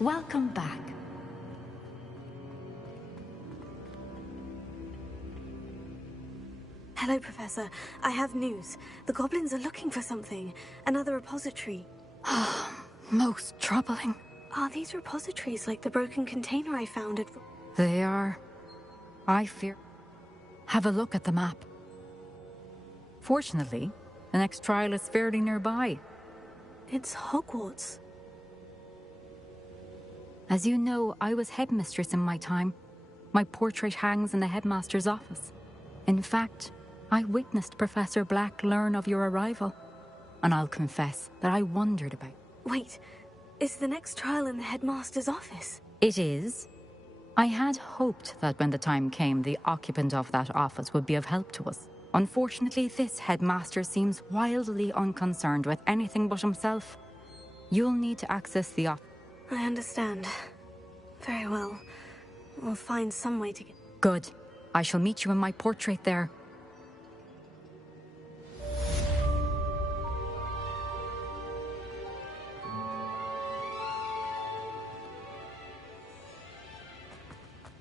Welcome back. Hello, Professor. I have news. The goblins are looking for something. Another repository. Most troubling. Are these repositories like the broken container I found at... They are. I fear. Have a look at the map. Fortunately, the next trial is fairly nearby. It's Hogwarts. As you know, I was headmistress in my time. My portrait hangs in the headmaster's office. In fact, I witnessed Professor Black learn of your arrival. And I'll confess that I wondered about. Wait, is the next trial in the headmaster's office? It is. I had hoped that when the time came, the occupant of that office would be of help to us. Unfortunately, this headmaster seems wildly unconcerned with anything but himself. You'll need to access the office. I understand. Very well. We'll find some way to get... Good. I shall meet you in my portrait there.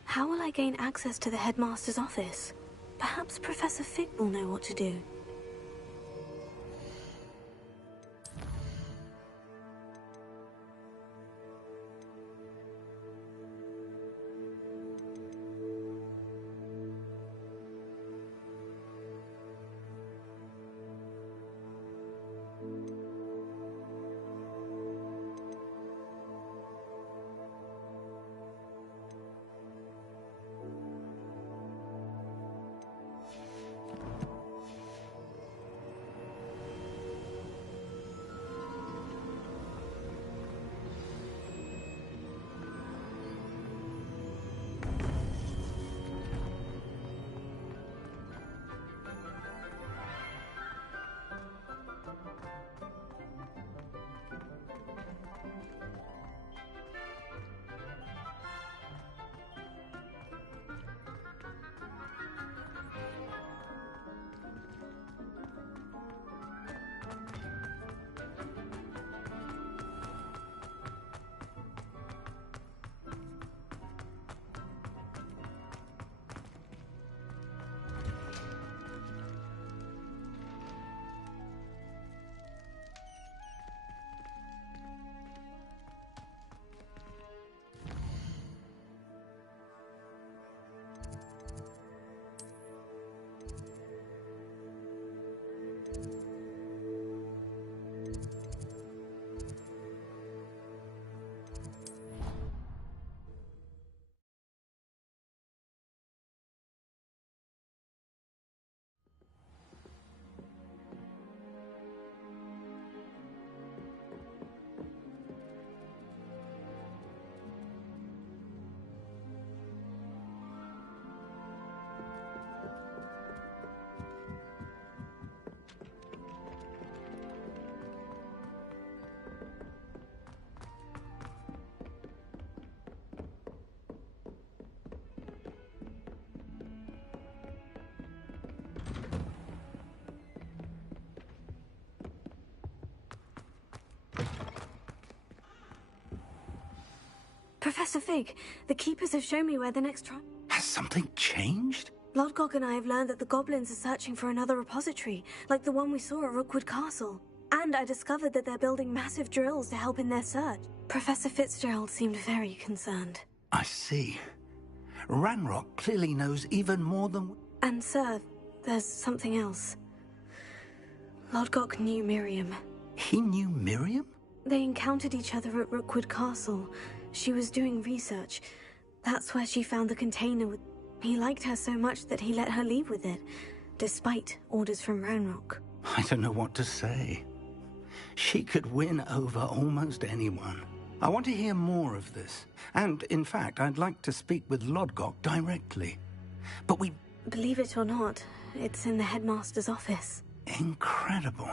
How will I gain access to the headmaster's office? Perhaps Professor Fig will know what to do. Professor Fig, the Keepers have shown me where the next trial... Has something changed? Lodgok and I have learned that the goblins are searching for another repository, like the one we saw at Rookwood Castle. And I discovered that they're building massive drills to help in their search. Professor Fitzgerald seemed very concerned. I see. Ranrock clearly knows even more than... And sir, there's something else. Lodgok knew Miriam. He knew Miriam? They encountered each other at Rookwood Castle. She was doing research. That's where she found the container with... He liked her so much that he let her leave with it, despite orders from Ranrock. I don't know what to say. She could win over almost anyone. I want to hear more of this. And, in fact, I'd like to speak with Lodgok directly. But we... Believe it or not, it's in the headmaster's office. Incredible.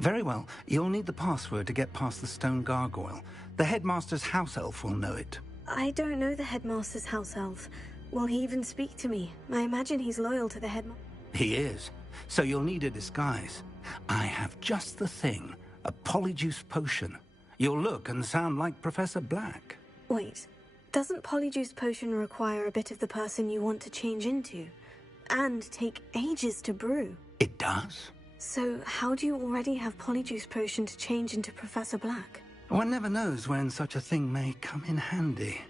Very well. You'll need the password to get past the stone gargoyle. The headmaster's house elf will know it. I don't know the headmaster's house elf. Will he even speak to me? I imagine he's loyal to the headmaster. He is. So you'll need a disguise. I have just the thing. A polyjuice potion. You'll look and sound like Professor Black. Wait, doesn't Polyjuice Potion require a bit of the person you want to change into? And take ages to brew? It does. So how do you already have Polyjuice Potion to change into Professor Black? One never knows when such a thing may come in handy.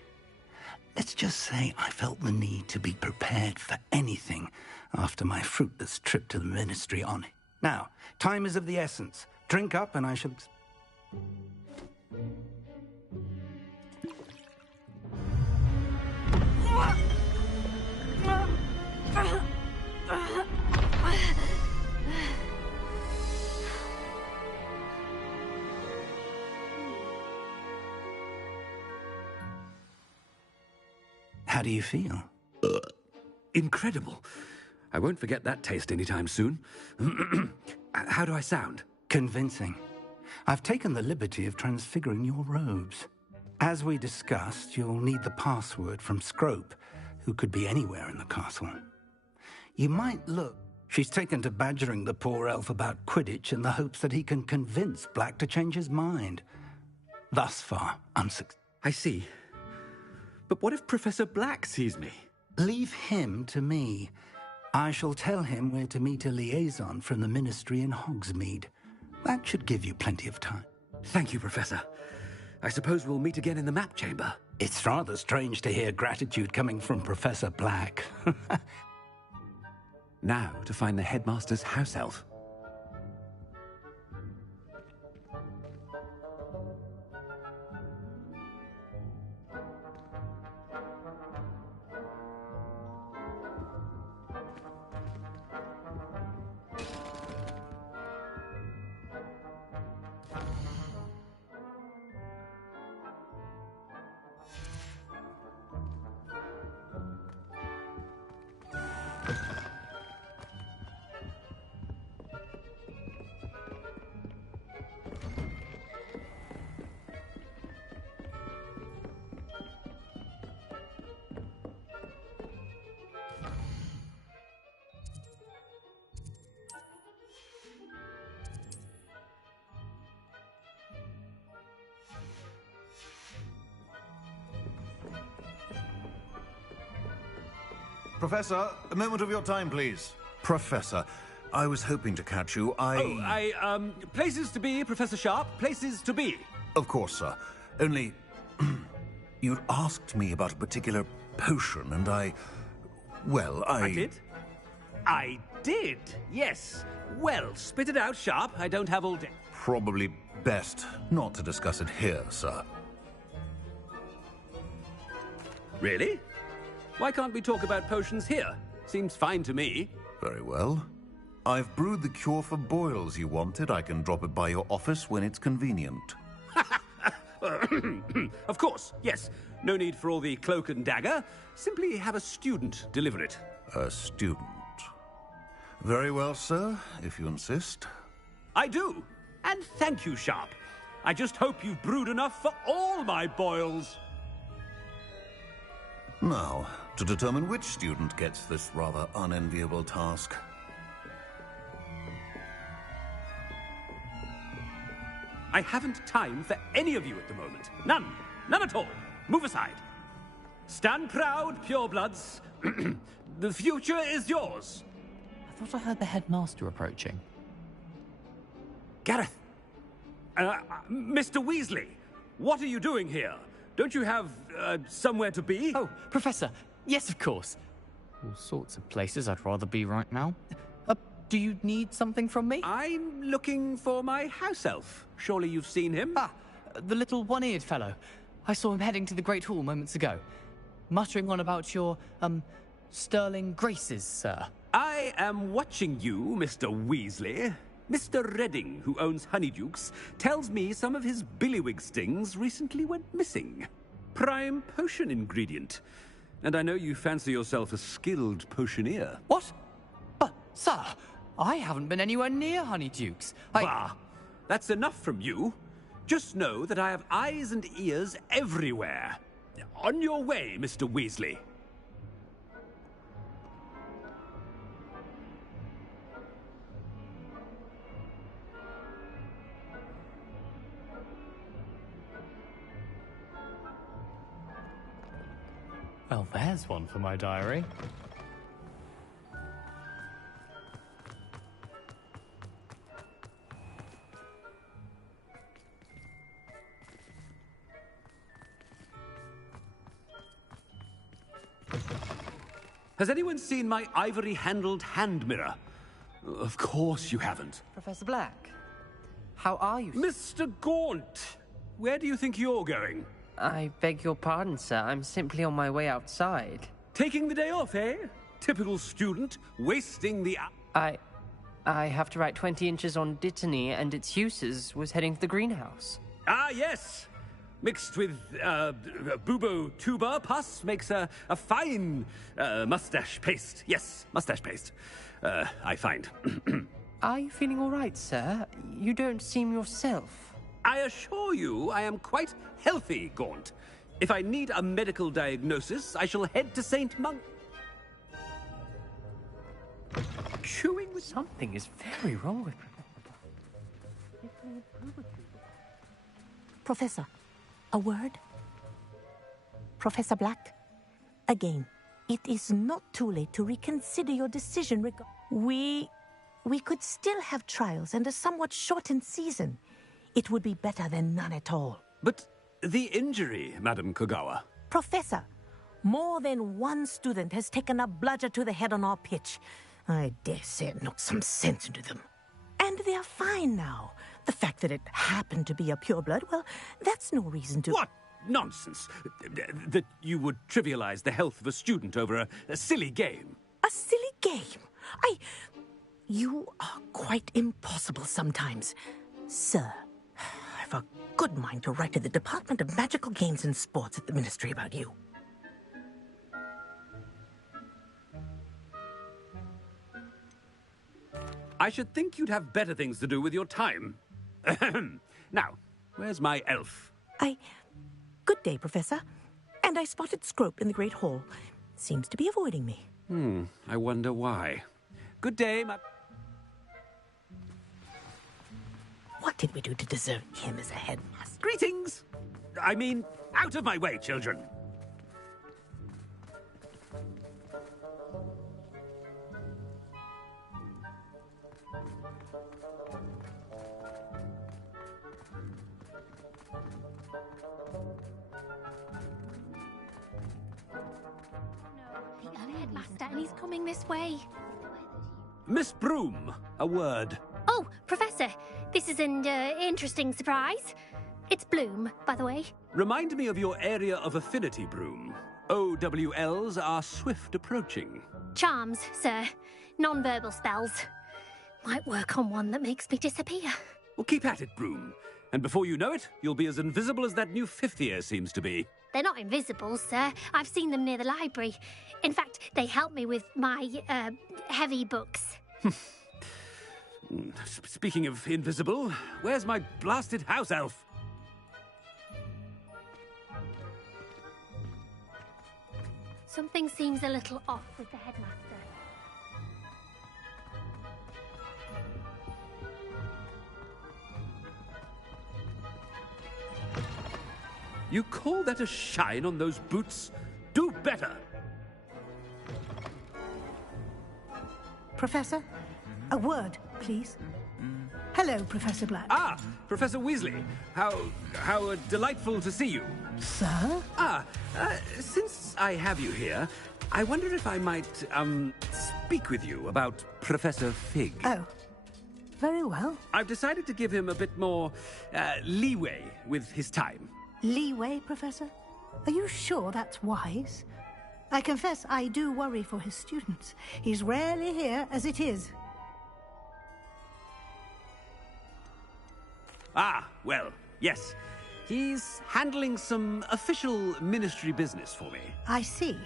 Let's just say I felt the need to be prepared for anything after my fruitless trip to the Ministry on it. Now, time is of the essence. Drink up and I shall... How do you feel? Incredible. I won't forget that taste anytime soon. How do I sound? Convincing. I've taken the liberty of transfiguring your robes. As we discussed, you'll need the password from Scrope, who could be anywhere in the castle. You might look... She's taken to badgering the poor elf about Quidditch in the hopes that he can convince Black to change his mind. Thus far, unsuccessful. I see. But what if Professor Black sees me? Leave him to me. I shall tell him where to meet a liaison from the Ministry in Hogsmeade. That should give you plenty of time. Thank you, Professor. I suppose we'll meet again in the map chamber. It's rather strange to hear gratitude coming from Professor Black. Now to find the headmaster's house elf. Professor, a moment of your time, please. Professor, I was hoping to catch you. Places to be, Professor Sharp, places to be. Of course, sir. Only... you'd asked me about a particular potion, and I did? I did, yes. Well, spit it out, Sharp. I don't have all day. Probably best not to discuss it here, sir. Really? Why can't we talk about potions here? Seems fine to me. Very well. I've brewed the cure for boils you wanted. I can drop it by your office when it's convenient. Of course, yes. No need for all the cloak and dagger. Simply have a student deliver it. A student. Very well, sir, if you insist. I do. And thank you, Sharp. I just hope you've brewed enough for all my boils. Now, to determine which student gets this rather unenviable task. I haven't time for any of you at the moment. None. None at all. Move aside. Stand proud, purebloods. The future is yours. I thought I heard the headmaster approaching. Gareth. Mr. Weasley, what are you doing here? Don't you have, somewhere to be? Oh, Professor. Yes, of course. All sorts of places I'd rather be right now. Do you need something from me? I'm looking for my house elf. Surely you've seen him? Ah, the little one-eared fellow. I saw him heading to the Great Hall moments ago. Muttering on about your, sterling graces, sir. I am watching you, Mr. Weasley. Mr. Redding, who owns Honeydukes, tells me some of his billywig stings recently went missing. Prime potion ingredient. And I know you fancy yourself a skilled potioneer. What? But, sir, I haven't been anywhere near Honeydukes. Bah! That's enough from you. Just know that I have eyes and ears everywhere. On your way, Mr. Weasley. Well, there's one for my diary. Has anyone seen my ivory-handled hand mirror? Of course you haven't. Professor Black, how are you? Mr. Gaunt, where do you think you're going? I beg your pardon, sir. I'm simply on my way outside. Taking the day off, eh? Typical student, wasting the... I have to write 20 inches on Dittany and its uses. Was heading to the greenhouse. Ah, yes! Mixed with, bubo tuber pus makes a fine, mustache paste. Yes, mustache paste. I find. Are you feeling all right, sir? You don't seem yourself. I assure you I am quite healthy, Gaunt. If I need a medical diagnosis, I shall head to St. Monk... Chewing with... Something is very wrong with... Professor, a word? Professor Black, again, it is not too late to reconsider your decision We could still have trials and a somewhat shortened season. It would be better than none at all. But the injury, Madam Kogawa. Professor, more than one student has taken a bludger to the head on our pitch. I dare say it knocked some sense into them. And they're fine now. The fact that it happened to be a pureblood, well, that's no reason to... What nonsense! That you would trivialize the health of a student over a silly game. A silly game? You are quite impossible sometimes. Sir, I've a good mind to write to the Department of Magical Games and Sports at the Ministry about you. I should think you'd have better things to do with your time. Now, where's my elf? Good day, Professor. And I spotted Scrope in the Great Hall. Seems to be avoiding me. I wonder why. Good day, What did we do to deserve him as a headmaster? Greetings! I mean, out of my way, children. Headmaster, and he's coming this way. Miss Broom, a word. Oh, Professor, this is an interesting surprise. It's Bloom, by the way. Remind me of your area of affinity, Broom. OWLs are swift approaching. Charms, sir. Non-verbal spells. Might work on one that makes me disappear. Well, keep at it, Broom. And before you know it, you'll be as invisible as that new fifth year seems to be. They're not invisible, sir. I've seen them near the library. In fact, they help me with my, heavy books. Speaking of invisible, where's my blasted house elf? Something seems a little off with the headmaster. You call that a shine on those boots? Do better! Professor, a word, please. Hello, Professor Black. Ah, Professor Weasley. How delightful to see you. Sir? Since I have you here, I wonder if I might, speak with you about Professor Fig. Oh, very well. I've decided to give him a bit more, leeway with his time. Leeway, Professor? Are you sure that's wise? I confess I do worry for his students. He's rarely here as it is. Ah, well, yes. He's handling some official ministry business for me. I see.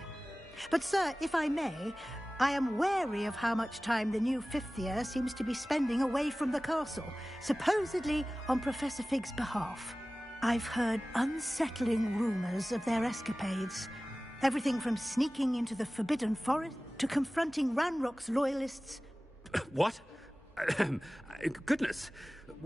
But, sir, if I may, I am wary of how much time the new fifth year seems to be spending away from the castle, supposedly on Professor Fig's behalf. I've heard unsettling rumors of their escapades. Everything from sneaking into the Forbidden Forest to confronting Ranrock's loyalists. What? Goodness.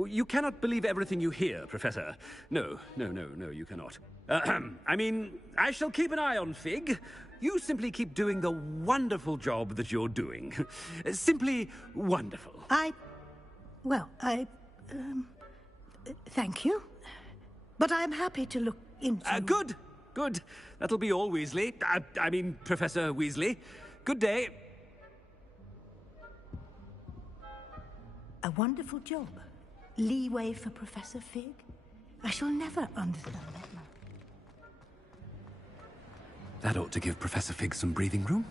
You cannot believe everything you hear, Professor. No, you cannot. I mean, I shall keep an eye on Fig. You simply keep doing the wonderful job that you're doing. Simply wonderful. Thank you. But I'm happy to look into... Good. Good. That'll be all, Weasley. I mean, Professor Weasley. Good day. A wonderful job. Leeway for Professor Fig? I shall never understand that man. That ought to give Professor Fig some breathing room.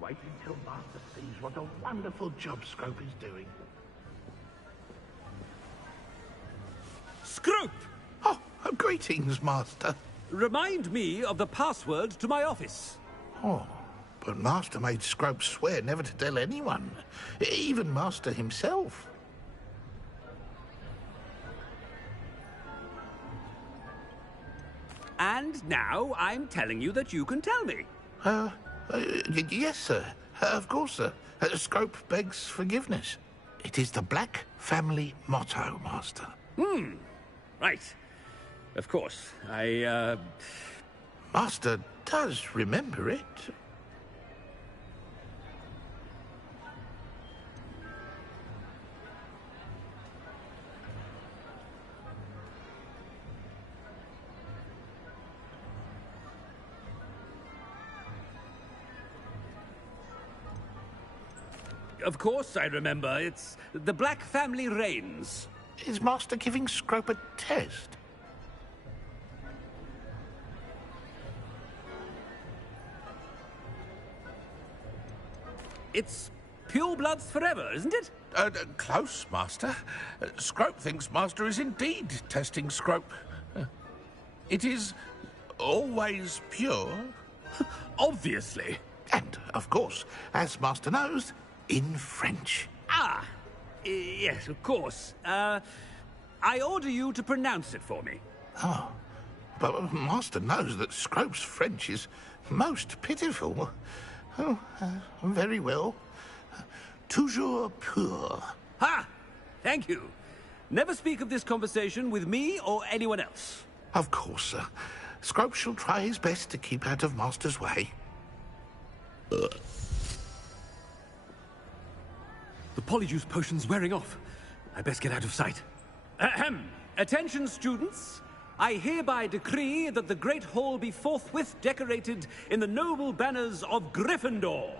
Wait until Master sees what a wonderful job Scrope is doing. Scrope! Oh, greetings, Master. Remind me of the password to my office. Oh, but Master made Scrope swear never to tell anyone, even Master himself. And now I'm telling you that you can tell me. Yes, sir. Of course, sir. Scrope begs forgiveness. It is the Black family motto, Master. Right. Of course. Master does remember it. Of course I remember. It's the Black family reigns. Is Master giving Scrope a test? It's purebloods forever, isn't it? Close, Master. Scrope thinks Master is indeed testing Scrope. It is always pure. Obviously. And, of course, as Master knows, in French. Yes, of course. I order you to pronounce it for me. Oh, but Master knows that Scrope's French is most pitiful. Oh, very well. Toujours pur. Ha! Thank you. Never speak of this conversation with me or anyone else. Of course, sir. Scrope shall try his best to keep out of Master's way. The Polyjuice potion's wearing off. I best get out of sight. Ahem. Attention, students. I hereby decree that the Great Hall be forthwith decorated in the noble banners of Gryffindor.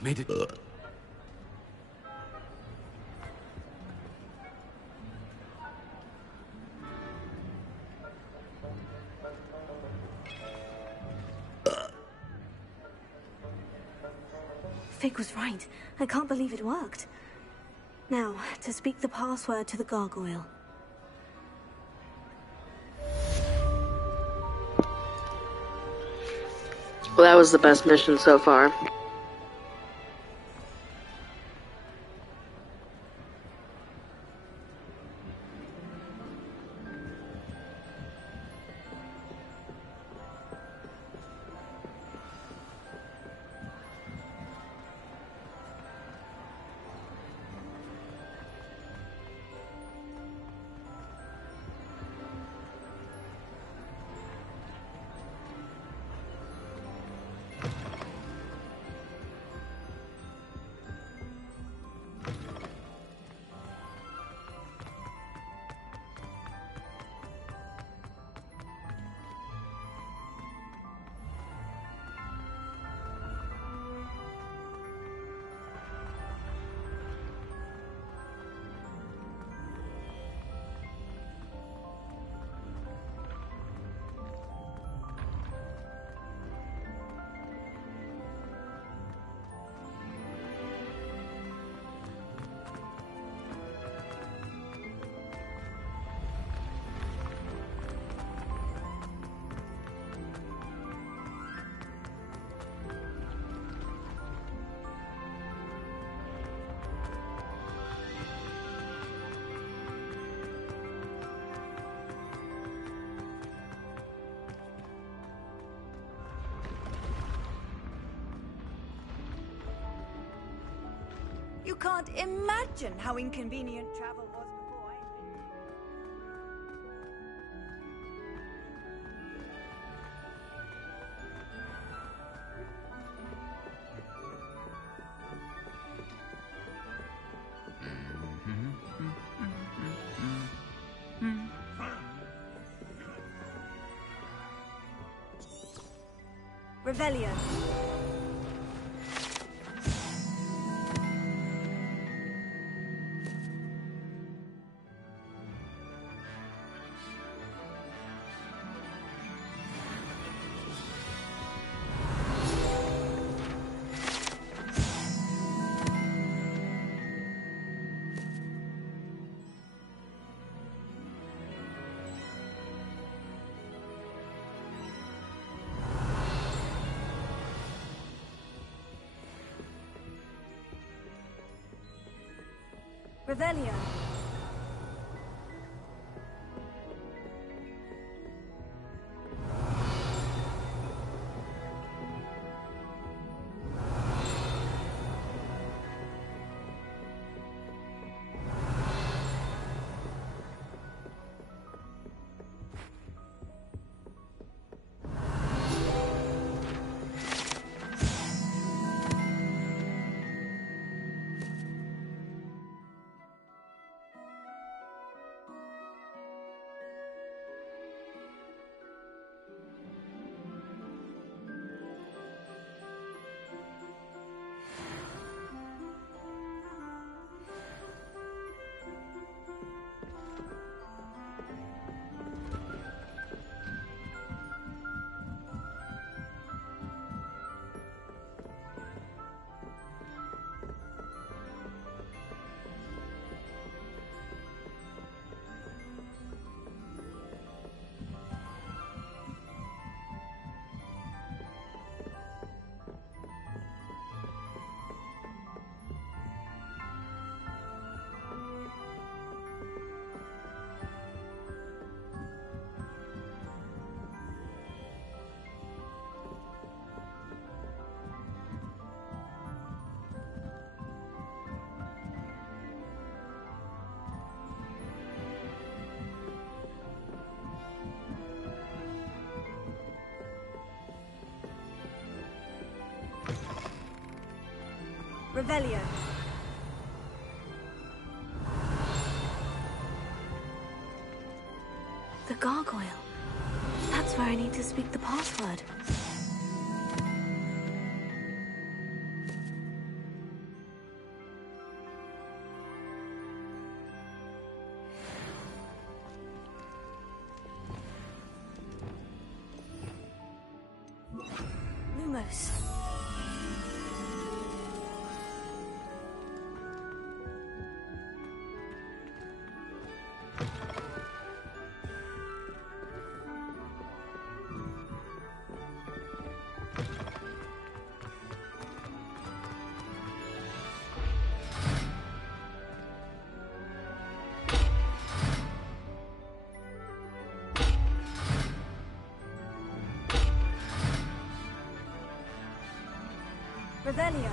Made it. Fig was right. I can't believe it worked. Now, to speak the password to the gargoyle. Well, that was the best mission so far. You can't imagine how inconvenient travel was before I... Revelio. Revelio. Revelio. The gargoyle. That's where I need to speak the password. Lumos. Revelio.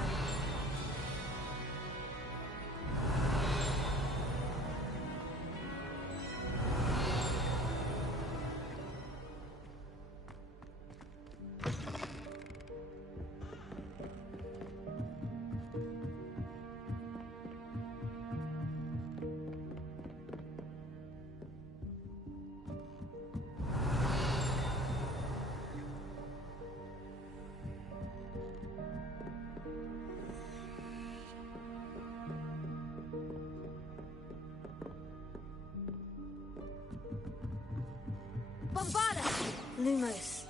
Bombarda! Lumos.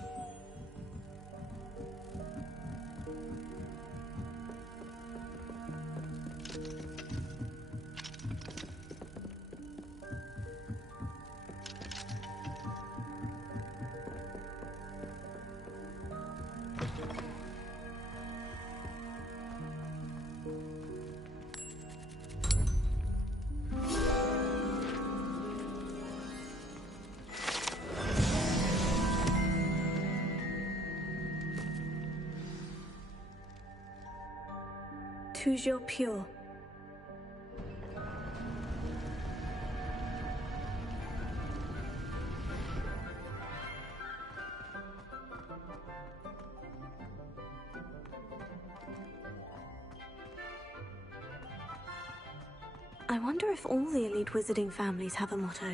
Toujours pure. I wonder if all the elite wizarding families have a motto.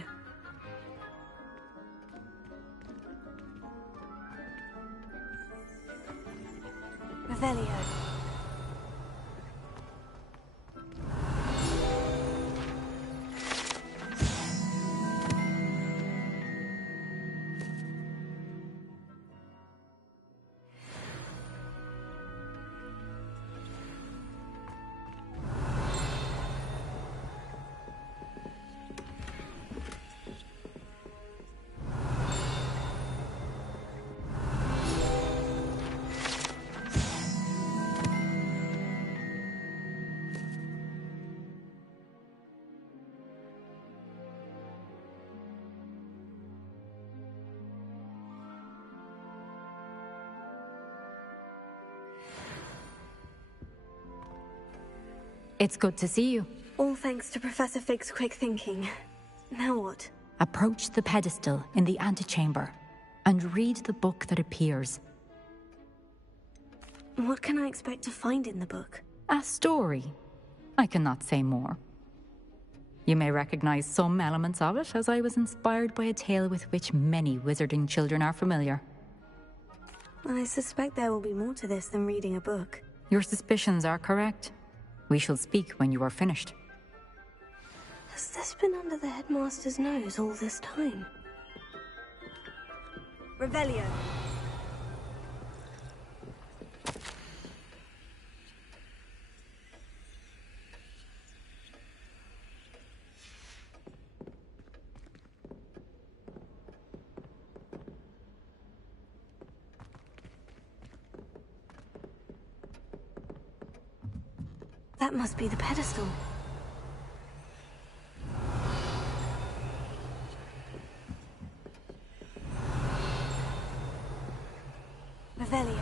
Revelio. It's good to see you. All thanks to Professor Fig's quick thinking. Now what? Approach the pedestal in the antechamber and read the book that appears. What can I expect to find in the book? A story. I cannot say more. You may recognize some elements of it, as I was inspired by a tale with which many wizarding children are familiar. I suspect there will be more to this than reading a book. Your suspicions are correct. We shall speak when you are finished. Has this been under the headmaster's nose all this time? Revelio. That must be the pedestal. Revelio.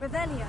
Revelio.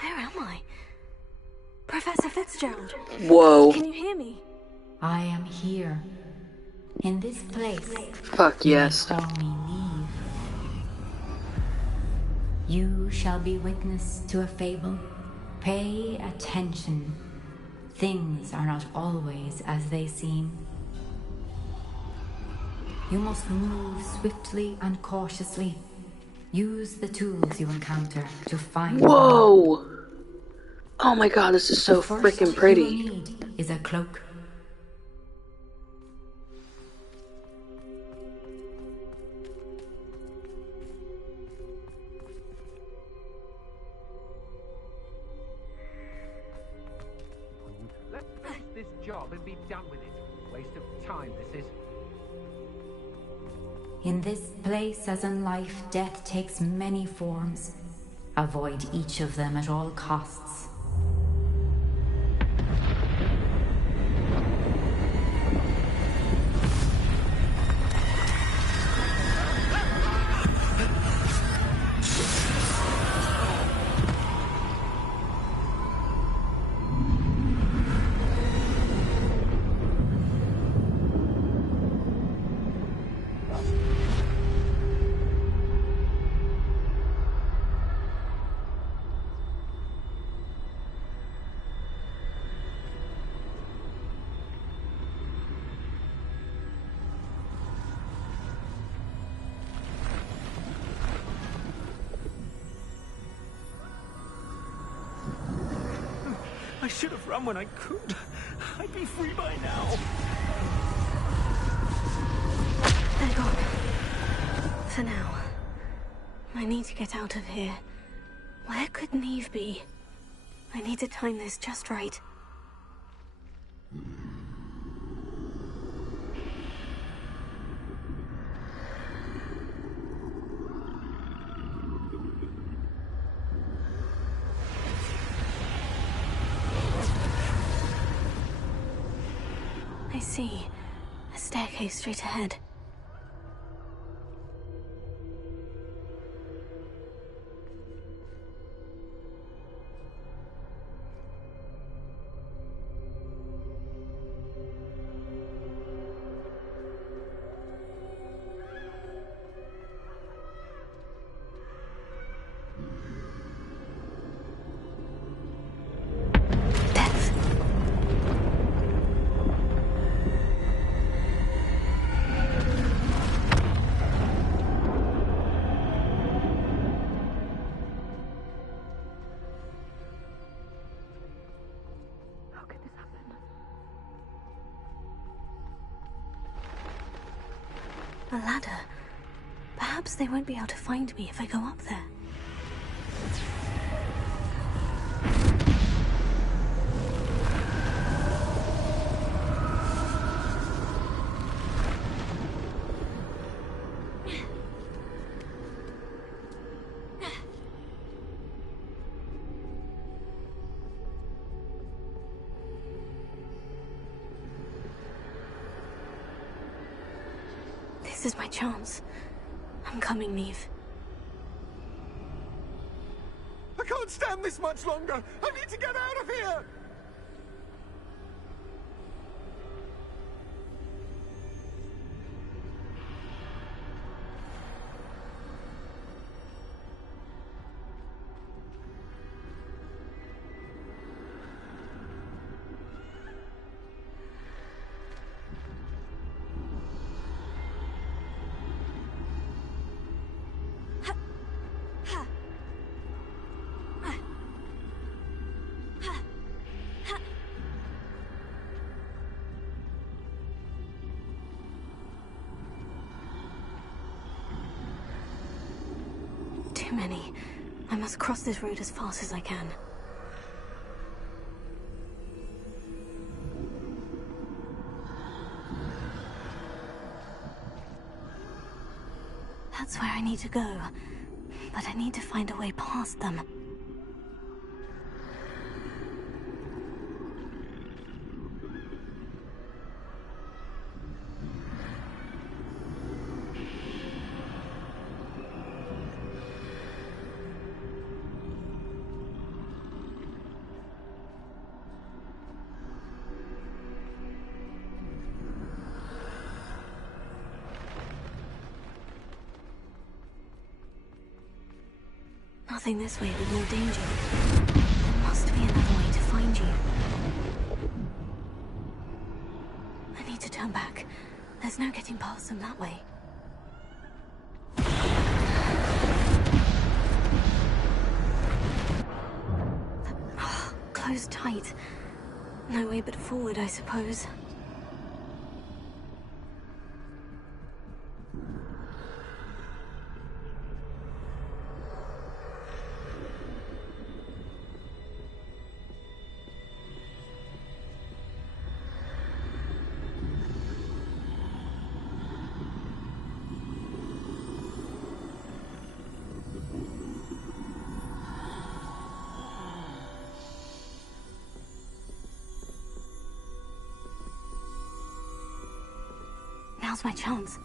Where am I? Professor Fitzgerald. Whoa. Can you hear me? I am here. In this place. Fuck yes. You may call me Neve. You shall be witness to a fable. Pay attention. Things are not always as they seem. You must move swiftly and cautiously. Use the tools you encounter to find. Whoa! Oh my god, this is so freaking pretty. What you will need is a cloak. Let's finish this job and be done with it. Waste of time, this is. In this place, as in life, death takes many forms. Avoid each of them at all costs. I should have run when I could. I'd be free by now. They're gone. For now. I need to get out of here. Where could Neve be? I need to time this just right. I see. A staircase straight ahead. A ladder. Perhaps they won't be able to find me if I go up there. This is my chance. I'm coming, Neve. I can't stand this much longer. I need to get out of here. Too many. I must cross this road as fast as I can. That's where I need to go. But I need to find a way past them. Nothing this way with more danger. There must be another way to find you. I need to turn back. There's no getting past them that way. Closed tight. No way but forward, I suppose. Now's my chance.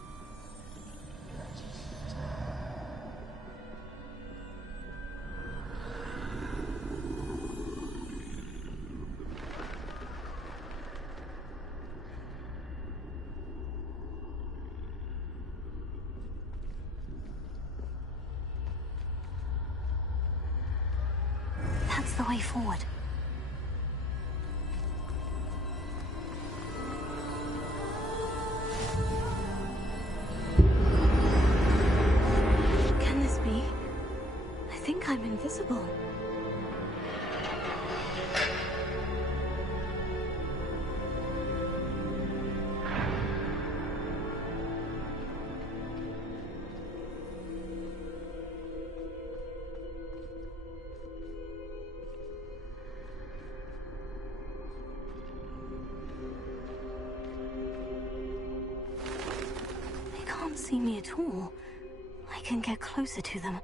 That's the way forward. Can this be? I think I'm invisible. see me at all. I can get closer to them.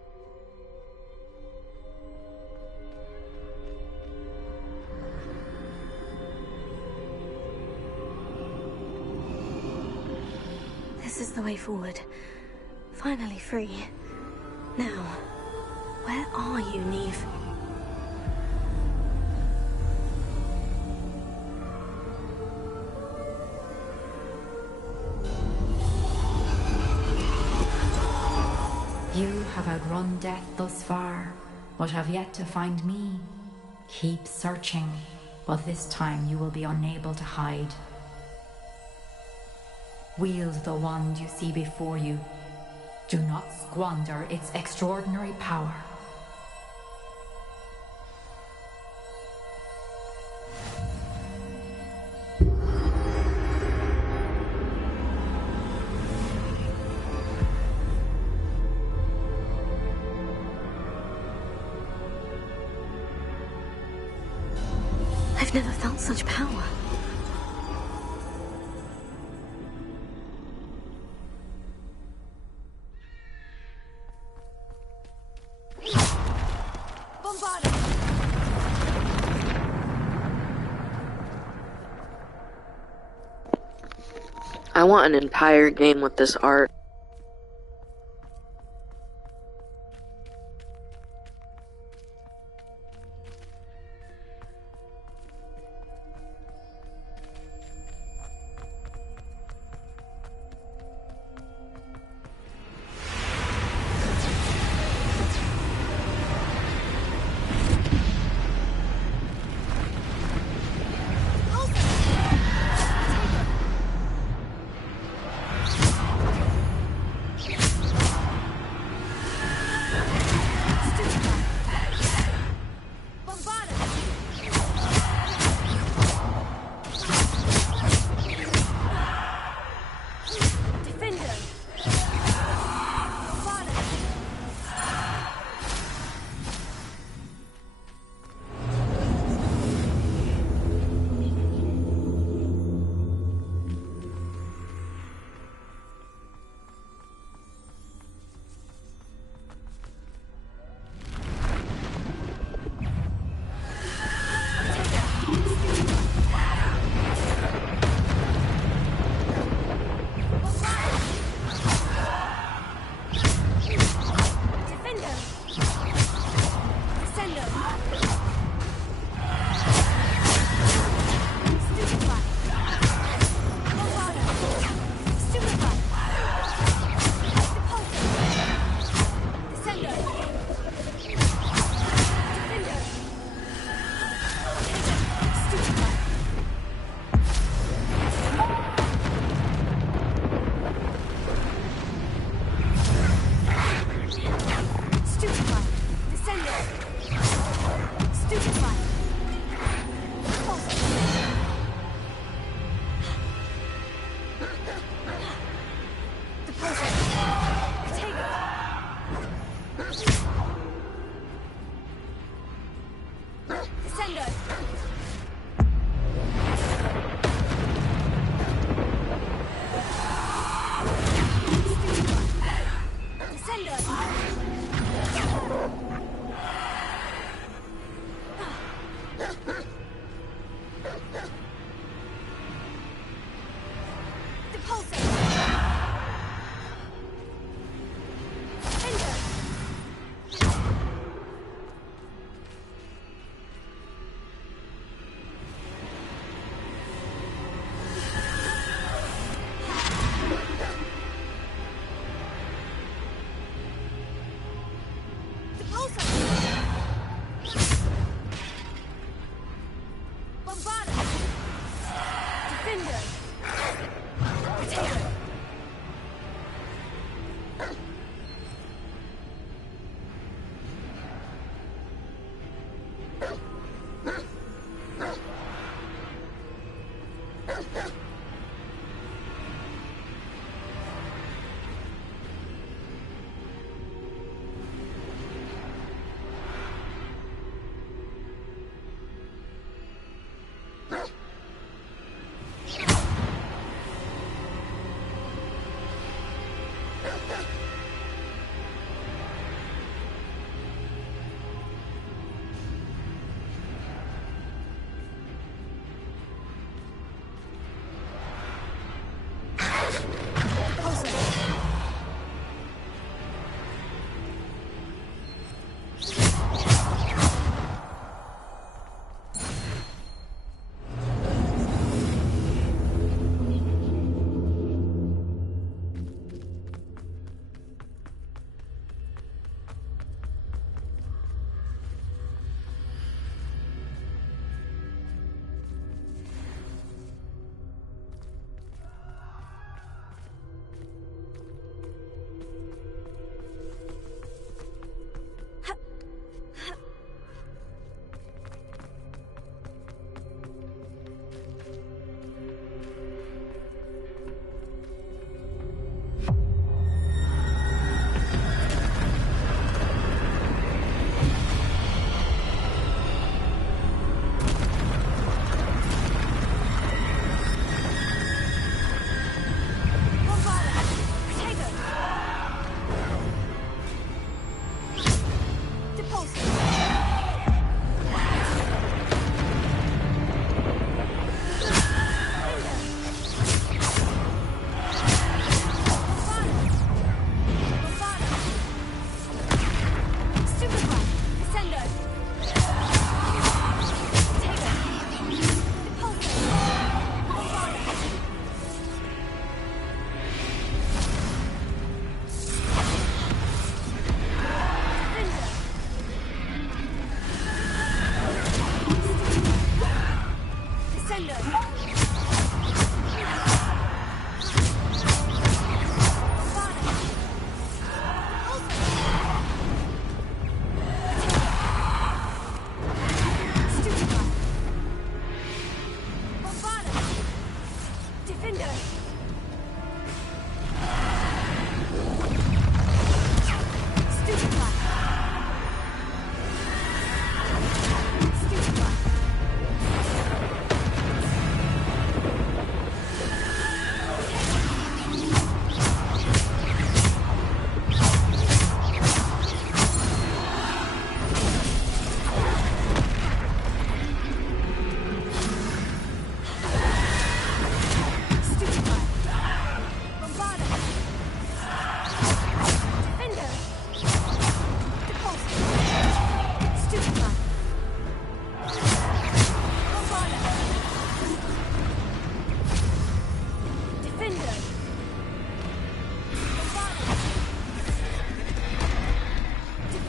This is the way forward. Finally free. Now, where are you, Neve? You have outrun death thus far, but have yet to find me. Keep searching, but this time you will be unable to hide. Wield the wand you see before you. Do not squander its extraordinary power. I've never felt such power. I want an entire game with this art.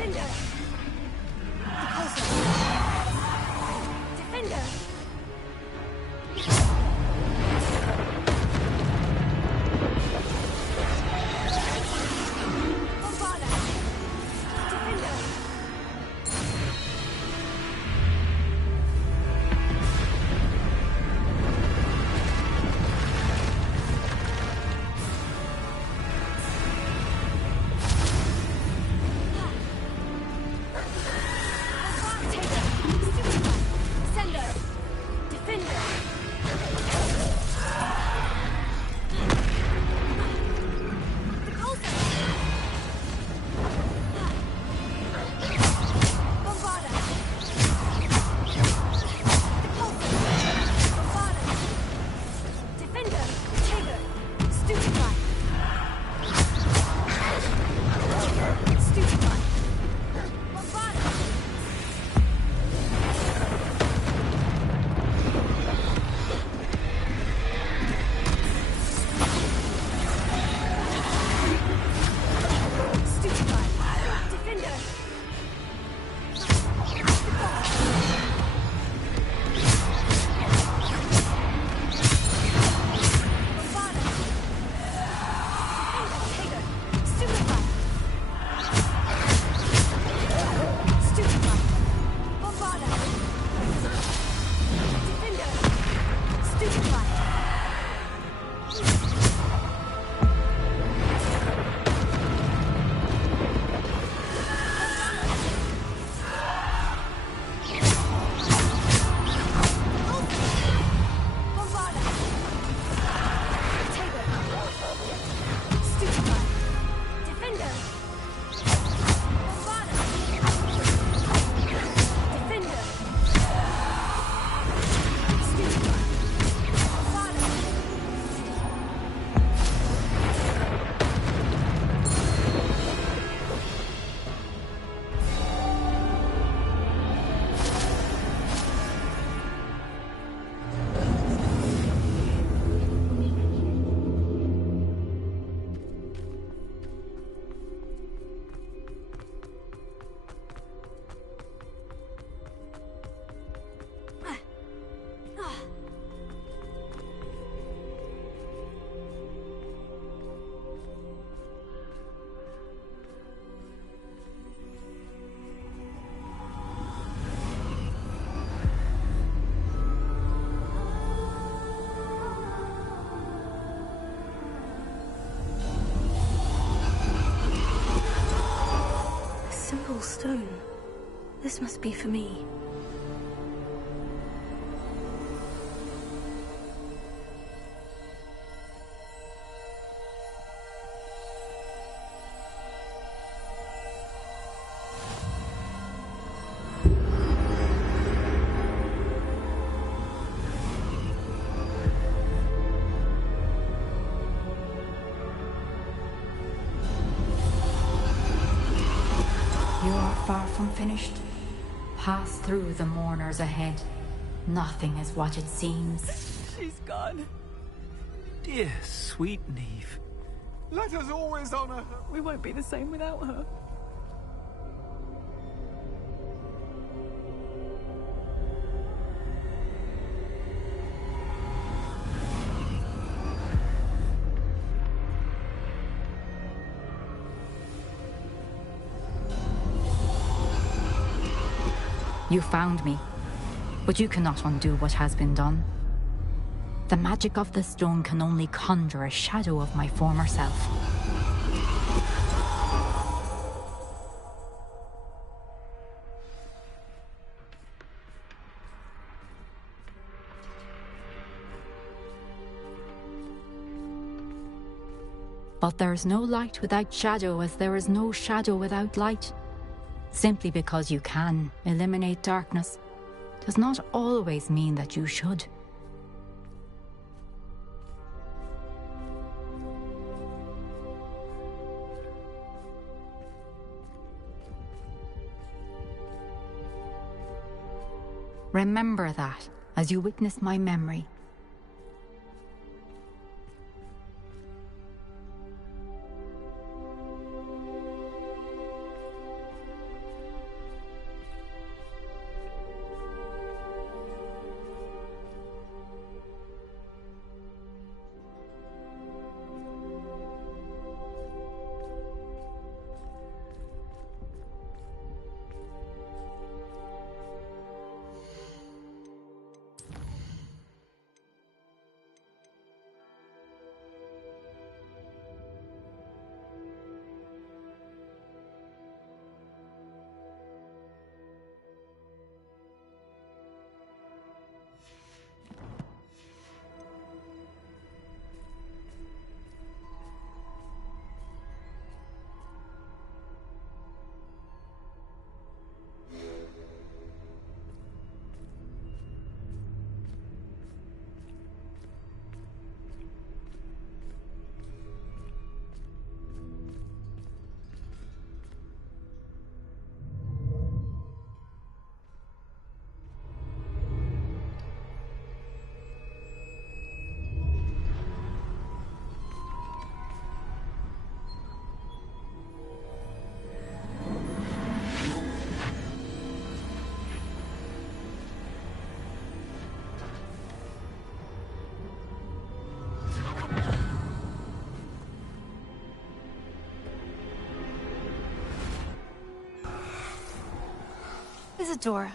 Defender! Defender! Bombarda! Defender! Stone. This must be for me. You are far from finished. Pass through the mourners ahead. Nothing is what it seems. She's gone. Dear sweet Neve. Let us always honor her. We won't be the same without her. You found me, but you cannot undo what has been done. The magic of the stone can only conjure a shadow of my former self. But there is no light without shadow, as there is no shadow without light. Simply because you can eliminate darkness does not always mean that you should. Remember that as you witness my memory. Isadora,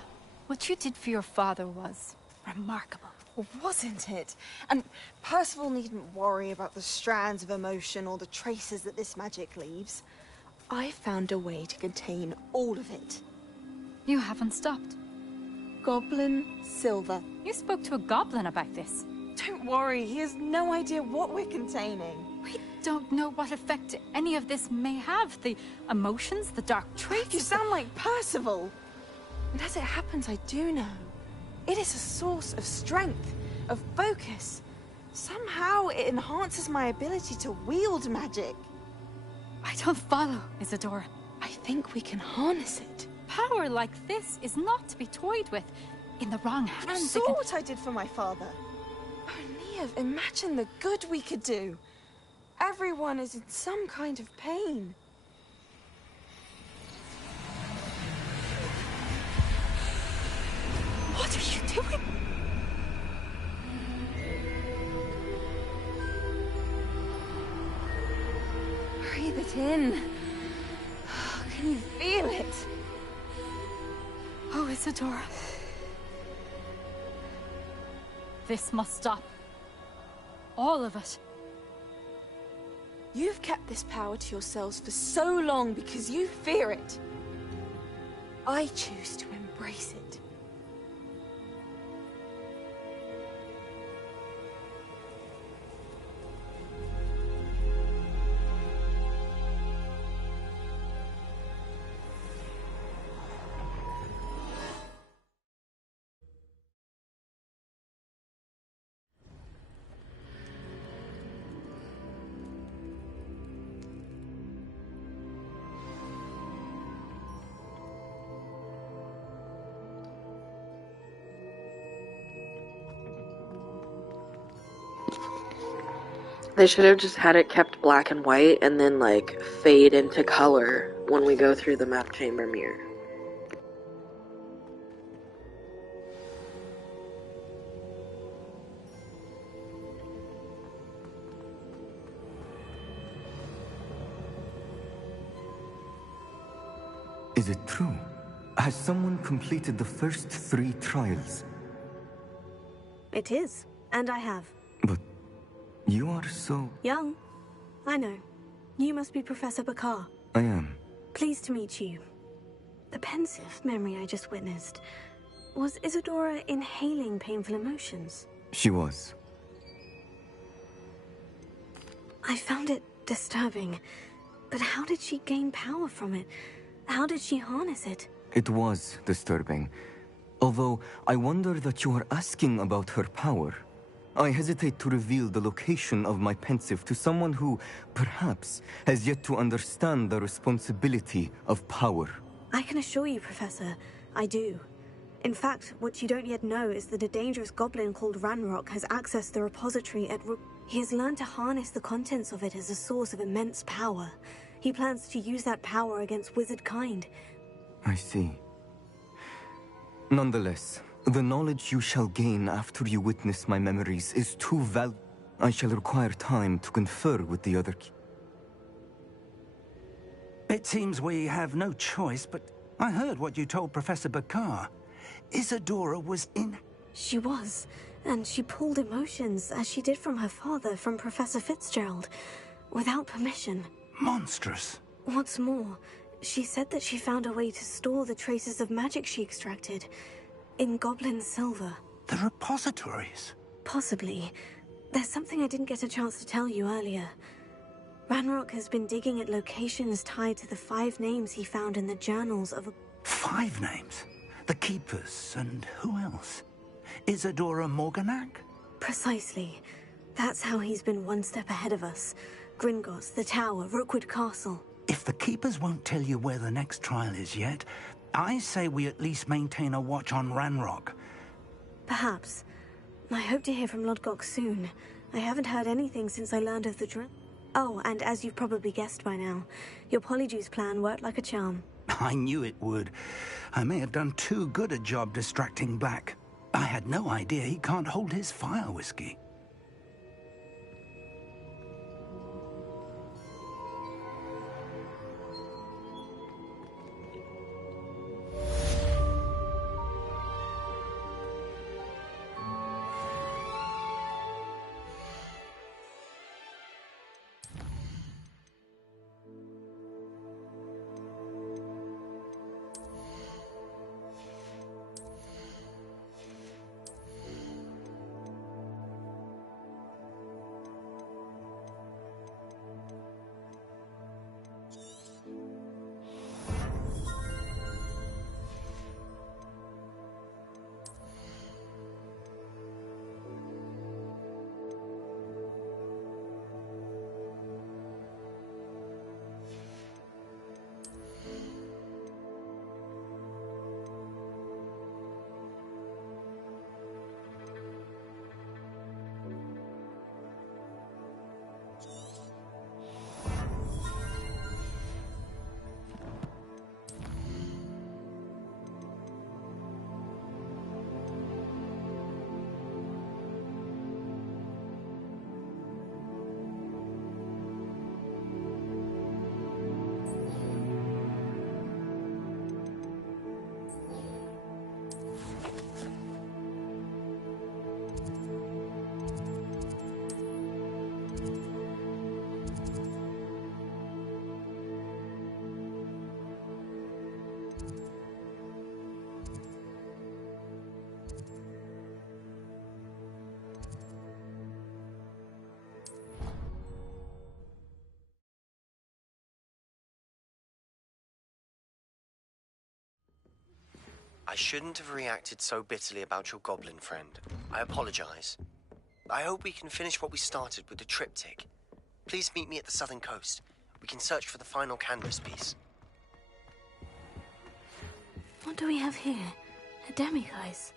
what you did for your father was remarkable. Wasn't it? And Percival needn't worry about the strands of emotion or the traces that this magic leaves. I found a way to contain all of it. You haven't stopped. Goblin silver. You spoke to a goblin about this. Don't worry, he has no idea what we're containing. We don't know what effect any of this may have. The emotions, the dark traits. You sound like Percival. And as it happens, I do know. It is a source of strength, of focus. Somehow it enhances my ability to wield magic. I don't follow, Isadora. I think we can harness it. Power like this is not to be toyed with. In the wrong hands, You saw what I did for my father. Oh, Neve, imagine the good we could do. Everyone is in some kind of pain. What are you doing? Breathe it in. Can you feel it? Oh, Isadora. This must stop. All of it. You've kept this power to yourselves for so long because you fear it. I choose to embrace it. They should have just had it kept black and white and then, like, fade into color when we go through the map chamber mirror. Is it true? Has someone completed the first 3 trials? It is, and I have. But you are so... Young. I know. You must be Professor Bakar. I am. Pleased to meet you. The pensive memory I just witnessed. Was Isadora inhaling painful emotions? She was. I found it disturbing. But how did she gain power from it? How did she harness it? It was disturbing. Although, I wonder that you are asking about her power. I hesitate to reveal the location of my pensive to someone who, perhaps, has yet to understand the responsibility of power. I can assure you, Professor, I do. In fact, what you don't yet know is that a dangerous goblin called Ranrock has accessed the repository at He has learned to harness the contents of it as a source of immense power. He plans to use that power against wizard kind. I see. Nonetheless, the knowledge you shall gain after you witness my memories is too valuable. I shall require time to confer with the other. It seems we have no choice, but I heard what you told Professor Bakar. Isadora was in... She was, and she pulled emotions, as she did from her father, from Professor Fitzgerald, without permission. Monstrous. What's more, she said that she found a way to store the traces of magic she extracted in goblin silver. The repositories? Possibly. There's something I didn't get a chance to tell you earlier. Ranrock has been digging at locations tied to the 5 names he found in the journals of 5 names? The Keepers, and who else? Isadora Morganac? Precisely. That's how he's been one step ahead of us. Gringotts, the Tower, Rookwood Castle. If the Keepers won't tell you where the next trial is yet, I say we at least maintain a watch on Ranrock. Perhaps. I hope to hear from Lodgok soon. I haven't heard anything since I learned of the drill. Oh, and as you've probably guessed by now, your Polyjuice plan worked like a charm. I knew it would. I may have done too good a job distracting Black. I had no idea he can't hold his fire whiskey. I shouldn't have reacted so bitterly about your goblin friend. I apologize. I hope we can finish what we started with the triptych. Please meet me at the southern coast. We can search for the final canvas piece. What do we have here? A demiguise.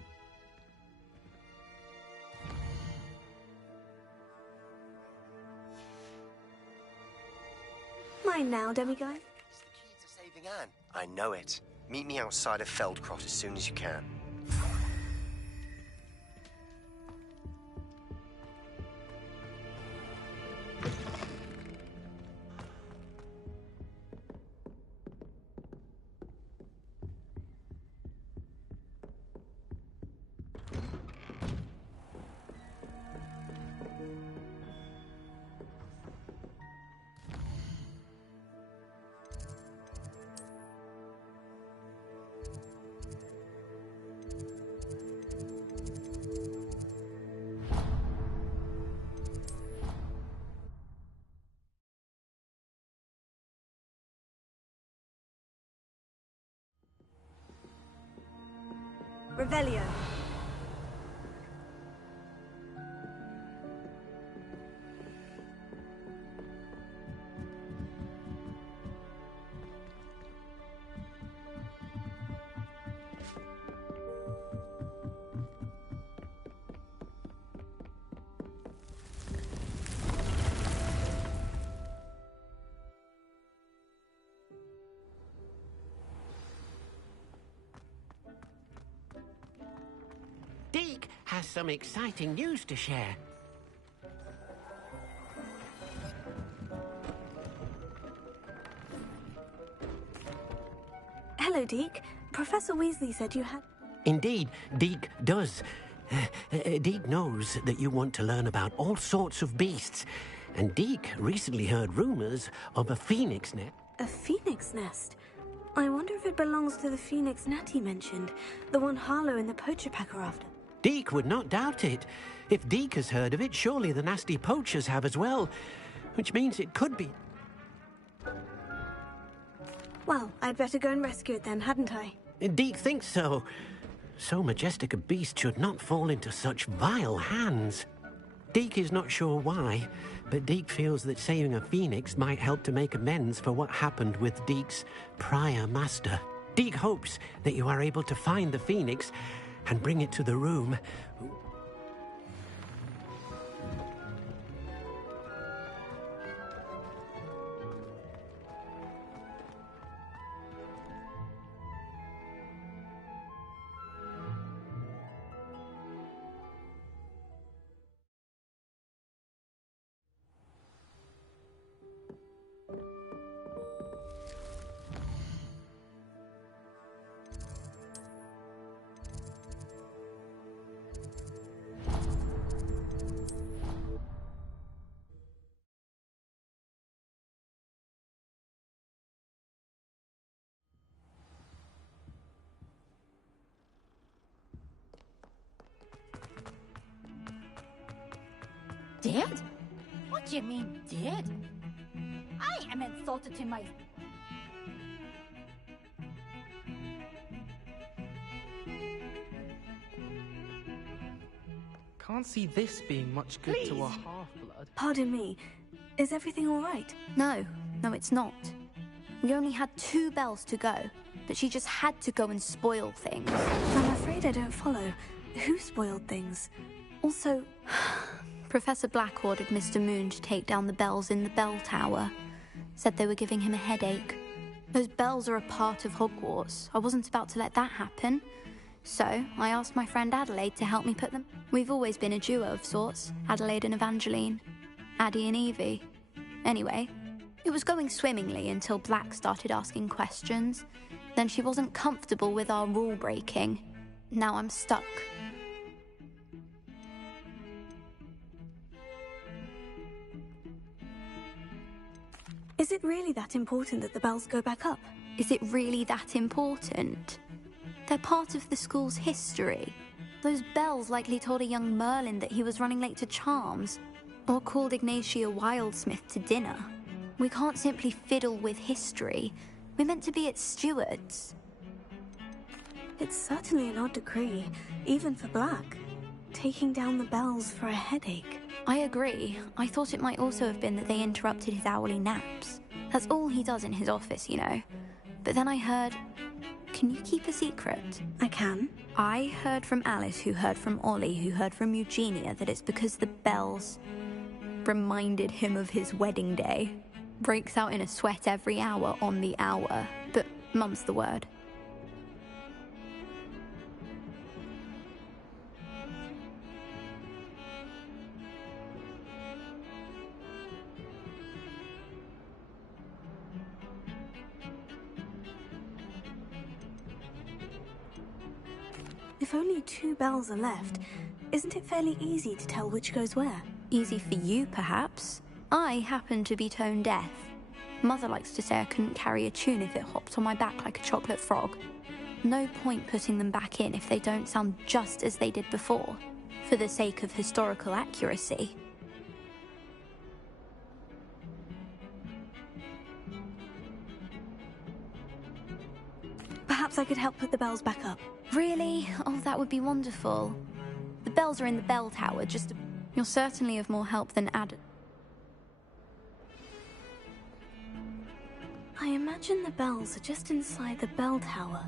Mine now, demiguise. It's the key to saving Anne. I know it. Meet me outside of Feldcroft as soon as you can. Revelio. Deke has some exciting news to share. Hello, Deke. Professor Weasley said you had... Indeed, Deke does. Deke knows that you want to learn about all sorts of beasts, and Deke recently heard rumors of a phoenix nest. A phoenix nest? I wonder if it belongs to the phoenix Natty mentioned, the one Harlow and the poacher pack are after. Deke would not doubt it. If Deke has heard of it, surely the nasty poachers have as well, which means it could be... Well, I'd better go and rescue it then, hadn't I? Deke thinks so. So majestic a beast should not fall into such vile hands. Deke is not sure why, but Deke feels that saving a phoenix might help to make amends for what happened with Deke's prior master. Deke hopes that you are able to find the phoenix and bring it to the room. Dead? What do you mean, dead? I am insulted to my... Can't see this being much good to a half-blood. Pardon me. Is everything all right? No, it's not. We only had 2 bells to go, but she just had to go and spoil things. I'm afraid I don't follow. Who spoiled things? Also... Professor Black ordered Mr. Moon to take down the bells in the bell tower. Said they were giving him a headache. Those bells are a part of Hogwarts. I wasn't about to let that happen. So, I asked my friend Adelaide to help me put them. We've always been a duo of sorts, Adelaide and Evangeline. Addie and Evie. Anyway, it was going swimmingly until Black started asking questions. Then she wasn't comfortable with our rule breaking. Now I'm stuck. Is it really that important that the bells go back up? Is it really that important? They're part of the school's history. Those bells likely told a young Merlin that he was running late to Charms, or called Ignatia Wildsmith to dinner. We can't simply fiddle with history. We're meant to be its stewards. It's certainly an odd decree, even for Black. Taking down the bells for a headache. I agree. I thought it might also have been that they interrupted his hourly naps. That's all he does in his office, you know. But then I heard... Can you keep a secret? I can. I heard from Alice, who heard from Ollie, who heard from Eugenia, that it's because the bells reminded him of his wedding day. Breaks out in a sweat every hour on the hour. But mum's the word. If only 2 bells are left, isn't it fairly easy to tell which goes where? Easy for you, perhaps. I happen to be tone deaf. Mother likes to say I couldn't carry a tune if it hopped on my back like a chocolate frog. No point putting them back in if they don't sound just as they did before, for the sake of historical accuracy. Perhaps I could help put the bells back up. Really? Oh, that would be wonderful. The bells are in the bell tower, just... You're certainly of more help than I imagine the bells are just inside the bell tower.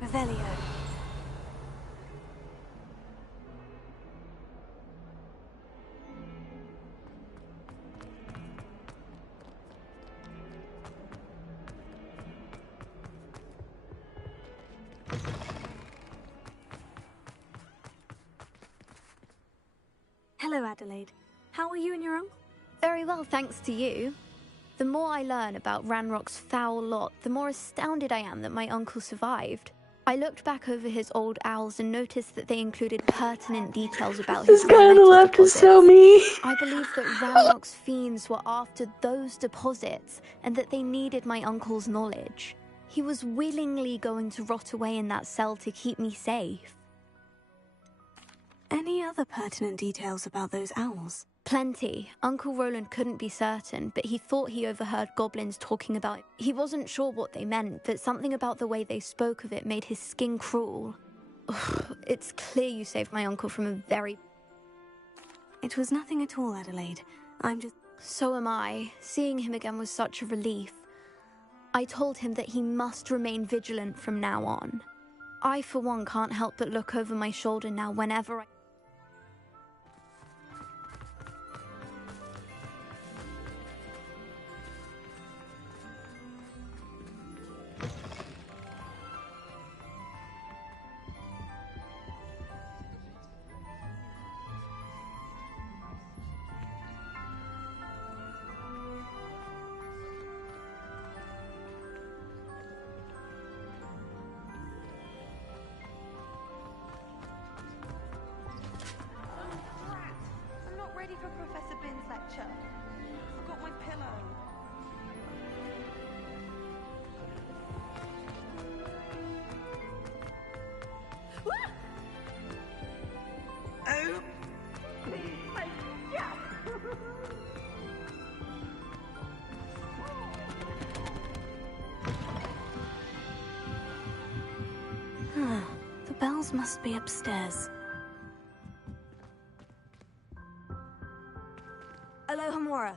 Revelio. Hello, Adelaide. How are you and your uncle? Very well, thanks to you. The more I learn about Ranrock's foul lot, the more astounded I am that my uncle survived. I looked back over his old owls and noticed that they included pertinent details about his This guy on the left is so mean. I believe that Ranrock's fiends were after those deposits and that they needed my uncle's knowledge. He was willingly going to rot away in that cell to keep me safe. Any other pertinent details about those owls? Plenty. Uncle Roland couldn't be certain, but he thought he overheard goblins talking about it. He wasn't sure what they meant, but something about the way they spoke of it made his skin crawl. Ugh, it's clear you saved my uncle from a very... It was nothing at all, Adelaide. I'm just... So am I. Seeing him again was such a relief. I told him that he must remain vigilant from now on. I, for one, can't help but look over my shoulder now whenever I... I'm not ready for Professor Bin's lecture. I forgot my pillow. Oh! The bells must be upstairs. Alohomora.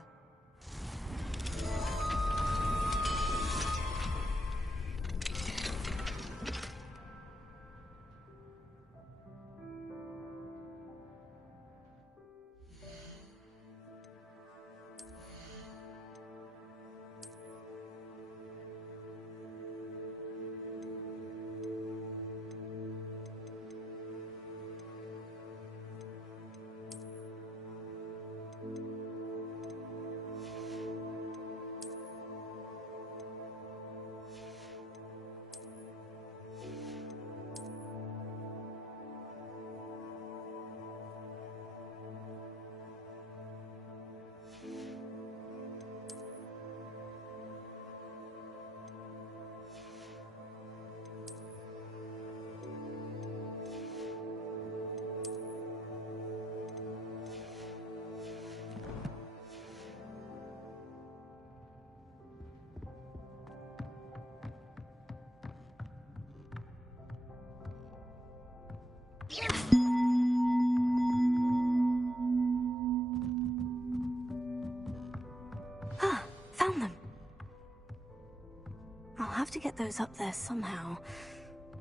Ah, found them. I'll have to get those up there somehow.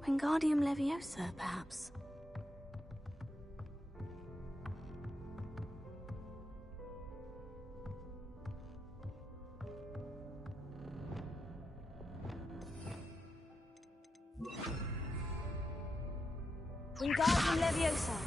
Wingardium Leviosa, perhaps. Wingardium Leviosa.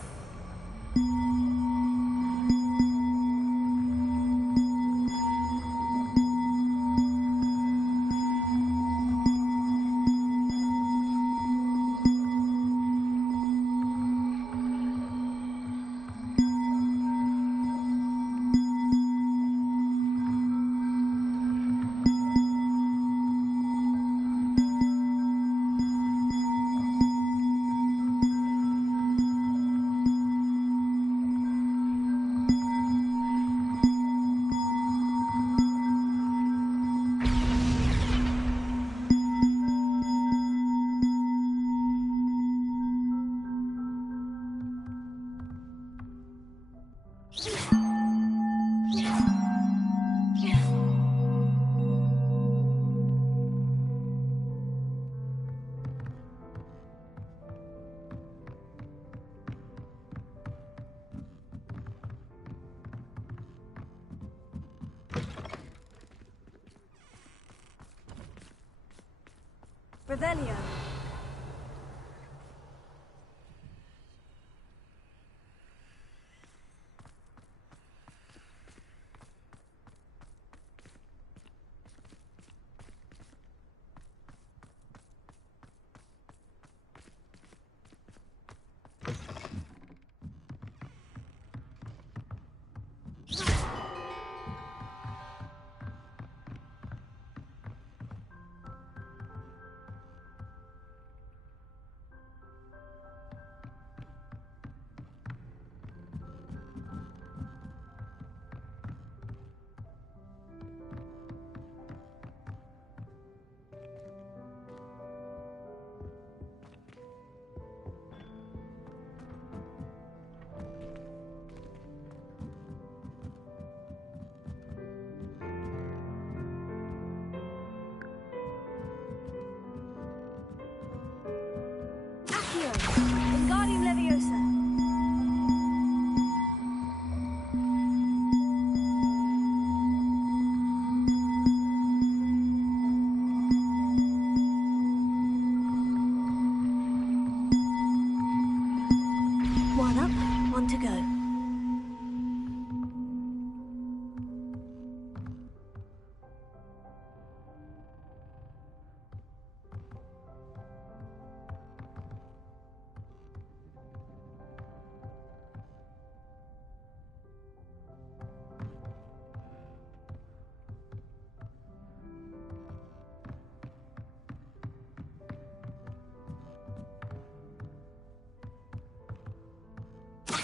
Revelio. Wingardium Leviosa. One up, one to go.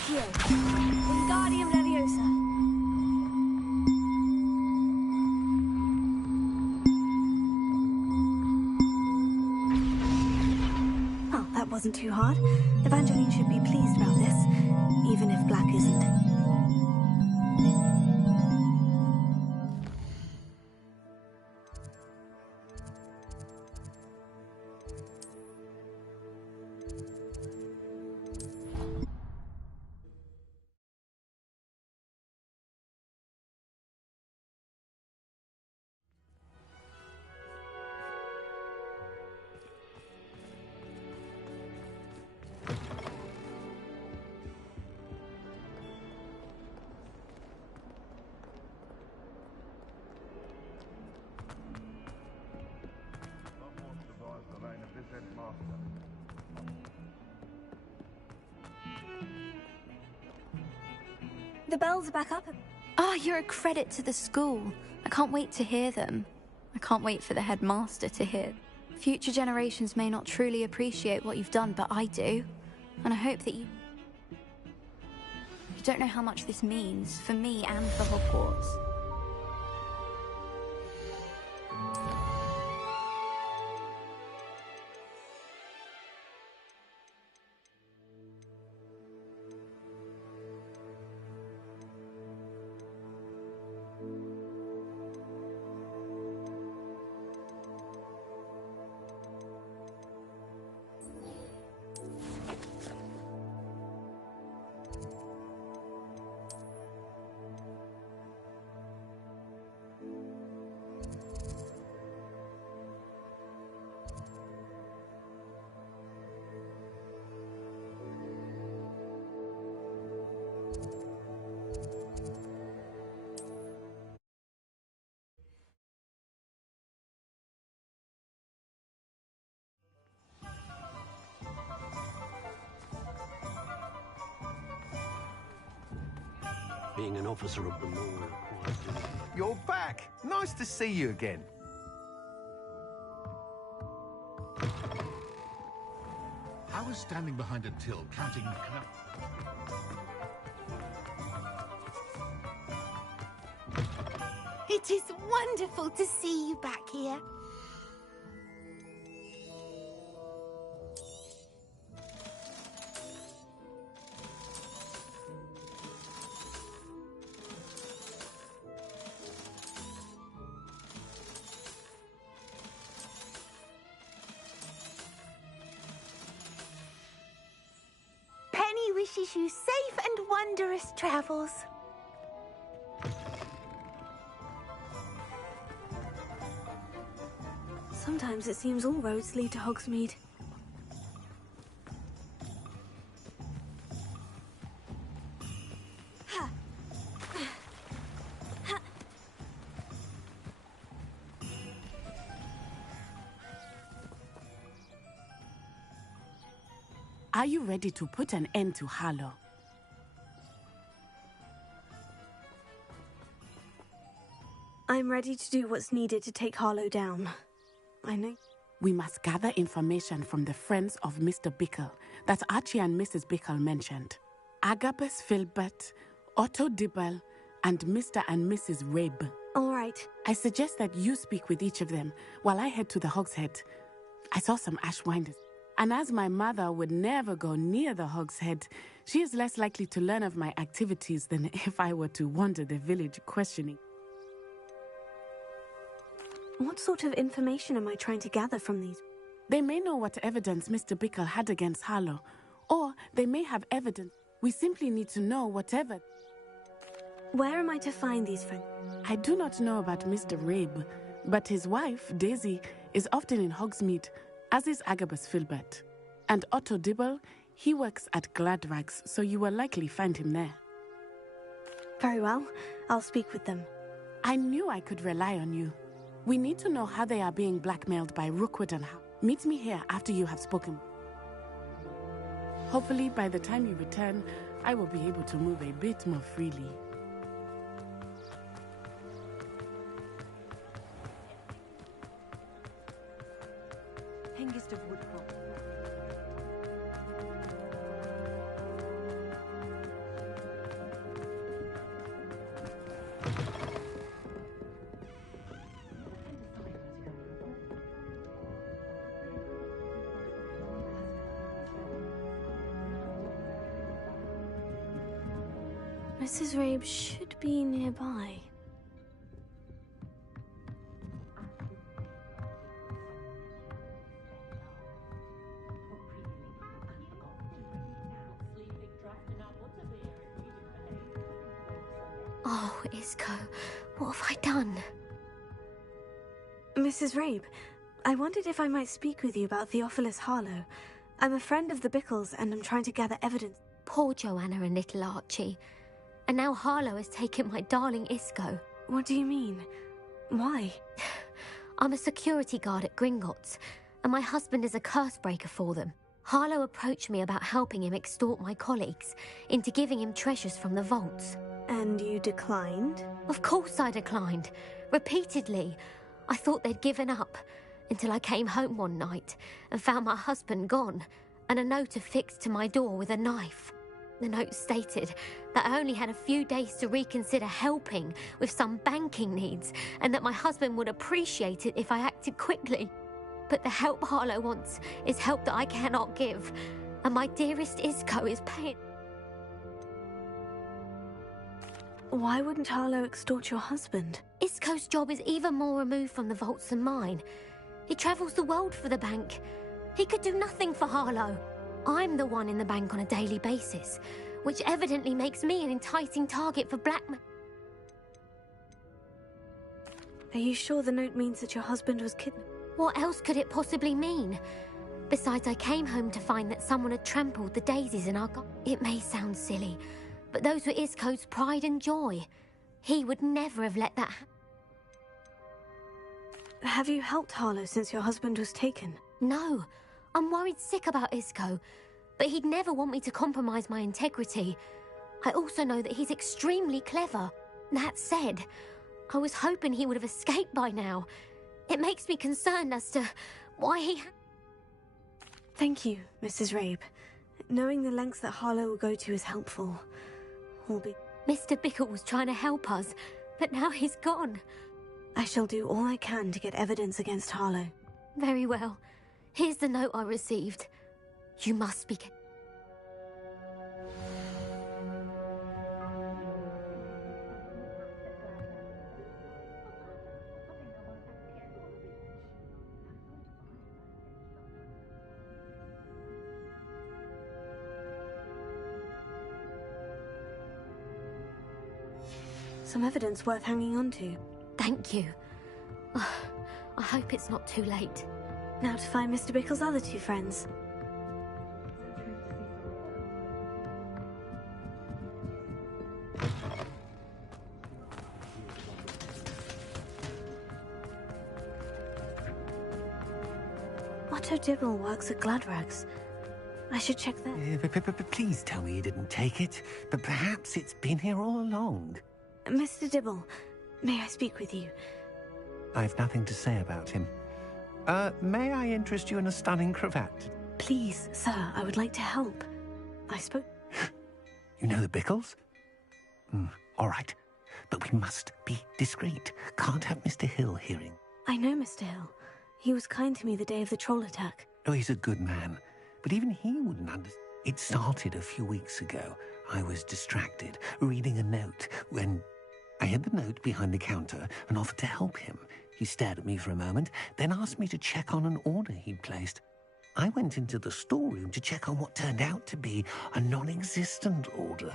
Wingardium Leviosa. Oh, that wasn't too hard. Evangeline should be pleased about this, even if Black isn't. The bells are back up. Ah, you're a credit to the school. I can't wait to hear them. I can't wait for the headmaster to hear. Future generations may not truly appreciate what you've done, but I do. And I hope that you don't know how much this means for me and for Hogwarts. being an officer of the law. You're back! Nice to see you again. How is standing behind a till counting... It is wonderful to see you back here. Penny wishes you safe and wondrous travels. Sometimes it seems all roads lead to Hogsmeade. Are you ready to put an end to Harlow? I'm ready to do what's needed to take Harlow down. I know. We must gather information from the friends of Mr. Bickle that Archie and Mrs. Bickle mentioned. Agabus Filbert, Otto Dibble, and Mr. and Mrs. Rabe. All right. I suggest that you speak with each of them while I head to the Hogshead. I saw some ashwinders. And as my mother would never go near the Hogshead, she is less likely to learn of my activities than if I were to wander the village questioning. What sort of information am I trying to gather from these? They may know what evidence Mr. Bickle had against Harlow, or they may have evidence. We simply need to know whatever. Where am I to find these friends? I do not know about Mr. Rabe, but his wife, Daisy, is often in Hogsmeade, as is Agabus Filbert. And Otto Dibble, he works at Gladrags, so you will likely find him there. Very well. I'll speak with them. I knew I could rely on you. We need to know how they are being blackmailed by Rookwood and how. Meet me here after you have spoken. Hopefully, by the time you return, I will be able to move a bit more freely. Hengist of Woodcroft. Mrs. Rabe should be nearby. Oh, Isco, what have I done? Mrs. Rabe, I wondered if I might speak with you about Theophilus Harlow. I'm a friend of the Bickles and I'm trying to gather evidence. Poor Joanna and little Archie. And now Harlow has taken my darling Isco. What do you mean? Why? I'm a security guard at Gringotts, and my husband is a curse breaker for them. Harlow approached me about helping him extort my colleagues into giving him treasures from the vaults. And you declined? Of course I declined. Repeatedly. I thought they'd given up, until I came home one night and found my husband gone, and a note affixed to my door with a knife. The note stated that I only had a few days to reconsider helping with some banking needs, and that my husband would appreciate it if I acted quickly. But the help Harlow wants is help that I cannot give, and my dearest Isco is paying. Why wouldn't Harlow extort your husband? Isco's job is even more removed from the vaults than mine. He travels the world for the bank. He could do nothing for Harlow. I'm the one in the bank on a daily basis, which evidently makes me an enticing target for blackmail. Are you sure the note means that your husband was kidnapped? What else could it possibly mean? Besides, I came home to find that someone had trampled the daisies in our garden. It may sound silly, but those were Isco's pride and joy. He would never have let that happen. Have you helped Harlow since your husband was taken? No. I'm worried sick about Isco, but he'd never want me to compromise my integrity. I also know that he's extremely clever. That said, I was hoping he would have escaped by now. It makes me concerned as to why he... Thank you, Mrs. Rabe. Knowing the lengths that Harlow will go to is helpful. Mr. Bickle was trying to help us, but now he's gone. I shall do all I can to get evidence against Harlow. Very well. Here's the note I received. You must be... Some evidence worth hanging on to. Thank you. I hope it's not too late. Now to find Mr. Bickle's other two friends. Otto Dibble works at Gladrags. I should check there. Please tell me you didn't take it. But perhaps it's been here all along. Mr. Dibble, may I speak with you? I've nothing to say about him. May I interest you in a stunning cravat? Please, sir, I would like to help. I spoke... You know the Bickles? All right. But we must be discreet. Can't have Mr. Hill hearing. I know Mr. Hill. He was kind to me the day of the troll attack. Oh, he's a good man. But even he wouldn't understand. It started a few weeks ago. I was distracted, reading a note, when I hid the note behind the counter and offered to help him. He stared at me for a moment, then asked me to check on an order he'd placed. I went into the storeroom to check on what turned out to be a non-existent order.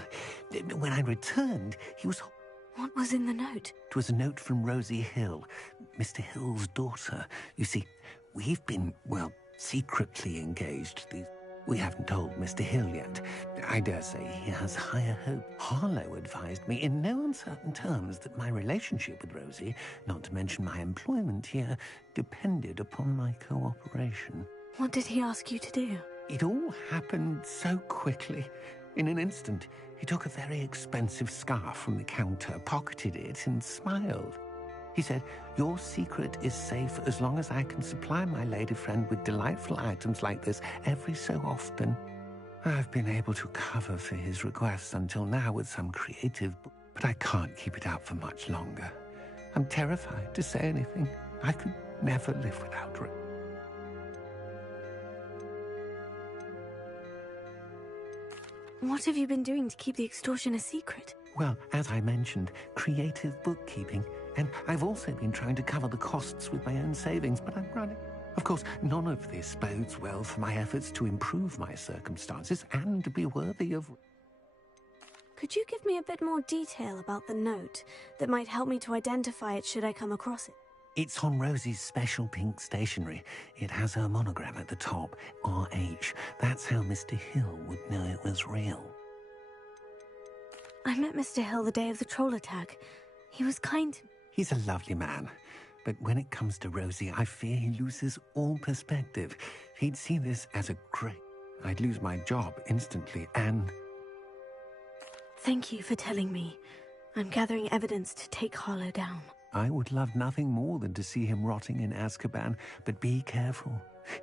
When I returned, he was... What was in the note? It was a note from Rosie Hill, Mr. Hill's daughter. You see, we've been, well, secretly engaged. We haven't told Mr. Hill yet. I dare say he has higher hope. Harlow advised me in no uncertain terms that my relationship with Rosie, not to mention my employment here, depended upon my cooperation. What did he ask you to do? It all happened so quickly. In an instant, he took a very expensive scarf from the counter, pocketed it, and smiled. He said, "Your secret is safe as long as I can supply my lady friend with delightful items like this every so often." I've been able to cover for his requests until now with some creative, but I can't keep it out for much longer. I'm terrified to say anything. I could never live without her. What have you been doing to keep the extortion a secret? Well, as I mentioned, creative bookkeeping. And I've also been trying to cover the costs with my own savings, but I'm running. Of course, none of this bodes well for my efforts to improve my circumstances and to be worthy of... Could you give me a bit more detail about the note that might help me to identify it should I come across it? It's on Rosie's special pink stationery. It has her monogram at the top, RH. That's how Mr. Hill would know it was real. I met Mr. Hill the day of the troll attack. He was kind to me. He's a lovely man. But when it comes to Rosie, I fear he loses all perspective. He'd see this as a great... I'd lose my job instantly, and... Thank you for telling me. I'm gathering evidence to take Harlow down. I would love nothing more than to see him rotting in Azkaban, but be careful.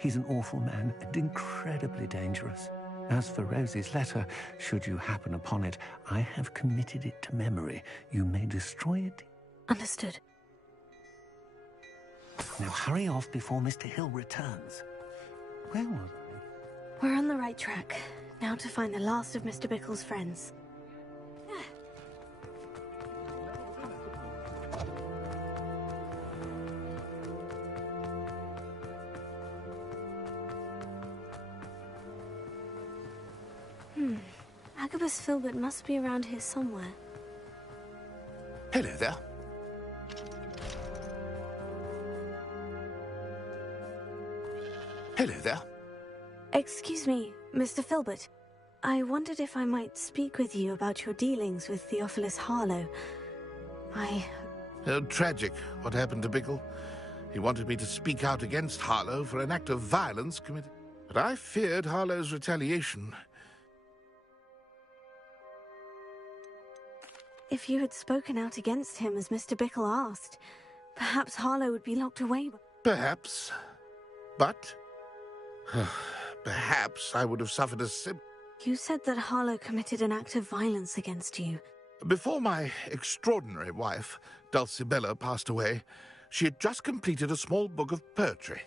He's an awful man and incredibly dangerous. As for Rosie's letter, should you happen upon it, I have committed it to memory. You may destroy it. Understood. Now hurry off before Mr. Hill returns. Where was I? We're on the right track. Now to find the last of Mr. Bickle's friends. Agabus Filbert must be around here somewhere. Hello there. Hello there. Excuse me, Mr. Filbert. I wondered if I might speak with you about your dealings with Theophilus Harlow. Tragic, what happened to Bickle. He wanted me to speak out against Harlow for an act of violence committed. But I feared Harlow's retaliation. If you had spoken out against him as Mr. Bickle asked, perhaps Harlow would be locked away. Perhaps. But perhaps I would have suffered a You said that Harlow committed an act of violence against you. Before my extraordinary wife, Dulcibella, passed away, she had just completed a small book of poetry.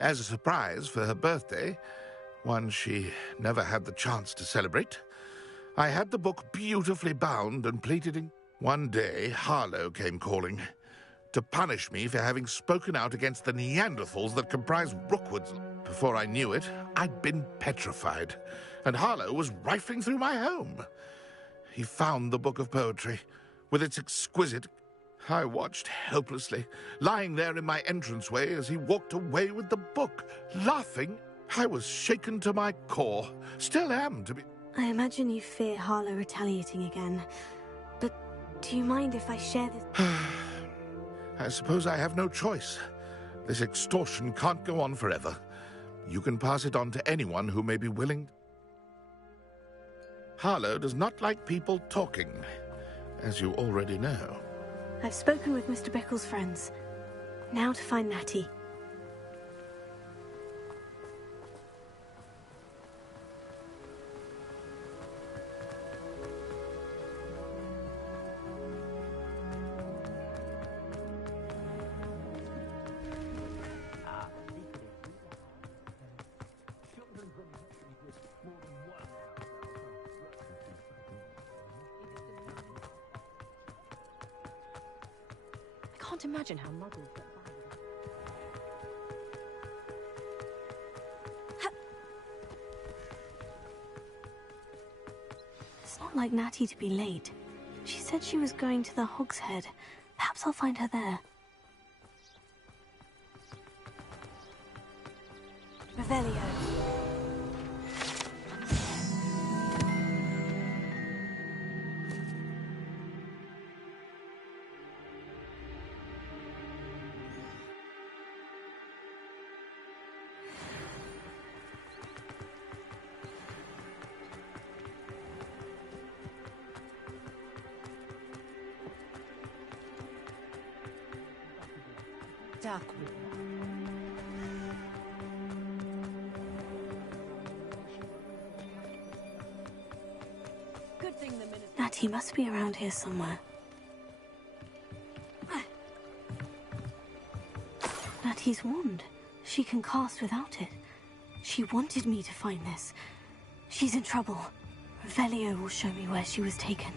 As a surprise for her birthday, one she never had the chance to celebrate, I had the book beautifully bound and plated in. One day, Harlow came calling to punish me for having spoken out against the Neanderthals that comprise Rookwood's. Before I knew it, I'd been petrified, and Harlow was rifling through my home. He found the book of poetry, with its exquisite... I watched helplessly, lying there in my entranceway as he walked away with the book, laughing. I was shaken to my core. Still am, to be... I imagine you fear Harlow retaliating again. But do you mind if I share this? I suppose I have no choice. This extortion can't go on forever. You can pass it on to anyone who may be willing. Harlow does not like people talking, as you already know. I've spoken with Mr. Bickle's friends. Now to find Natty. I can't imagine how muggles get by. It's not like Natty to be late. She said she was going to the Hog's Head. Perhaps I'll find her there. Revelio. Good thing the minute... Natty must be around here somewhere. Natty's wand. She can cast without it. She wanted me to find this. She's in trouble. Revelio will show me where she was taken.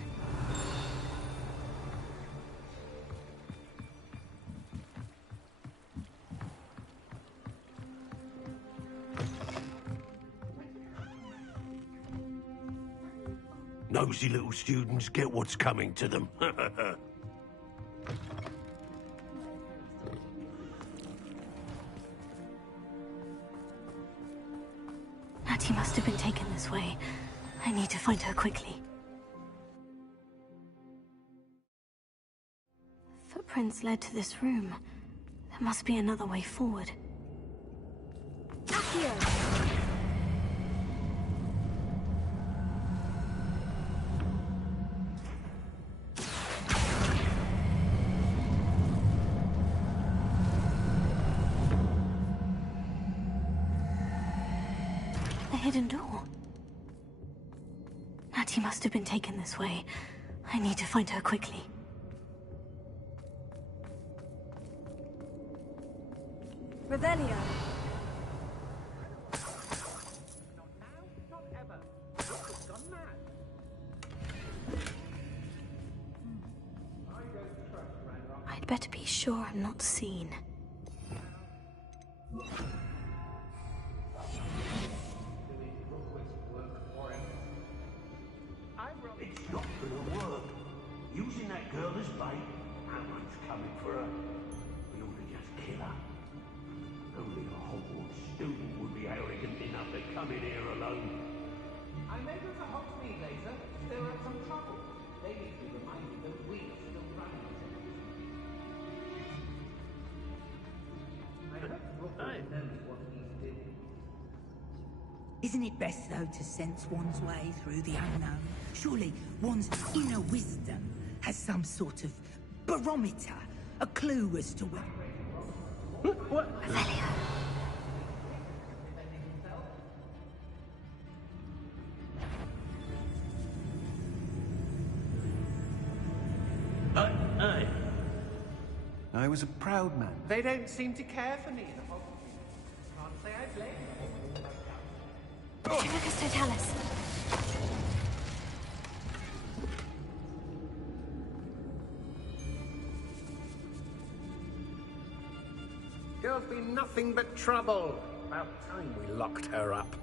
Nosy little students get what's coming to them. Natty must have been taken this way. I need to find her quickly. Footprints led to this room. There must be another way forward. Accio! Hidden door. Natty must have been taken this way. I need to find her quickly. Revelio. I'd better be sure I'm not seen. It's not gonna work. Using that girl as bait, no one's coming for her. We ought to just kill her. Only a Hogwarts student would be arrogant enough to come in here alone. I'm able to Hogsmeade later. There are some trouble. They need to be reminded that we are still running this. I hope Rookwood knows what he's doing. Isn't it best, though, to sense one's way through the unknown? Surely one's inner wisdom Has some sort of barometer, a clue as to where... What? I was a proud man. They don't seem to care for me. Can't say I blame them. Timicus Totalis. Girl's been nothing but trouble. About time we locked her up.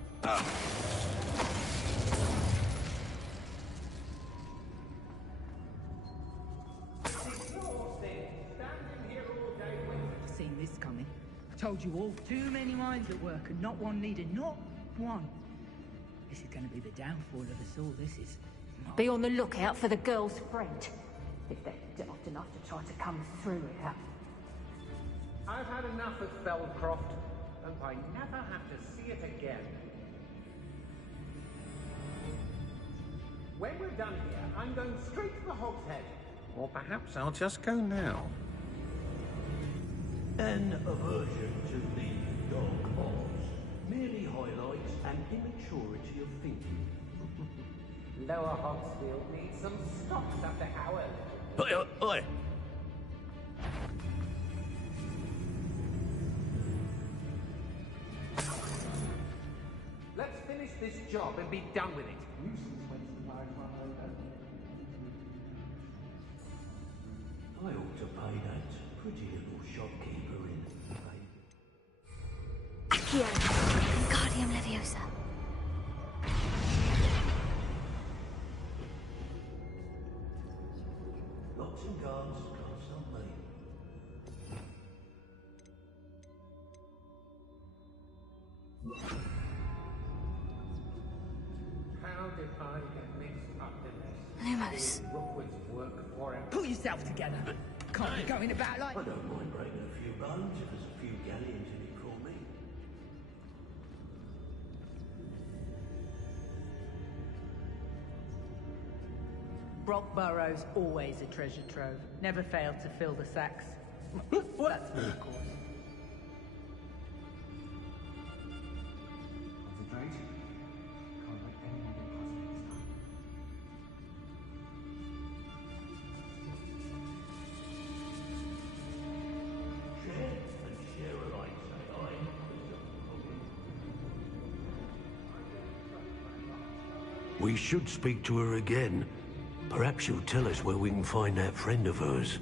Seen this coming. I told you all, too many minds at work and not one needed, not one. This is going to be the downfall of us all, this is. Be on the lookout for the girl's friend. If they're daft enough to try to come through here. I've had enough of Feldcroft. Hope I never have to see it again. When we're done here, I'm going straight to the Hogshead. Or perhaps I'll just go now. An aversion to the dark arts merely highlights an immaturity of thinking. Lower Hogsfield needs some stops after Howard. Oi! Let's finish this job and be done with it. I ought to pay that pretty little shopkeeper in. Accio. Guardium Leviosa. Lots and guns, can't stop me. How did I get mixed up in this? Lumos. Rookwood's work for him. Pull yourself together. Can't be going about like... I don't mind breaking a few bones if there's a few galleons in it for me. Brockborough's always a treasure trove. Never failed to fill the sacks. That's me, of course. Concentrate. Can't let anyone get past me this time. Share and share alike, say I. We should speak to her again. Perhaps she'll tell us where we can find that friend of hers.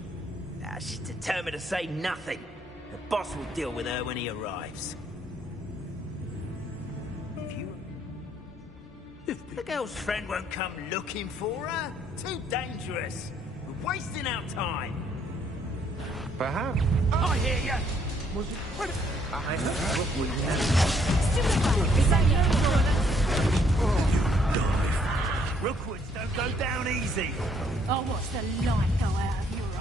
Nah, she's determined to say nothing. The boss will deal with her when he arrives. If the girl's friend won't come looking for her, too dangerous. We're wasting our time. Perhaps. I hear you. Was it? I heard Rookwood. Is that Rookwoods don't go down easy. I'll watch the light go out of your eye.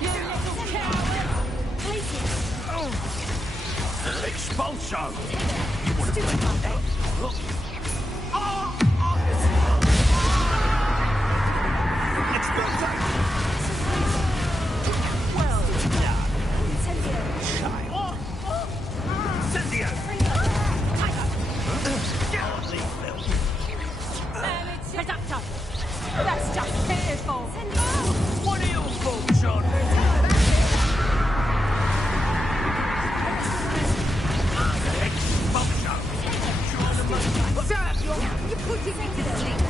You little coward! Expulso! You want to play my deck? Expulso! Well done. Incendio! Reductor! That's just fearful! What are your thoughts on? Sir, you're putting me to sleep!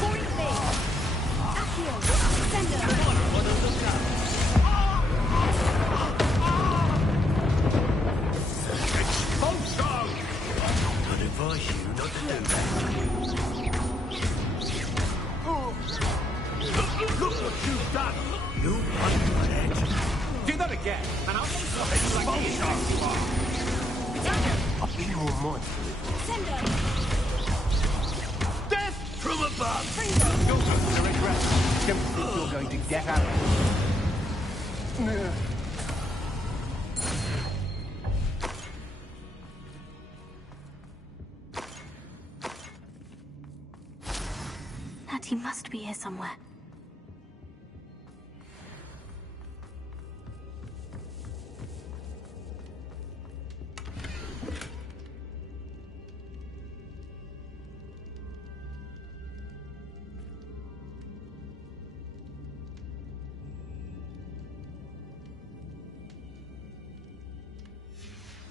Point me! Accio! Sender! Expulso! I'd advise you not to do that. Look what you've done! You undead! Do that again, and I'll make I'll be more mindful. Sender! Death from above! You're going to regret it. Don't think you're going to get out of He must be here somewhere.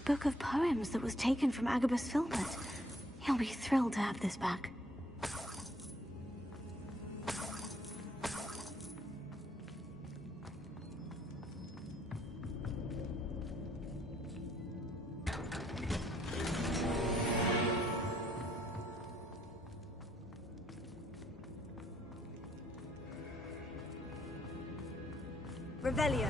Book of poems that was taken from Agabus Filbert. He'll be thrilled to have this back. Revelio.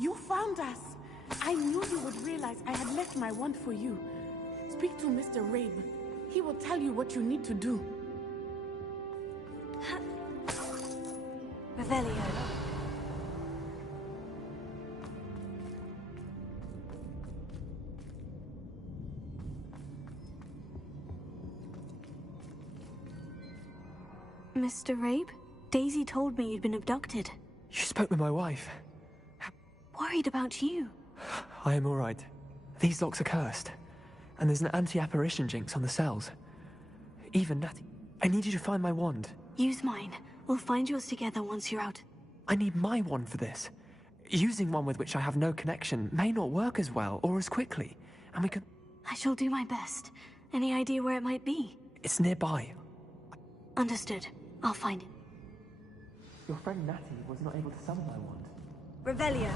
You found us! I knew you would realize I had left my wand for you. Speak to Mr. Rabe. He will tell you what you need to do. Revelio. Mr. Rabe? Daisy told me you'd been abducted. You spoke with my wife. Worried about you. I am all right. These locks are cursed, and there's an anti-apparition jinx on the cells. Even Natty. I need you to find my wand. Use mine. We'll find yours together once you're out. I need my wand for this. Using one with which I have no connection may not work as well or as quickly, and we could... I shall do my best. Any idea where it might be? It's nearby. Understood. I'll find it. Your friend Natty was not able to summon my wand. Revelio.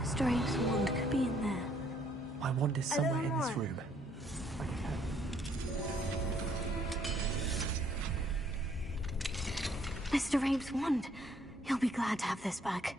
Mr. Abe's wand could be in there. My wand is somewhere in this room. Mr. Abe's wand. He'll be glad to have this back.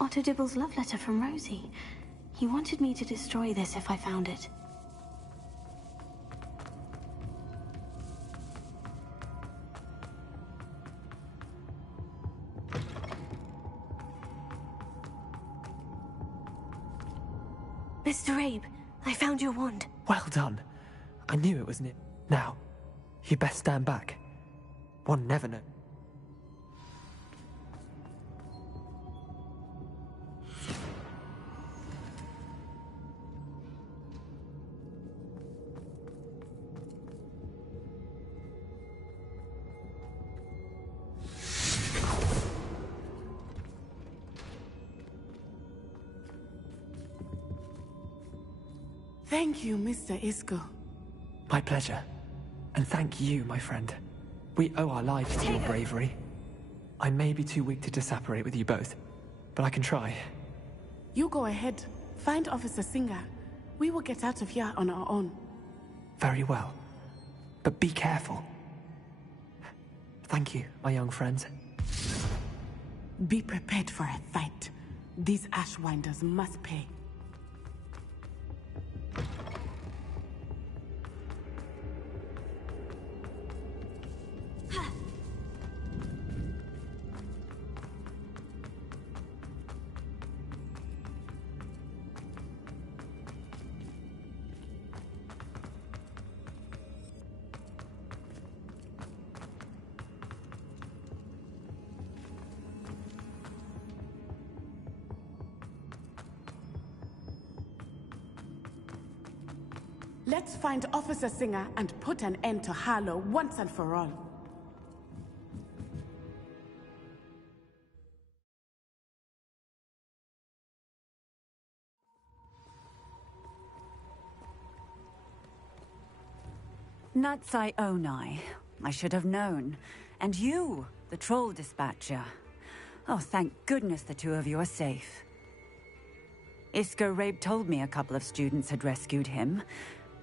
Otto Dibble's love letter from Rosie. He wanted me to destroy this if I found it. Mr. Abe, I found your wand. Well done. I knew it was near. Now, you best stand back. One never knows. Thank you, Mr. Isco. My pleasure. And thank you, my friend. We owe our lives to your bravery. I may be too weak to disapparate with you both, but I can try. You go ahead. Find Officer Singer. We will get out of here on our own. Very well. But be careful. Thank you, my young friends. Be prepared for a fight. These Ashwinders must pay. Let's find Officer Singer and put an end to Harlow once and for all. Natsai Onai. I should have known. And you, the troll dispatcher. Oh, thank goodness the two of you are safe. Isco Rabe told me a couple of students had rescued him.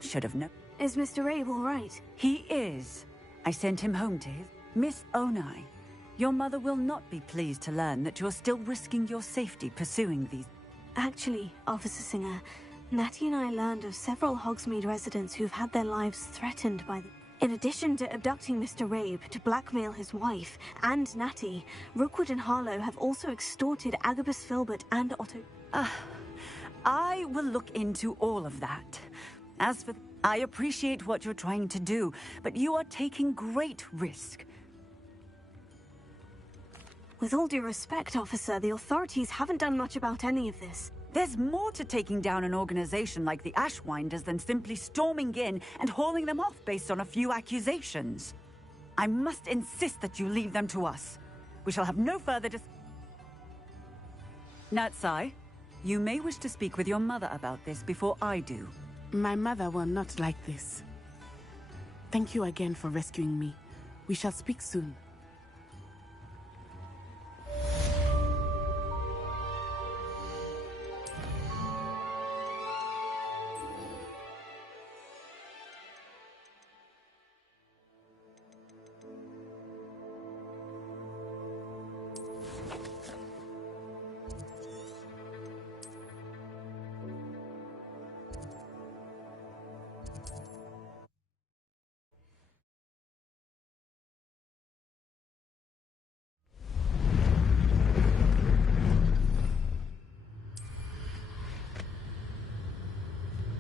Should have known. Is Mr. Rabe all right? He is. I sent him home to his... Miss Onai, your mother will not be pleased to learn that you're still risking your safety pursuing these... Actually, Officer Singer, Natty and I learned of several Hogsmeade residents who've had their lives threatened by the... In addition to abducting Mr. Rabe to blackmail his wife and Natty, Rookwood and Harlow have also extorted Agabus Filbert and Otto... I will look into all of that. As for... I appreciate what you're trying to do, but you are taking great risk. With all due respect, officer, the authorities haven't done much about any of this. There's more to taking down an organization like the Ashwinders than simply storming in and hauling them off based on a few accusations. I must insist that you leave them to us. We shall have no further Natsai, you may wish to speak with your mother about this before I do. My mother will not like this. Thank you again for rescuing me. We shall speak soon.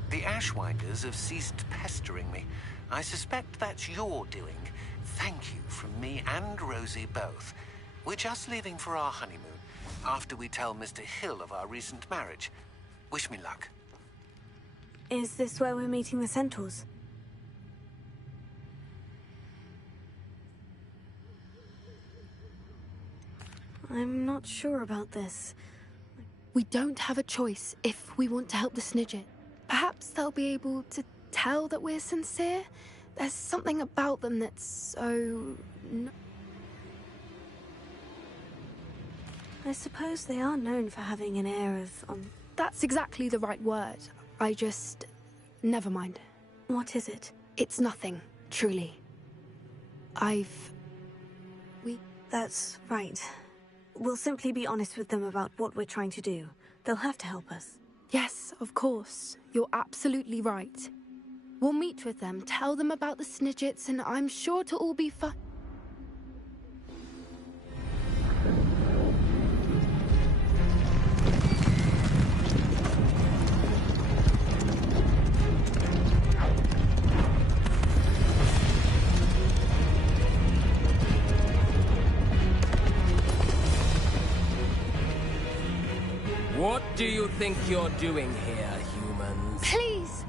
The Ashwinders have ceased pestering me. I suspect that's your doing. Thank you from me and Rosie both. We're just leaving for our honeymoon, after we tell Mr. Hill of our recent marriage. Wish me luck. Is this where we're meeting the Centaurs? I'm not sure about this. We don't have a choice if we want to help the Snidget. Perhaps they'll be able to tell that we're sincere. There's something about them that's so... I suppose they are known for having an air of... That's exactly the right word. I just... Never mind. What is it? It's nothing, truly. That's right. We'll simply be honest with them about what we're trying to do. They'll have to help us. Yes, of course. You're absolutely right. We'll meet with them, tell them about the Snidgets, and I'm sure it'll all be fun. What do you think you're doing here, humans? Please!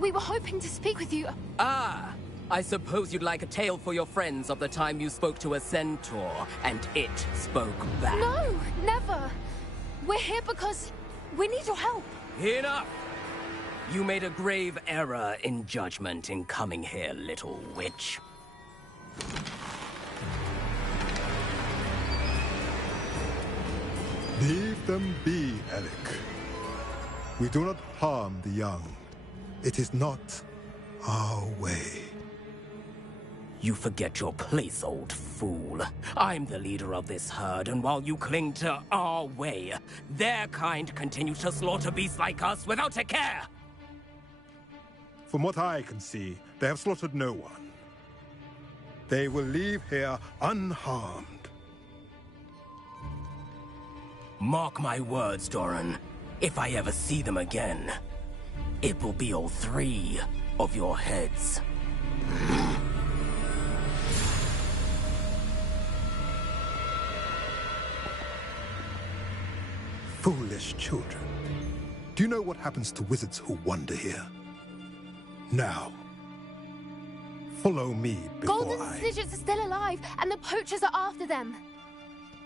We were hoping to speak with you. Ah! I suppose you'd like a tale for your friends of the time you spoke to a centaur, and it spoke back. No, never! We're here because we need your help. Enough! You made a grave error in judgment in coming here, little witch. Leave them be, Alec. We do not harm the young. It is not our way. You forget your place, old fool. I'm the leader of this herd, and while you cling to our way, their kind continue to slaughter beasts like us without a care! From what I can see, they have slaughtered no one. They will leave here unharmed. Mark my words, Doran. If I ever see them again, it will be all 3 of your heads. Foolish children. Do you know what happens to wizards who wander here? Now, follow me before Golden I... Snidgets are still alive, and the poachers are after them.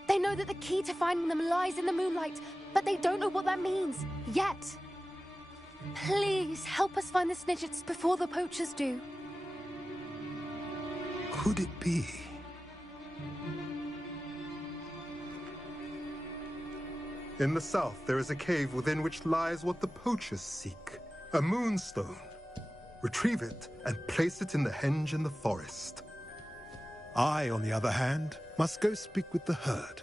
They know that the key to finding them lies in the moonlight, but they don't know what that means, yet. Please, help us find the Snidgets before the poachers do. Could it be? In the south, there is a cave within which lies what the poachers seek. A moonstone. Retrieve it and place it in the henge in the forest. I, on the other hand, must go speak with the herd.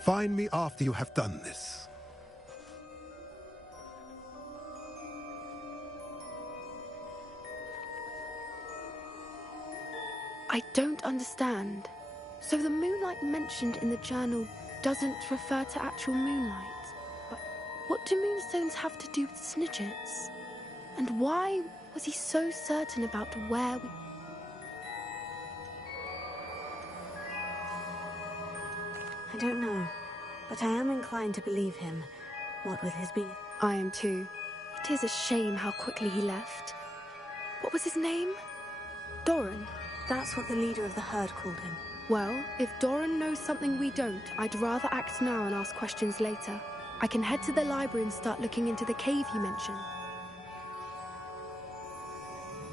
Find me after you have done this. I don't understand. So the moonlight mentioned in the journal doesn't refer to actual moonlight. But what do moonstones have to do with Snidgets? And why was he so certain about where we... I don't know, but I am inclined to believe him, what with his being... I am too. It is a shame how quickly he left. What was his name? Doran? That's what the leader of the herd called him. Well, if Doran knows something we don't, I'd rather act now and ask questions later. I can head to the library and start looking into the cave you mentioned.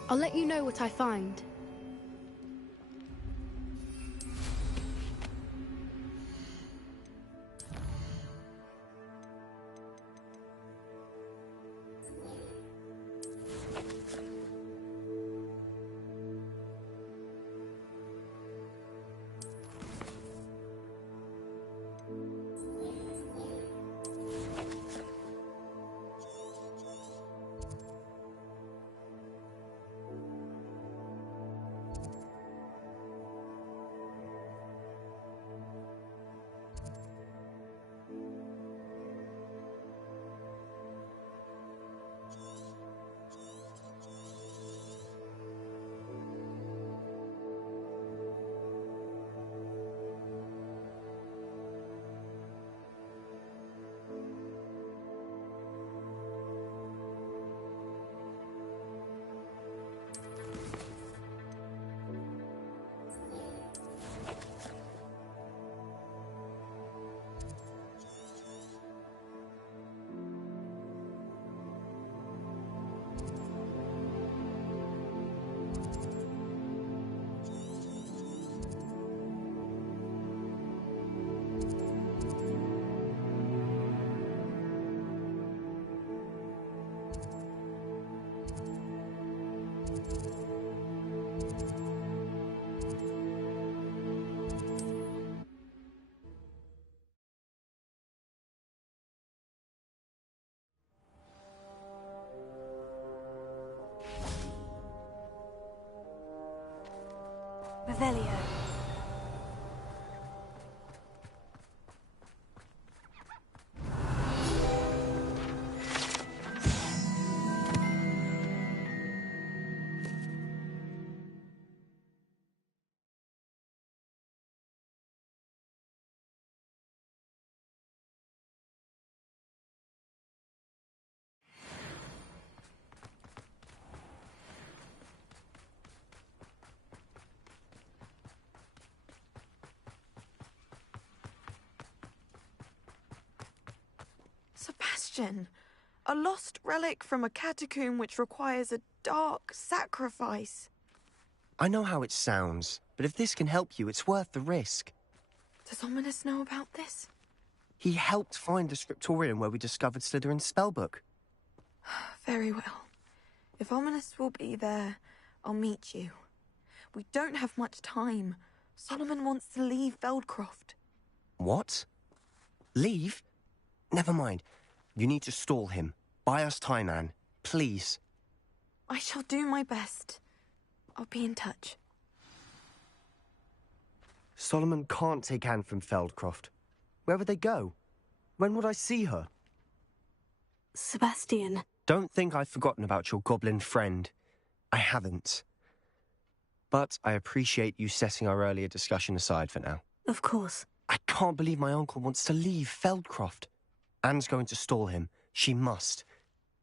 I'll let you know what I find. Revelio. Sebastian, A lost relic from a catacomb which requires a dark sacrifice. I know how it sounds, but if this can help you, it's worth the risk. Does Ominous know about this? He helped find the scriptorium where we discovered Slytherin's spellbook. Very well. If Ominous will be there, I'll meet you. We don't have much time. Solomon wants to leave Feldcroft. What? Leave? Never mind. You need to stall him. Buy us time, Anne. Please. I shall do my best. I'll be in touch. Solomon can't take Anne from Feldcroft. Where would they go? When would I see her? Sebastian. Don't think I've forgotten about your goblin friend. I haven't. But I appreciate you setting our earlier discussion aside for now. Of course. I can't believe my uncle wants to leave Feldcroft. Anne's going to stall him. She must.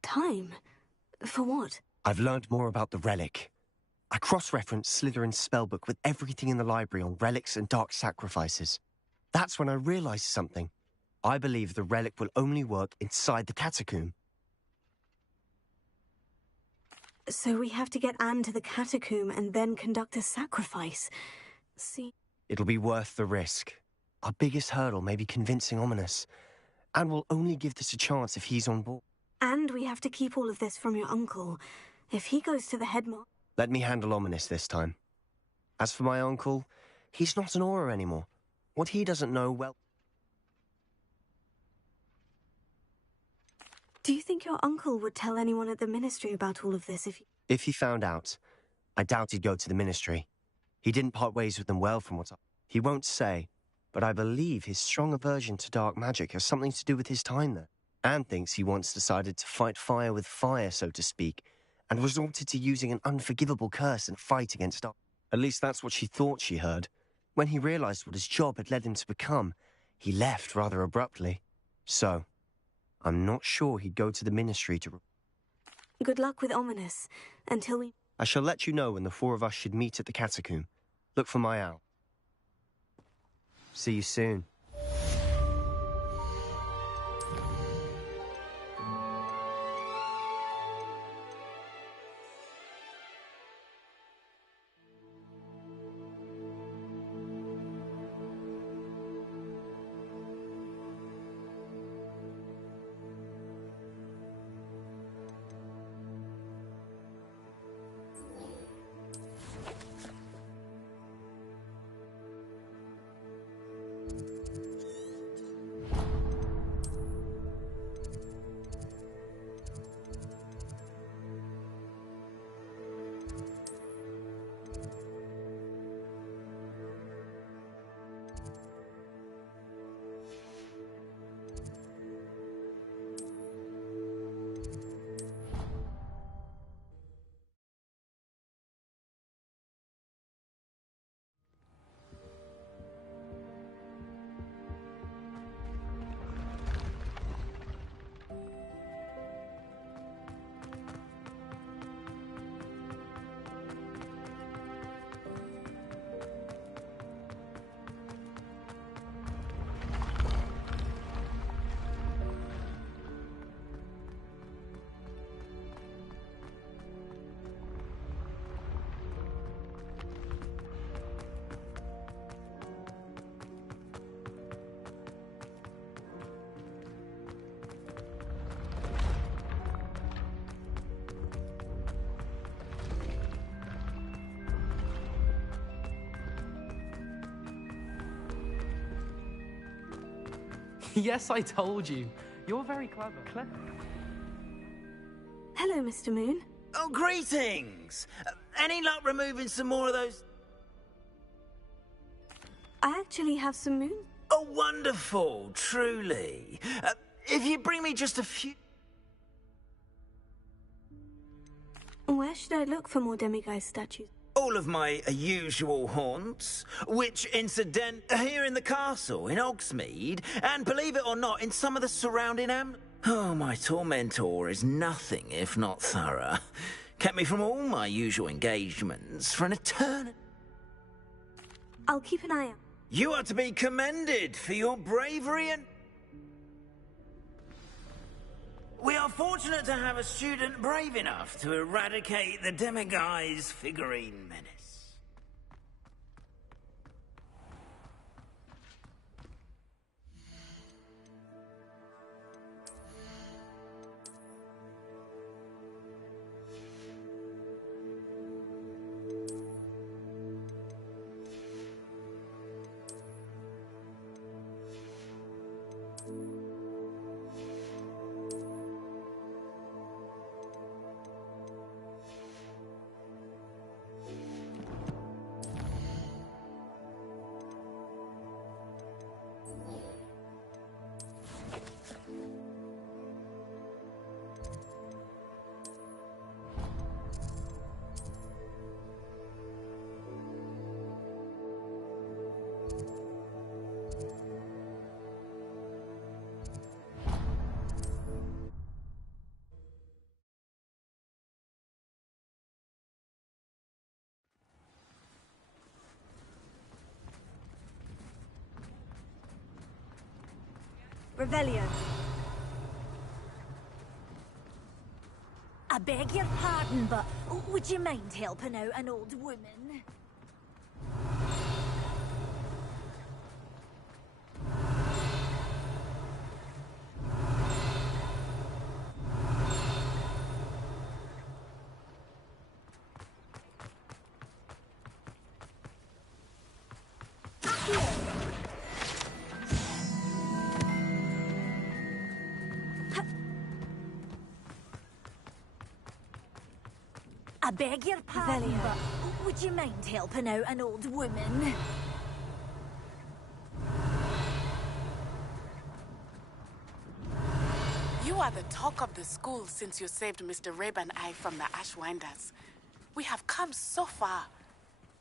Time? For what? I've learned more about the relic. I cross-referenced Slytherin's spellbook with everything in the library on relics and dark sacrifices. That's when I realized something. I believe the relic will only work inside the catacomb. So we have to get Anne to the catacomb and then conduct a sacrifice. See? It'll be worth the risk. Our biggest hurdle may be convincing Ominous. And we'll only give this a chance if he's on board. And we have to keep all of this from your uncle. If he goes to the headmaster... Let me handle Ominous this time. As for my uncle, he's not an Auror anymore. What he doesn't know, well... Do you think your uncle would tell anyone at the Ministry about all of this If he found out, I doubt he'd go to the Ministry. He didn't part ways with them well from what He won't say, but I believe his strong aversion to dark magic has something to do with his time there. Anne thinks he once decided to fight fire with fire, so to speak, and resorted to using an unforgivable curse in a fight against dark. At least that's what she thought she heard. When he realized what his job had led him to become, he left rather abruptly. So, I'm not sure he'd go to the Ministry to... Good luck with Ominous, until we... I shall let you know when the four of us should meet at the catacomb. Look for my owl. See you soon. Yes, I told you. You're very clever. Hello, Mr. Moon. Oh, greetings! Any luck removing some more of those... I actually have some moon. Oh, wonderful, truly. If you bring me just a few... Where should I look for more demiguise statues? All of my usual haunts, which, incident, are here in the castle, in Hogsmeade, and believe it or not, in some of the surrounding Oh, my tormentor is nothing if not thorough. Kept me from all my usual engagements for an eternity. I'll keep an eye out. You are to be commended for your bravery and... We are fortunate to have a student brave enough to eradicate the Demiguise figurine menace. Revelio. I beg your pardon, but would you mind helping out an old woman? I beg your pardon, but would you mind helping out an old woman? You are the talk of the school since you saved Mr. Rabe and I from the Ashwinders. We have come so far.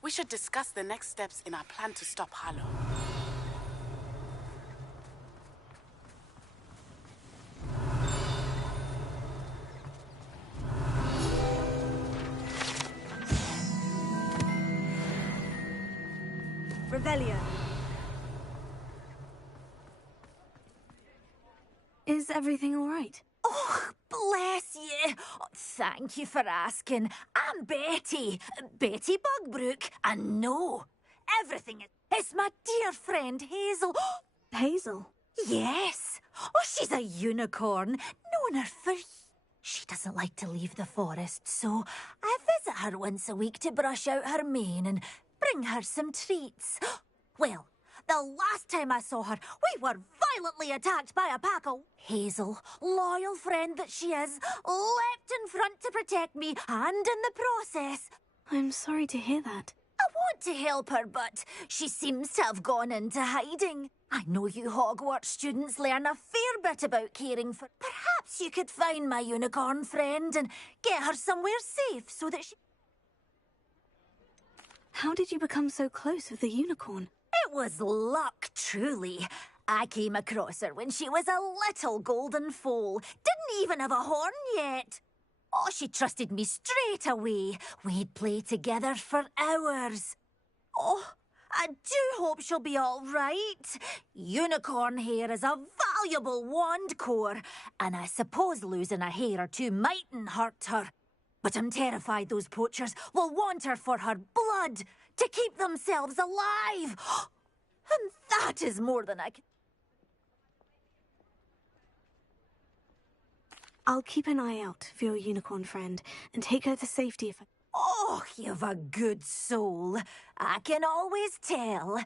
We should discuss the next steps in our plan to stop Harlow. Revelio. Is everything all right? Oh, bless you. Oh, thank you for asking. I'm Betty. Betty Bugbrook. And no, everything is... It's my dear friend Hazel. Hazel? Yes. Oh, she's a unicorn. Known her for... She doesn't like to leave the forest, so I visit her once a week to brush out her mane and bring her some treats. Well, the last time I saw her, we were violently attacked by a pack of... Hazel, loyal friend that she is, leapt in front to protect me, and in the process... I'm sorry to hear that. I want to help her, but she seems to have gone into hiding. I know you Hogwarts students learn a fair bit about caring for... Perhaps you could find my unicorn friend and get her somewhere safe so that she... How did you become so close with the unicorn? It was luck, truly. I came across her when she was a little golden foal. Didn't even have a horn yet. Oh, she trusted me straight away. We'd play together for hours. Oh, I do hope she'll be all right. Unicorn hair is a valuable wand core, and I suppose losing a hair or two mightn't hurt her. But I'm terrified those poachers will want her for her blood, to keep themselves alive. And that is more than I can... I'll keep an eye out for your unicorn friend and take her to safety if I... Oh, you've a good soul. I can always tell.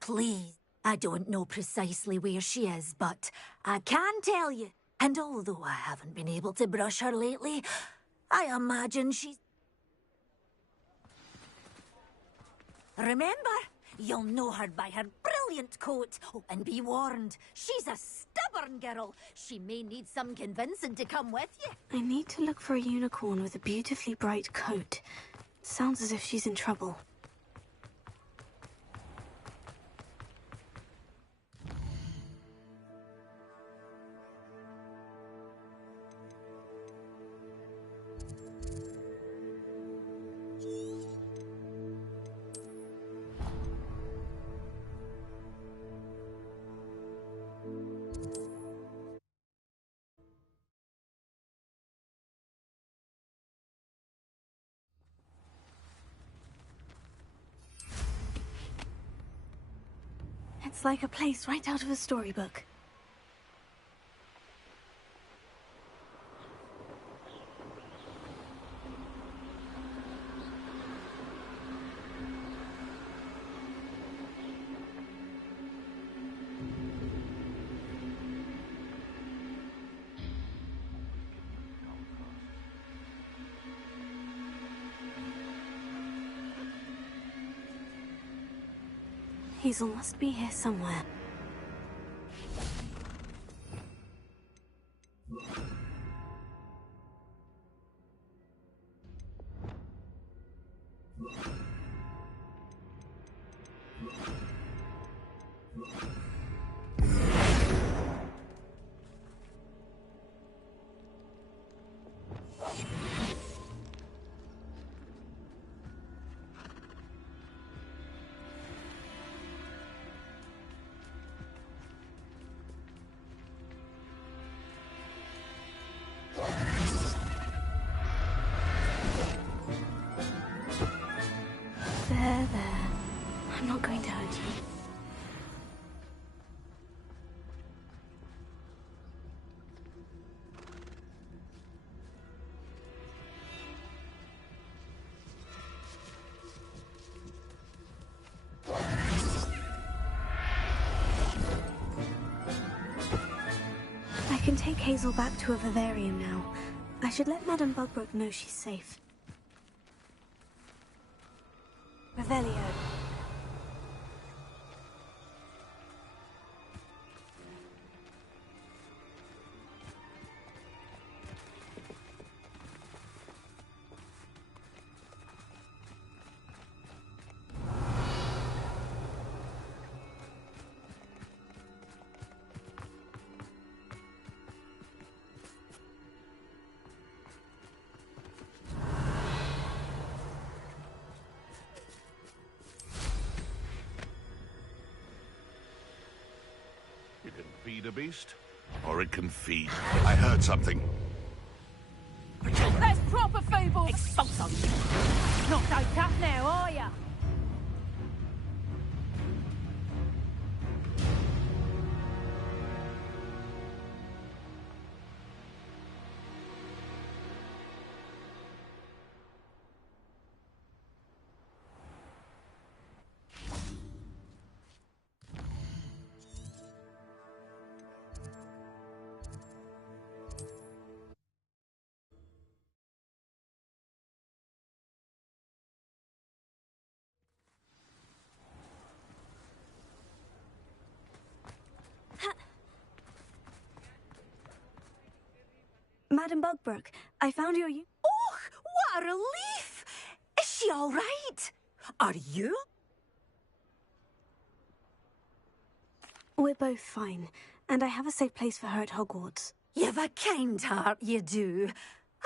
Please, I don't know precisely where she is, but I can tell you. And although I haven't been able to brush her lately, I imagine she's... Remember, you'll know her by her brilliant coat. Oh, and be warned, she's a stubborn girl. She may need some convincing to come with you. I need to look for a unicorn with a beautifully bright coat. Sounds as if she's in trouble. It's like a place right out of a storybook. Hazel must be here somewhere. There. I'm not going to hurt you. I can take Hazel back to a vivarium now. I should let Madame Bugbrook know she's safe. Revelio. It can feed a beast, or it can feed. I heard something. That's proper fables! Expulso! Not so tough now, are ya? Madame Bugbrook, I found your... Oh, what a relief! Is she all right? Are you? We're both fine, and I have a safe place for her at Hogwarts. You've a kind heart, you do.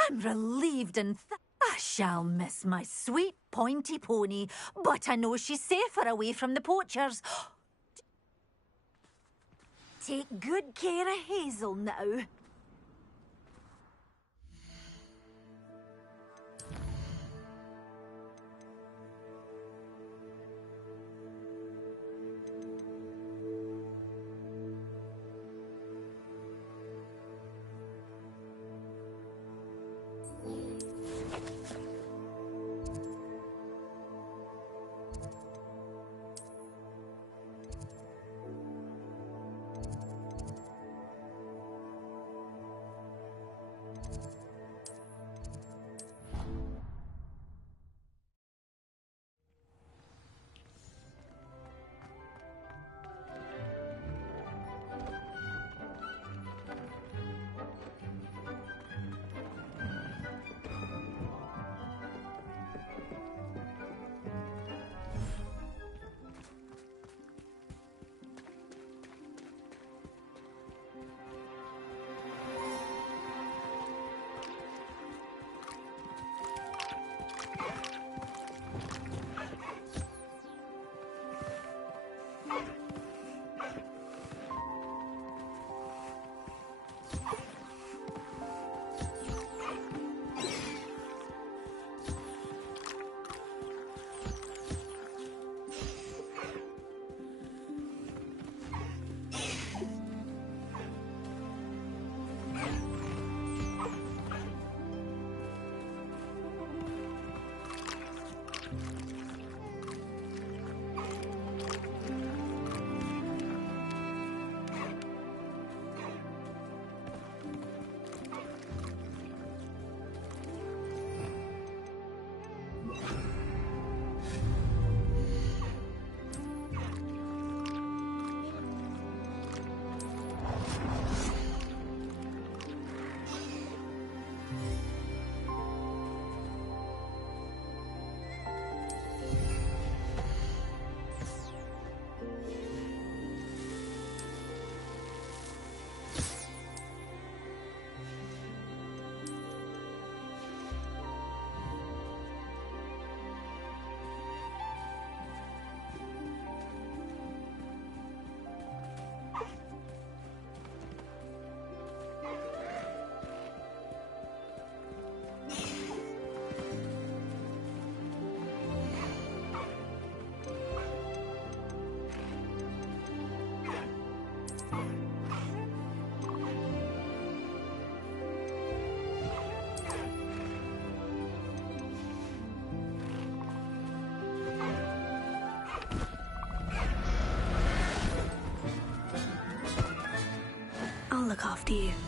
I'm relieved and I shall miss my sweet pointy pony, but I know she's safer away from the poachers. Take good care of Hazel now. you.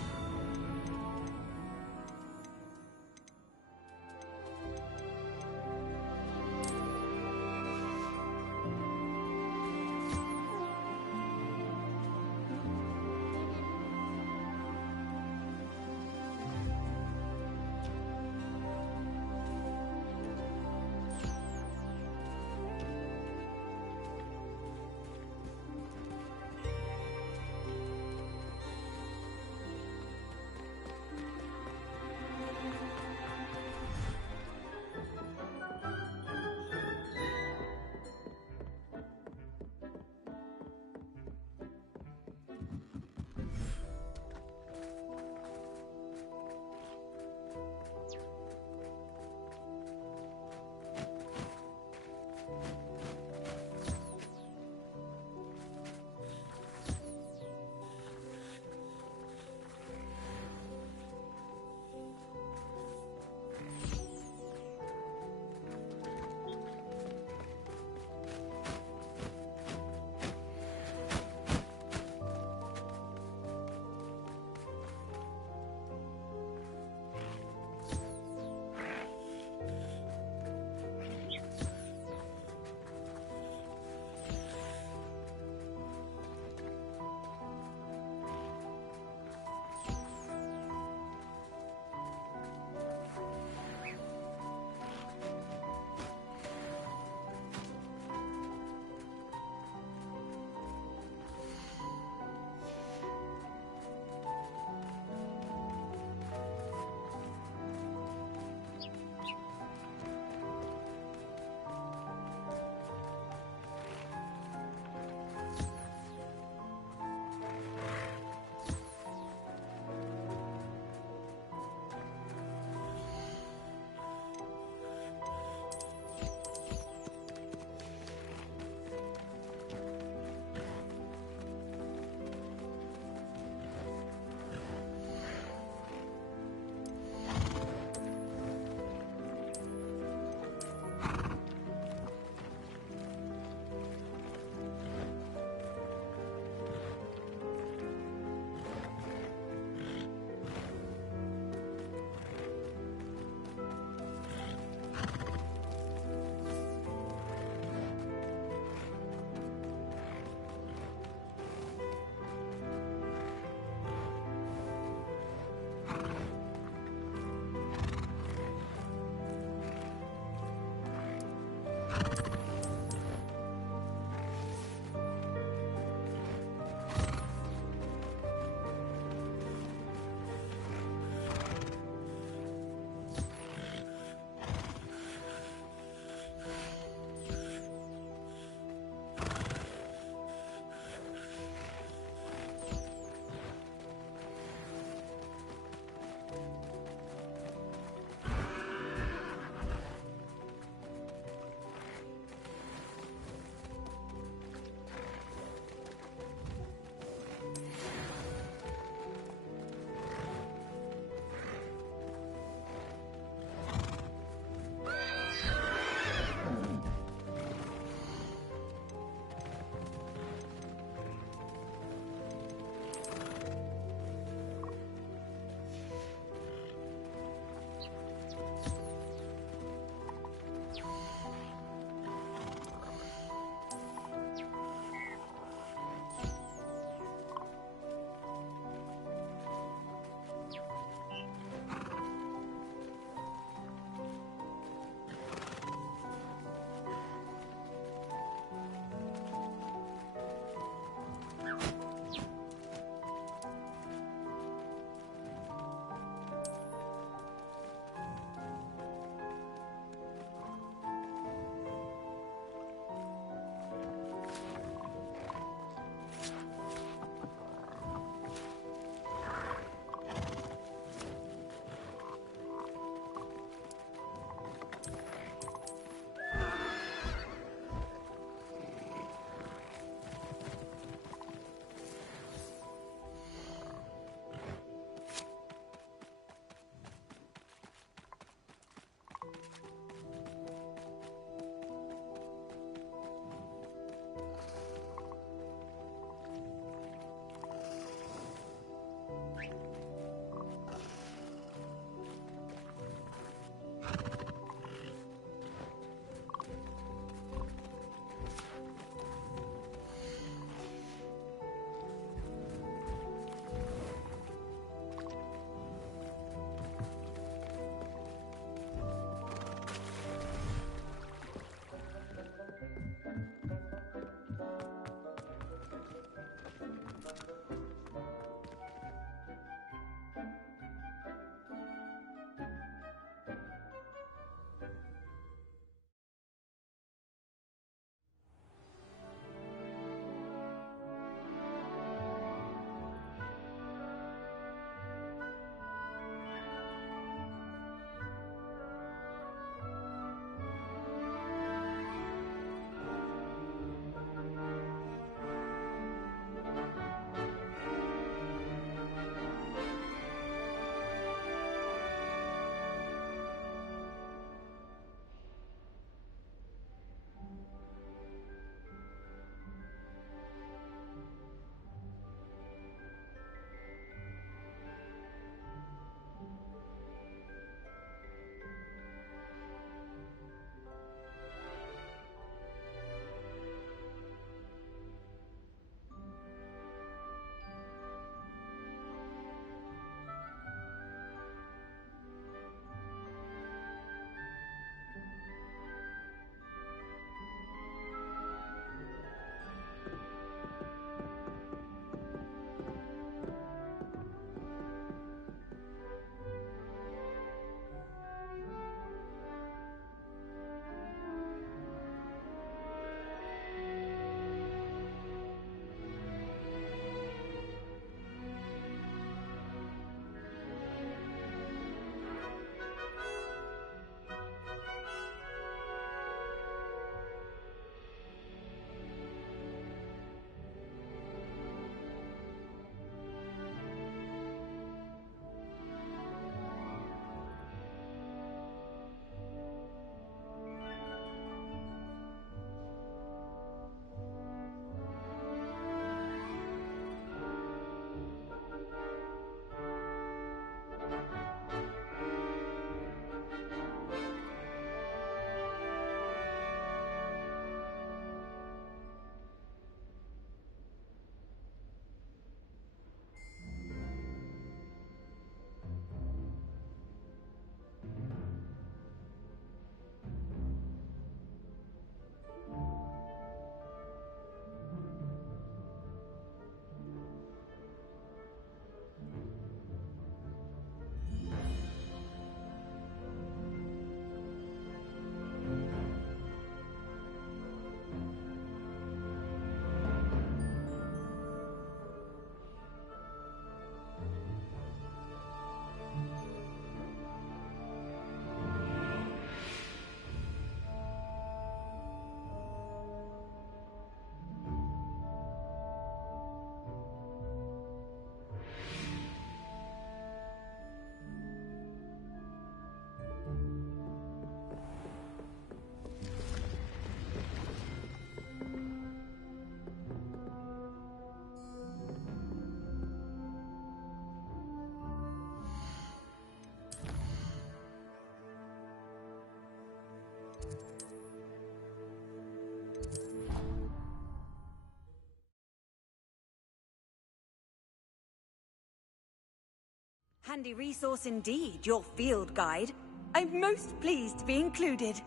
Handy resource indeed, your field guide. I'm most pleased to be included.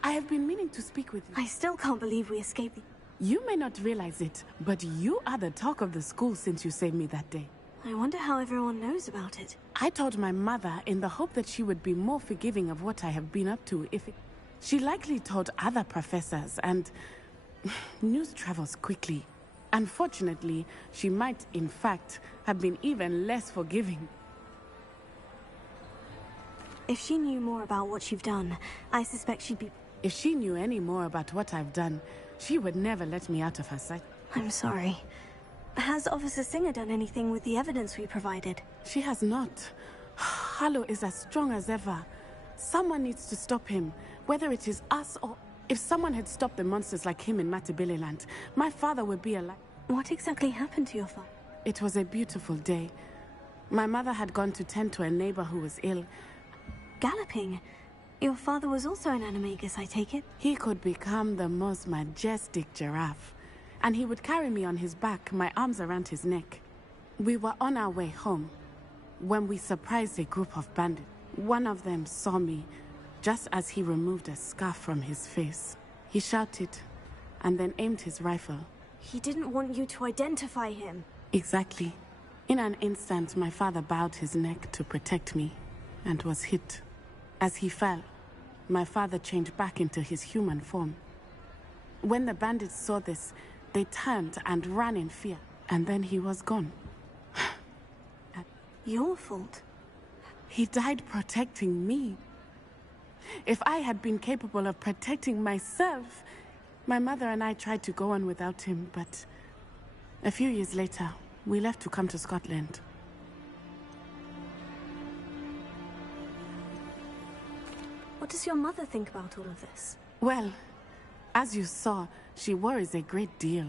I have been meaning to speak with you. I still can't believe we escaped. You may not realize it, but you are the talk of the school since you saved me that day. I wonder how everyone knows about it. I told my mother in the hope that she would be more forgiving of what I have been up to if she likely told other professors, and news travels quickly. Unfortunately, she might, in fact, have been even less forgiving. If she knew more about what you've done, I suspect she'd be... If she knew any more about what I've done, she would never let me out of her sight. I'm sorry. Has Officer Singer done anything with the evidence we provided? She has not. Harlow is as strong as ever. Someone needs to stop him, whether it is us or... If someone had stopped the monsters like him in Matabeleland, my father would be alive. What exactly happened to your father? It was a beautiful day. My mother had gone to tend to a neighbor who was ill. Galloping? Your father was also an animagus, I take it? He could become the most majestic giraffe. And he would carry me on his back, my arms around his neck. We were on our way home when we surprised a group of bandits. One of them saw me just as he removed a scarf from his face. He shouted and then aimed his rifle. He didn't want you to identify him. Exactly. In an instant, my father bowed his neck to protect me and was hit. As he fell, my father changed back into his human form. When the bandits saw this, they turned and ran in fear, and then he was gone. Your fault? He died protecting me. If I had been capable of protecting myself, my mother and I tried to go on without him, but a few years later, we left to come to Scotland. What does your mother think about all of this? Well, as you saw, she worries a great deal.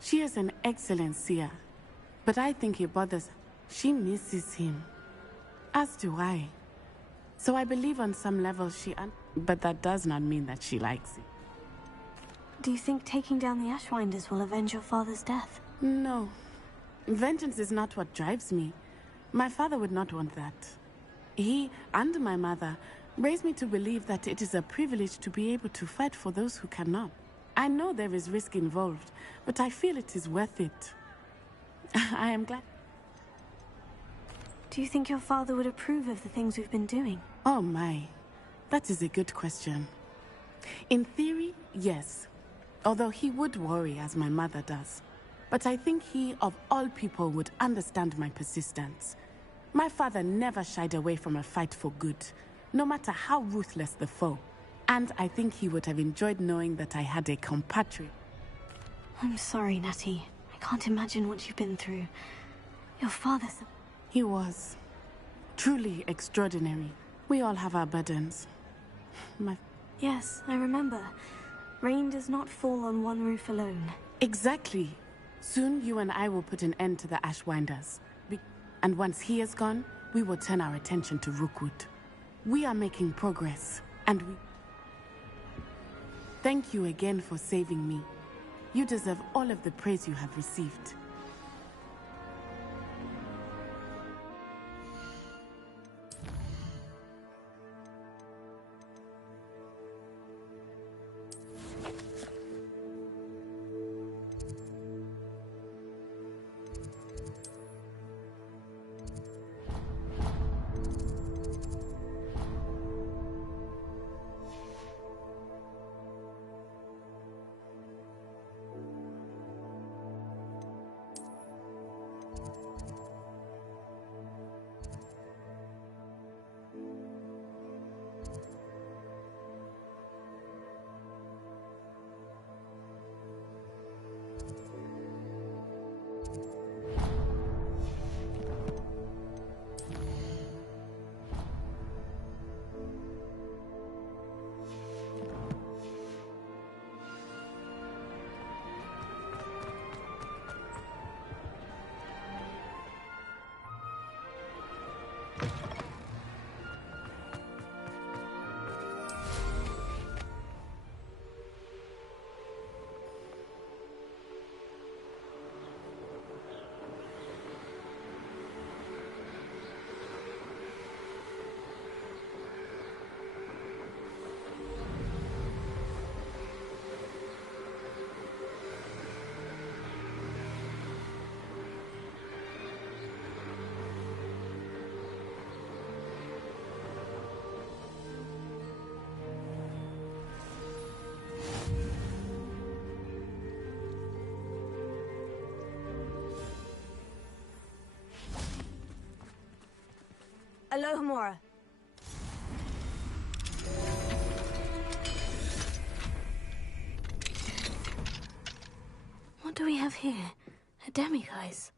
She is an excellent seer, but I think it bothers her. She misses him, as do I. So I believe on some level but that does not mean that she likes it. Do you think taking down the Ashwinders will avenge your father's death? No. Vengeance is not what drives me. My father would not want that. He and my mother raised me to believe that it is a privilege to be able to fight for those who cannot. I know there is risk involved, but I feel it is worth it. I am glad. Do you think your father would approve of the things we've been doing? Oh my, that is a good question. In theory, yes. Although he would worry, as my mother does. But I think he, of all people, would understand my persistence. My father never shied away from a fight for good, no matter how ruthless the foe. And I think he would have enjoyed knowing that I had a compatriot. I'm sorry, Natty. I can't imagine what you've been through. Your father's... He was truly extraordinary. We all have our burdens. Yes, I remember. Rain does not fall on one roof alone. Exactly. Soon you and I will put an end to the Ashwinders. And once he is gone, we will turn our attention to Rookwood. We are making progress, and we... Thank you again for saving me. You deserve all of the praise you have received. Alohomora. What do we have here? A demiguise.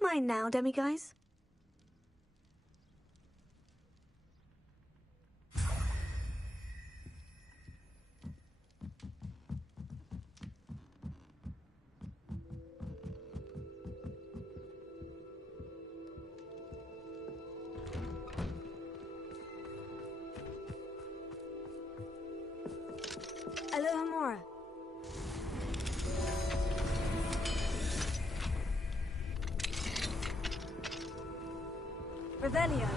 Mine now, demiguise. Alohomora. Revelio.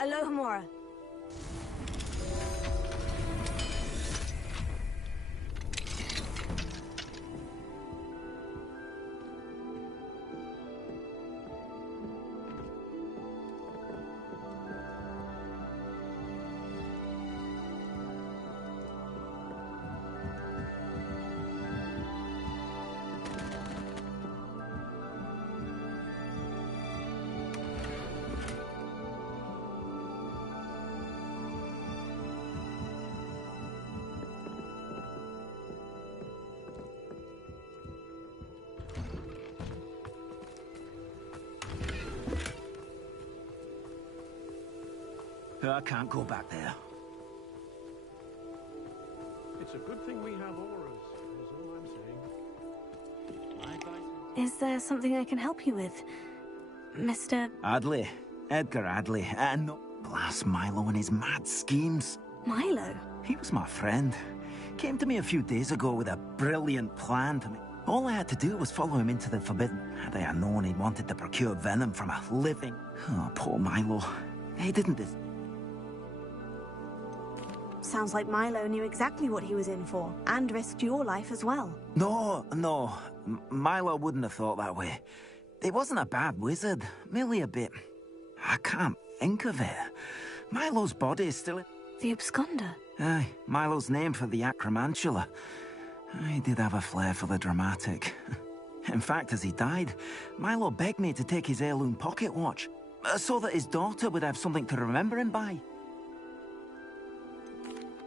Alohomora. I can't go back there. It's a good thing we have auras, is all I'm saying. My advice Is there something I can help you with, Mr. Adley. Edgar Adley. And no, blast Milo and his mad schemes. Milo? He was my friend. Came to me a few days ago with a brilliant plan to me. All I had to do was follow him into the Forbidden. Had I known he wanted to procure venom from a living... Oh, poor Milo. He didn't... Sounds like Milo knew exactly what he was in for, and risked your life as well. No. Milo wouldn't have thought that way. He wasn't a bad wizard, merely a bit... I can't think of it. Milo's body is still... The absconder? Aye, Milo's name for the acromantula. He did have a flair for the dramatic. In fact, as he died, Milo begged me to take his heirloom pocket watch, so that his daughter would have something to remember him by.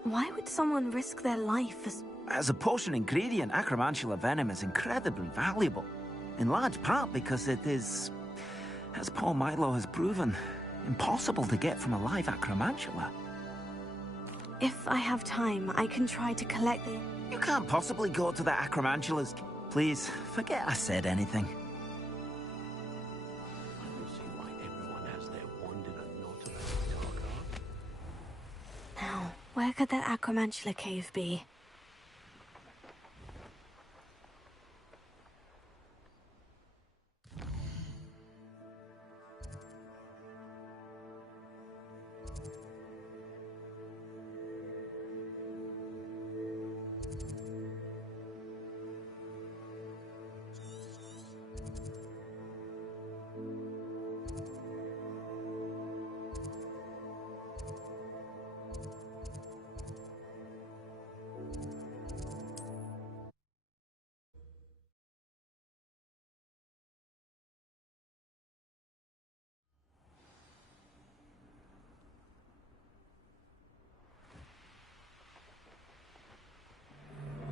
Why would someone risk their life as... As a potion ingredient, acromantula venom is incredibly valuable. In large part because it is, as poor Milo has proven, impossible to get from a live acromantula. If I have time, I can try to collect the... You can't possibly go to the acromantulas. Please, forget I said anything. I don't see why everyone has their wand in a knot about dark art. Now, where could that acromantula cave be?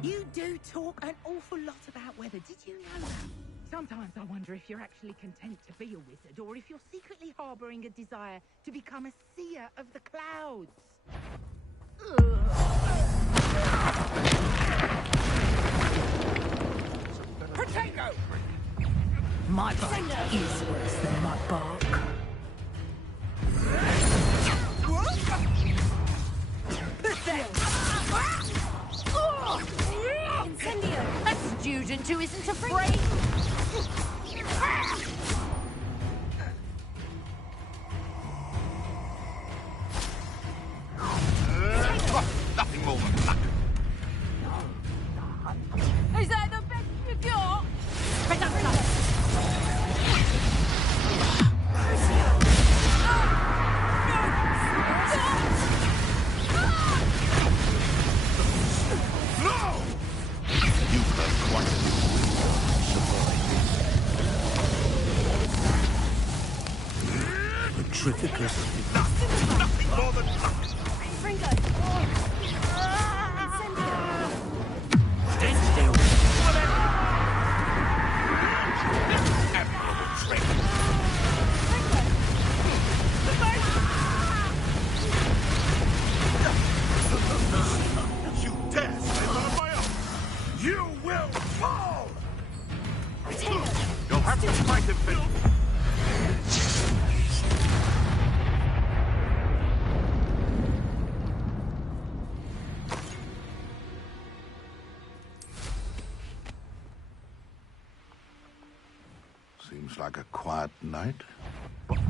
You do talk an awful lot about weather. Did you know that? Sometimes I wonder if you're actually content to be a wizard, or if you're secretly harboring a desire to become a seer of the clouds. Potato! My bite is worse than my bark. Incendio! A student who isn't afraid! Nothing more than luck. Is that the best you got? No! You've heard quite a Petrificus. Nothing more than luck. Fringo! Incendio! Stand still. Admirable trick. You dare stand on my own! You will fall! You'll have to fight him, Phil. Seems like a quiet night.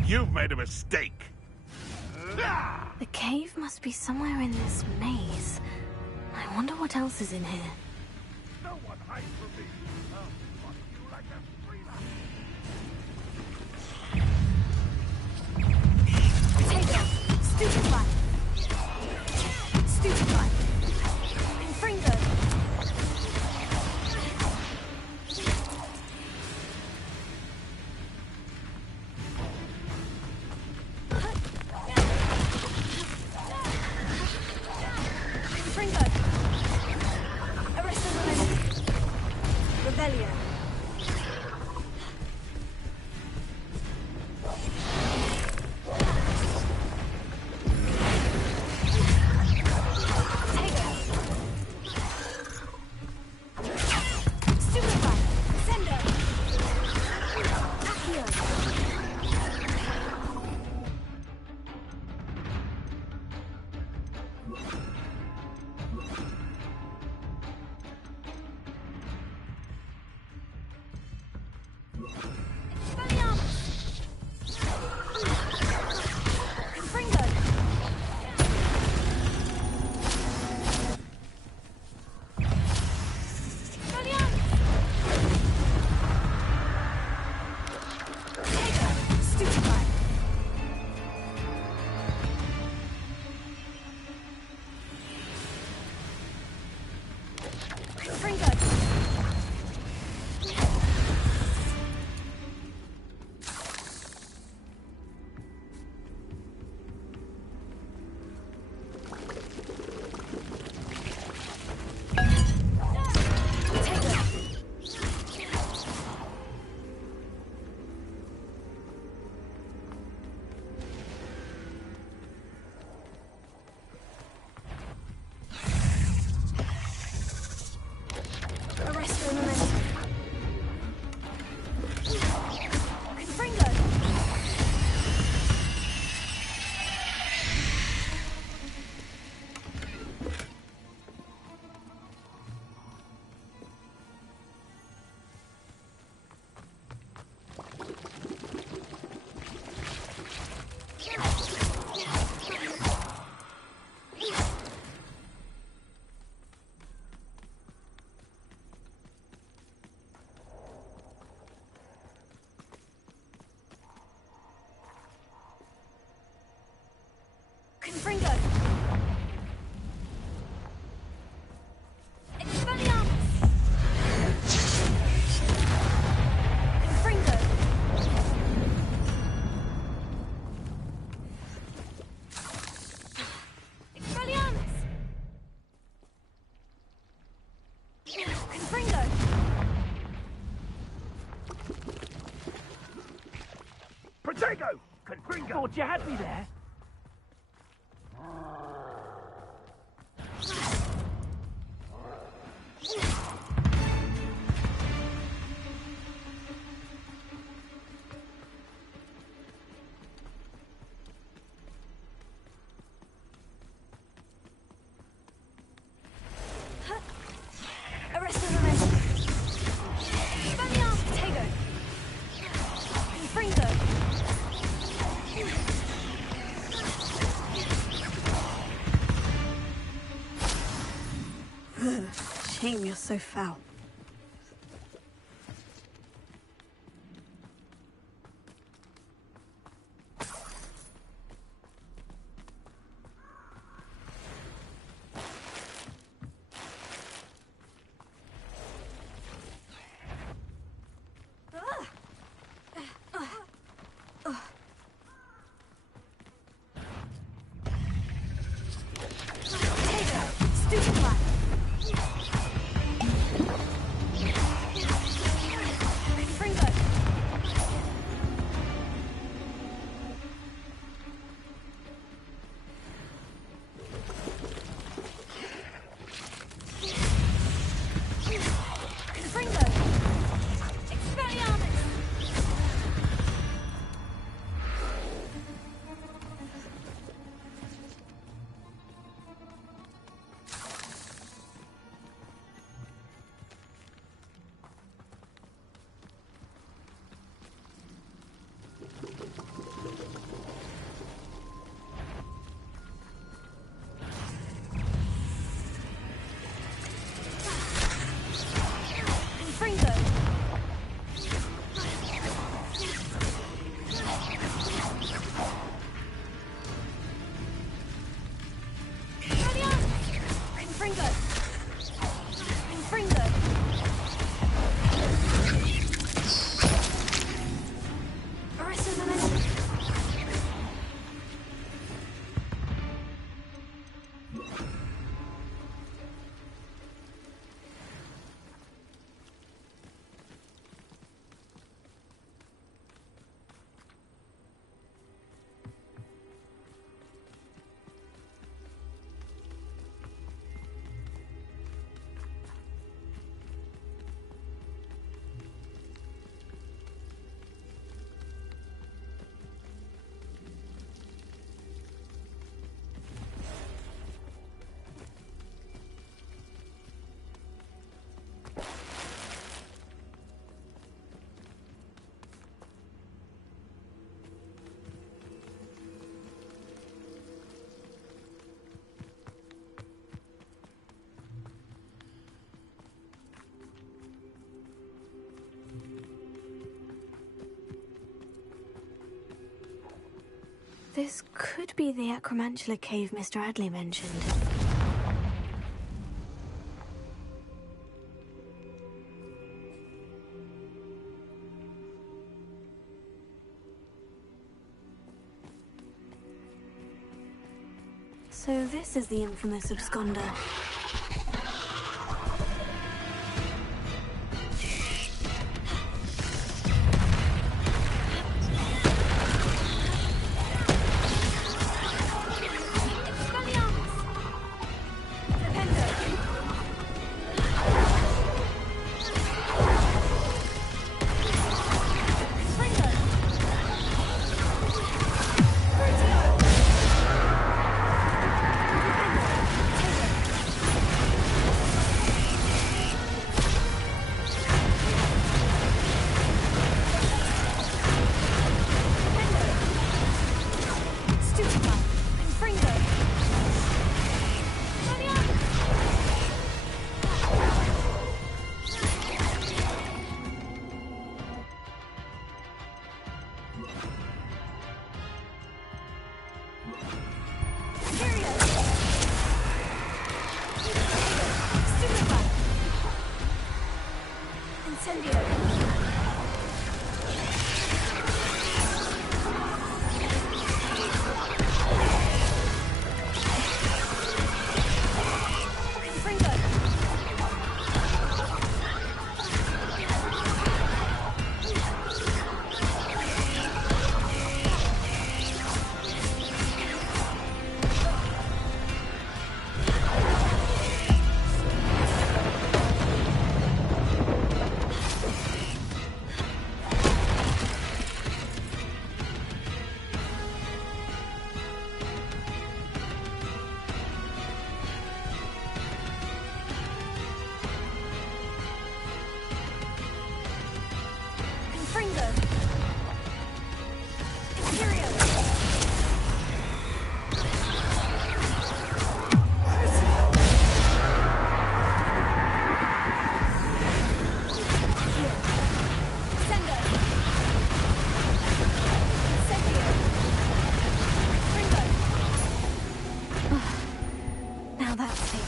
You've made a mistake. The cave must be somewhere in this maze. I wonder what else is in here. No one hides from me. I'll fuck you like a Potato! Stupefy! Stupefy! Fringo! Fringo! Arrest the Rebellion! Tego! Confringo! Thought you had me there. Arrest the momentum. Spam the arms, Tego. Confringo. Shame you're so foul. Stupid plan. Confringo. Confringo. Expelliarmus. Confringo. Confringo. Confringo. Arrest the momentum. This could be the Acromantula cave Mr. Adley mentioned. So this is the infamous absconder.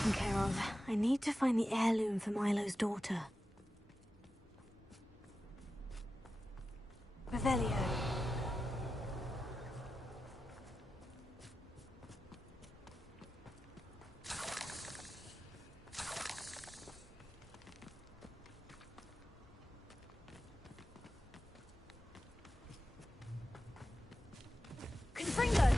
taken care of. I need to find the heirloom for Milo's daughter. Revelio. Confringo!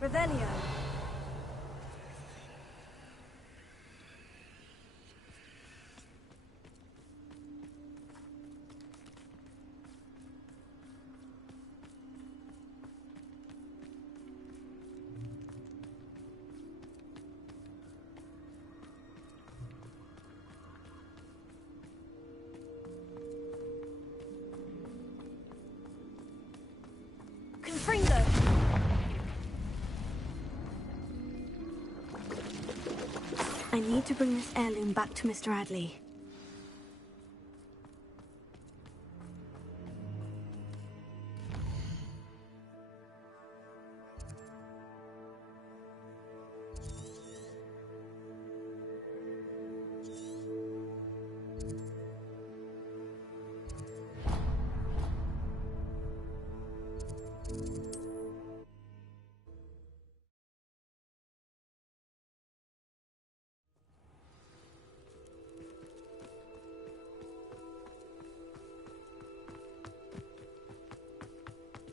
Revelio. Confringo. I need to bring this heirloom back to Mr. Adley.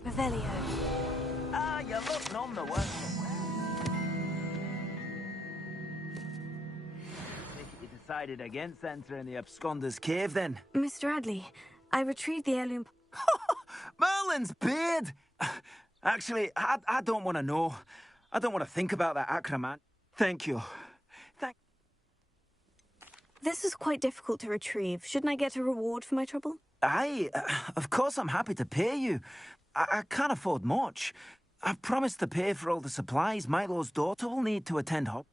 Revelio. Ah, you look none the worse. Think you decided against entering the absconder's cave, then? Mr. Adley, I retrieved the heirloom. Merlin's beard! Actually, I don't want to know. I don't want to think about that acroman. Thank you. This is quite difficult to retrieve. Shouldn't I get a reward for my trouble? Of course I'm happy to pay you. I can't afford much. I've promised to pay for all the supplies Milo's daughter will need to attend hop.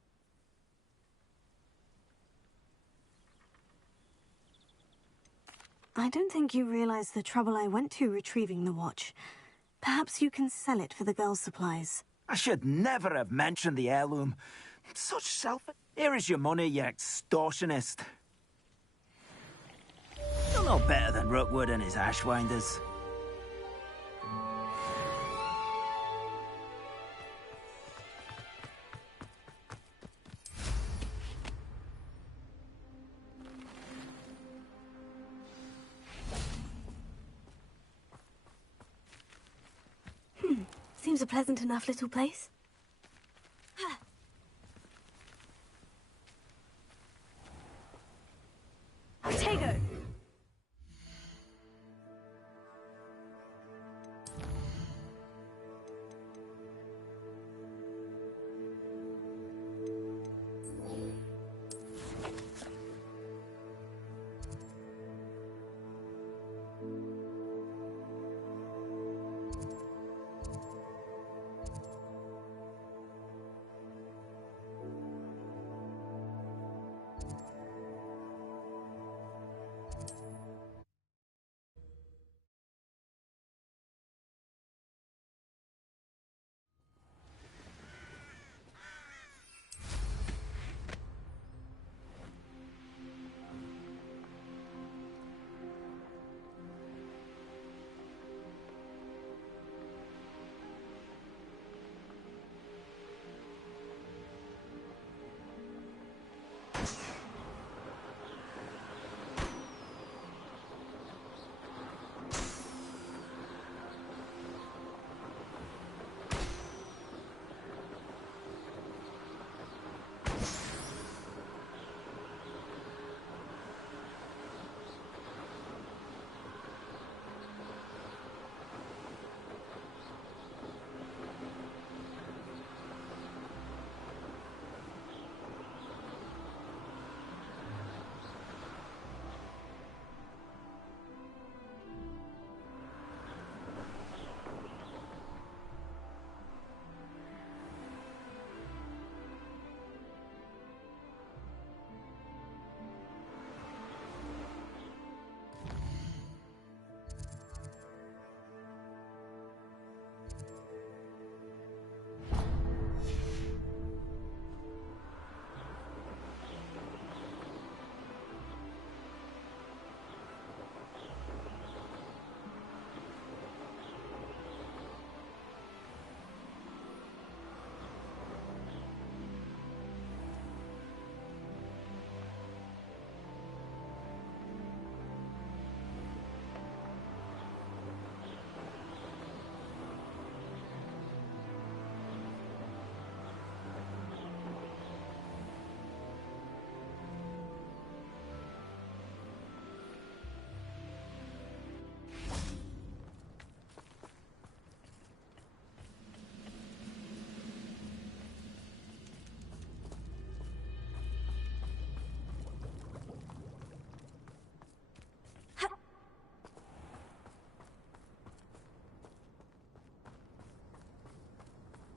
I don't think you realize the trouble I went to retrieving the watch. Perhaps you can sell it for the girls' supplies. I should never have mentioned the heirloom. Such selfish. Here is your money, you extortionist. You're no better than Rookwood and his ashwinders. Seems a pleasant enough little place. Tego!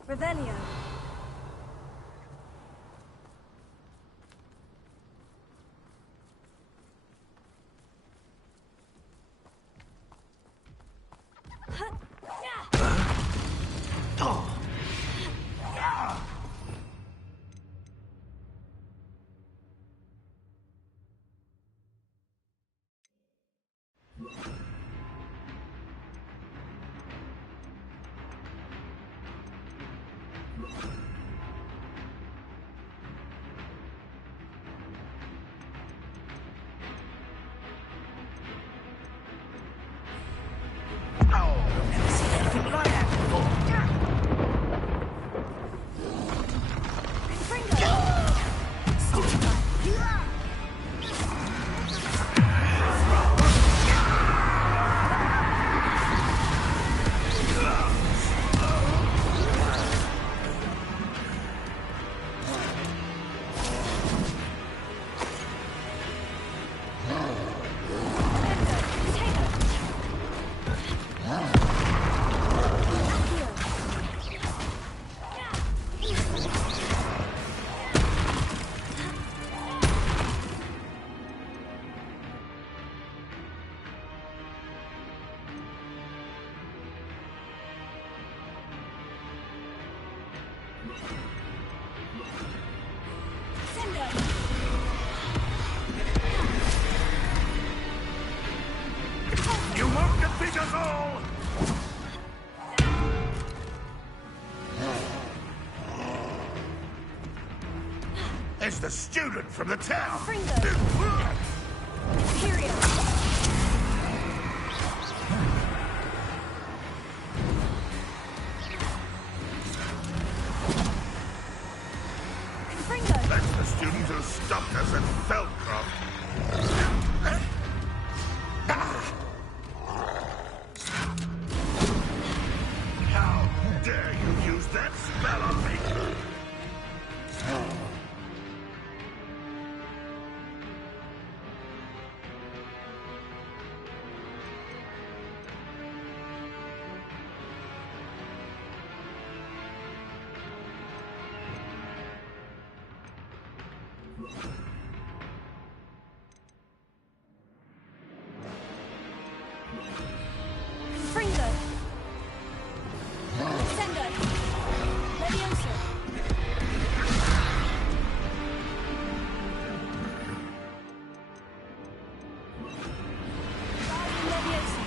Revelio. You won't defeat us all! It's the student from the town! That's the student who stopped us at Feldcroft. How dare you use that spell on me? Fringo. Sendo. Levioso. Levioso.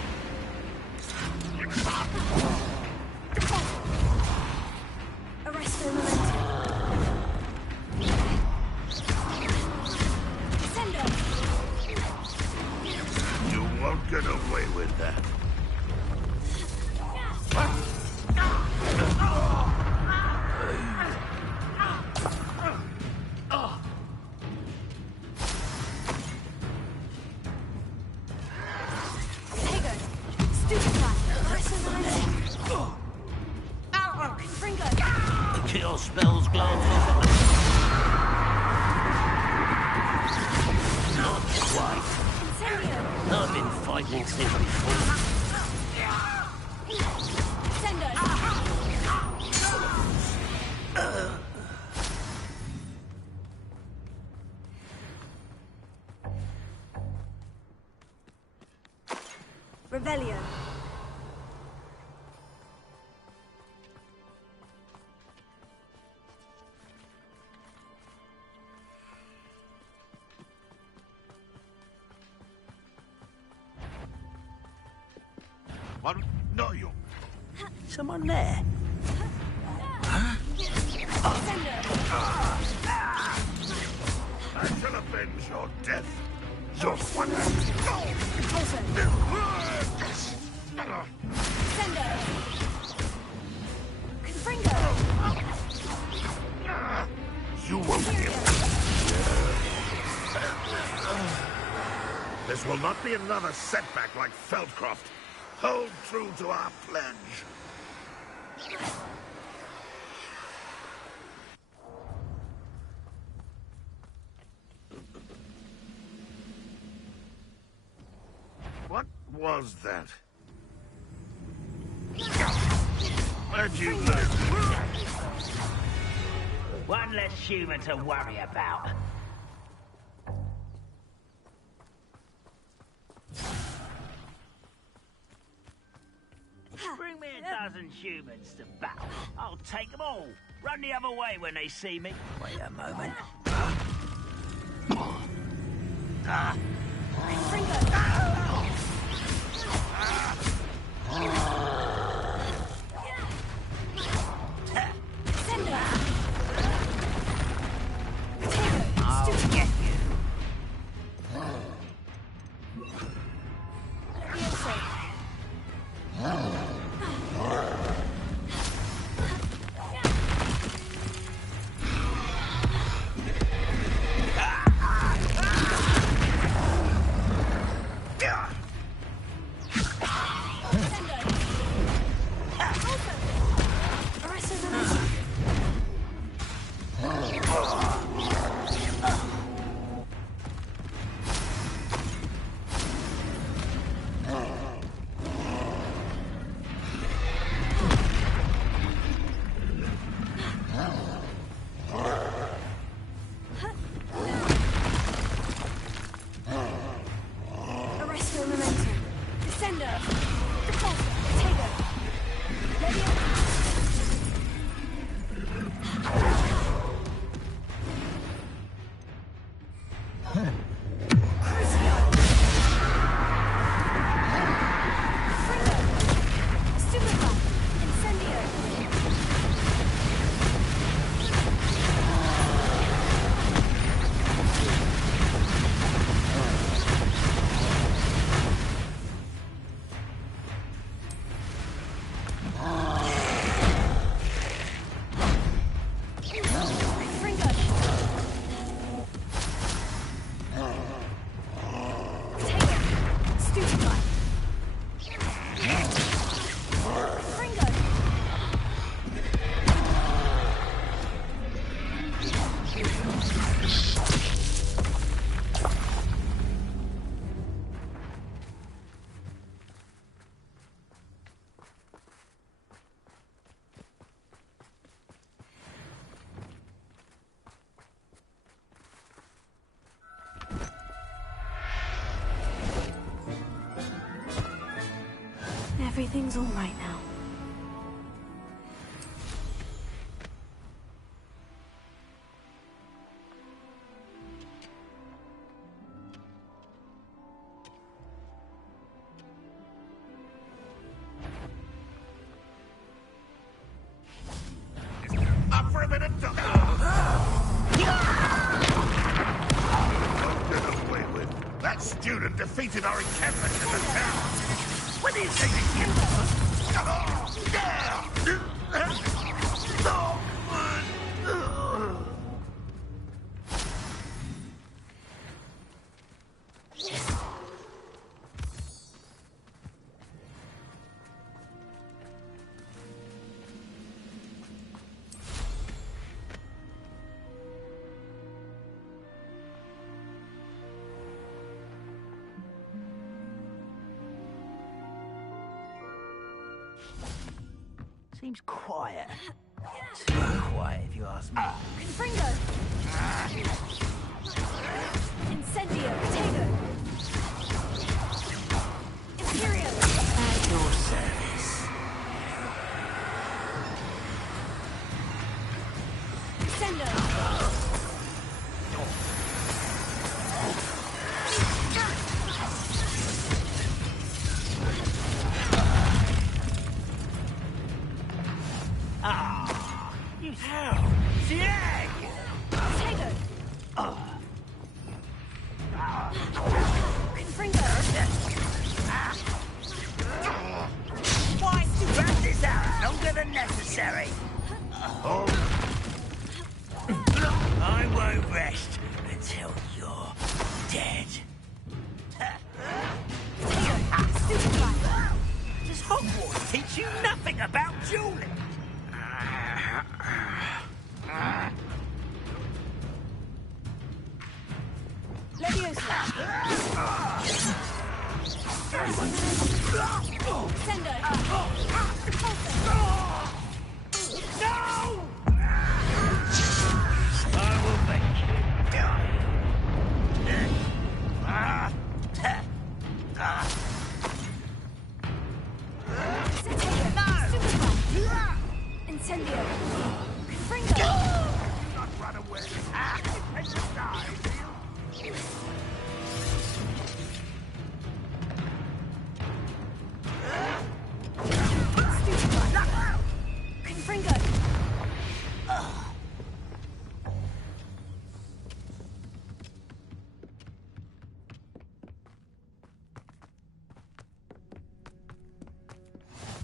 Arresto Memento. Sendo. You won't get away with that. Kill spells glance off. Not quite. I've been fighting since before. Revelio. What? No, you. Someone there. I shall avenge your death. Your one. You won't get. This will not be another setback like Feldcroft. Hold true to our pledge. What was that? Where'd you live? One less human to worry about. Bring me a dozen humans to battle. I'll take them all. Run the other way when they see me. Wait a moment. I'll get you. Everything's all right now. Up for a minute, Doctor! Get away with. That student defeated our encampment in the town. When do you think it came to us? Come on! Seems quiet. Too quiet, if you ask me. Confringo! Incendio! Potato! Imperial! At your service. Sendo! Ah, you hell! Yeah! Potato! Confringo! Why drag this out longer than necessary? I won't rest until you're dead. Does Hogwarts teach you nothing about dueling? Leviosa! Sendo! No!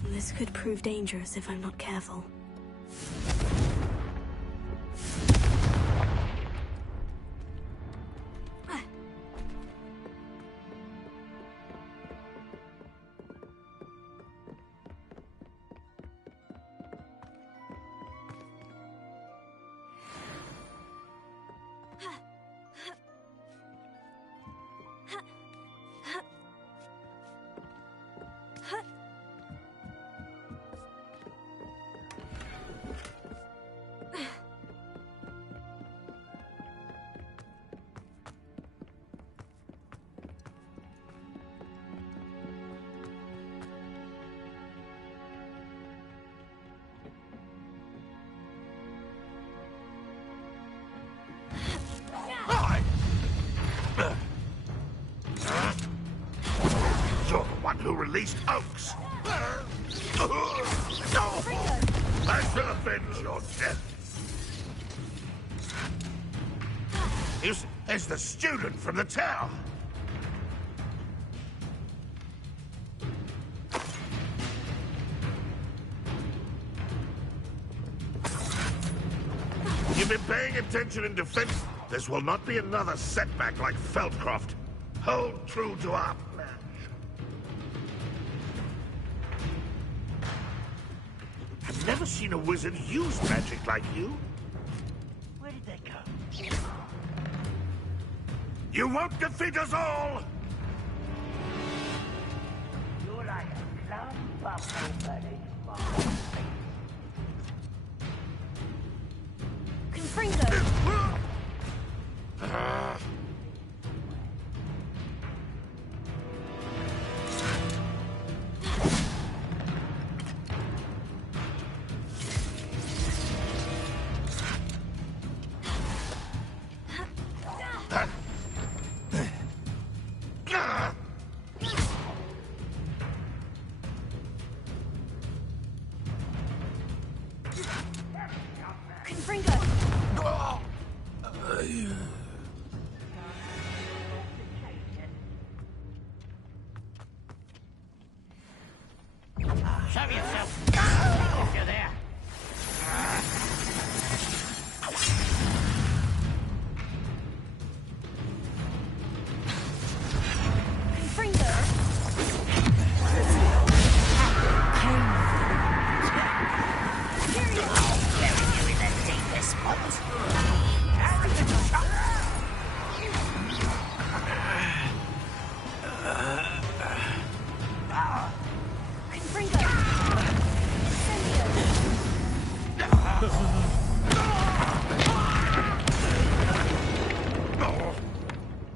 This could prove dangerous if I'm not careful. You're the one who released Oaks. No! I shall avenge your death. It's the student from the tower. You've been paying attention in defense. This will not be another setback like Feldcroft. Hold true to our plan. I've never seen a wizard use magic like you. Where did they go? You won't defeat us all! You're like a lump of nobody. Confringo! Show yourself. If you're there.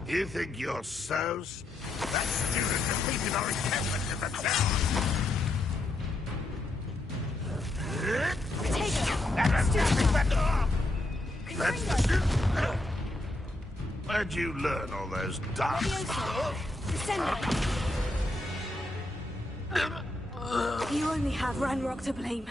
You think you're so... That student defeated our encampment in the tower. That's the student. Where'd you learn all those dance? You only have Ranrock to blame.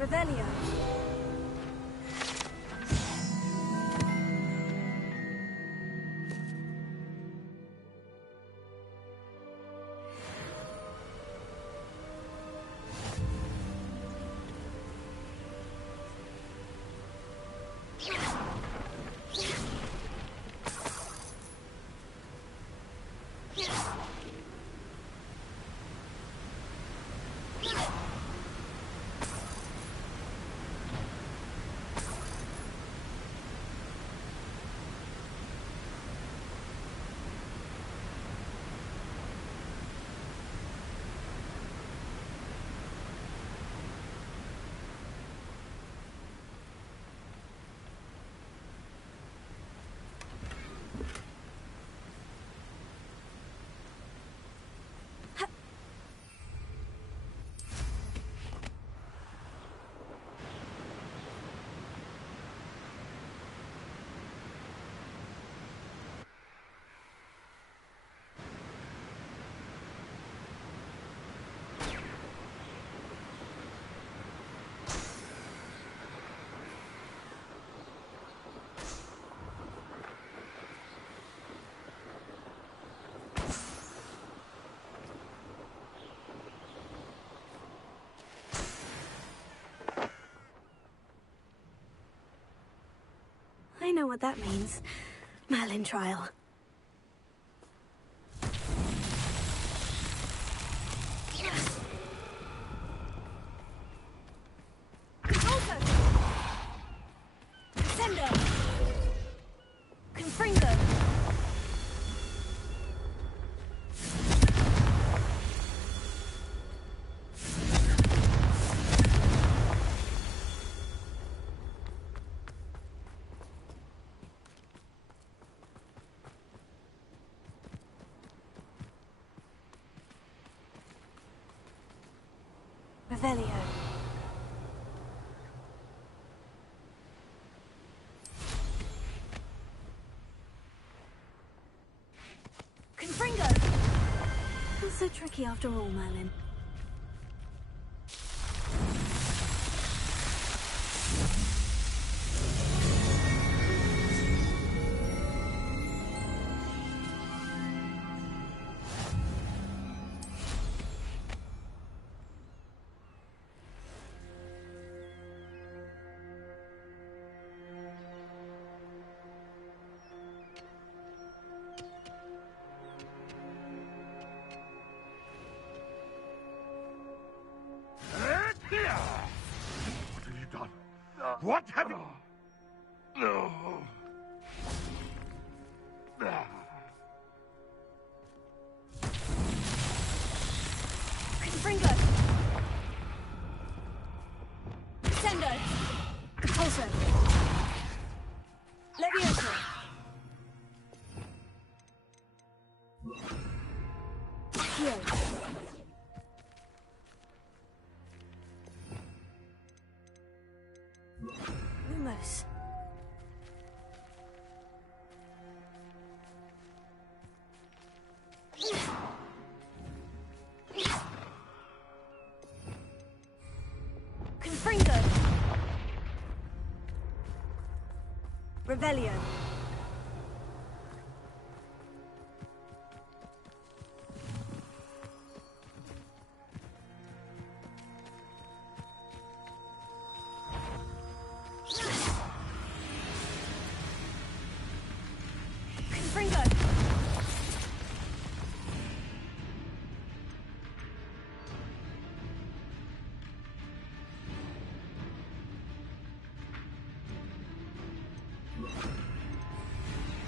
Revelio. I know what that means. Merlin trial. Sender! Confringo! Revelio. Confringo! Not so tricky after all, Merlin. What have you... No. Confringo! Sendo! Pulso! Levioso! Accio! Lumos. Confringo! Revelio. Confringo!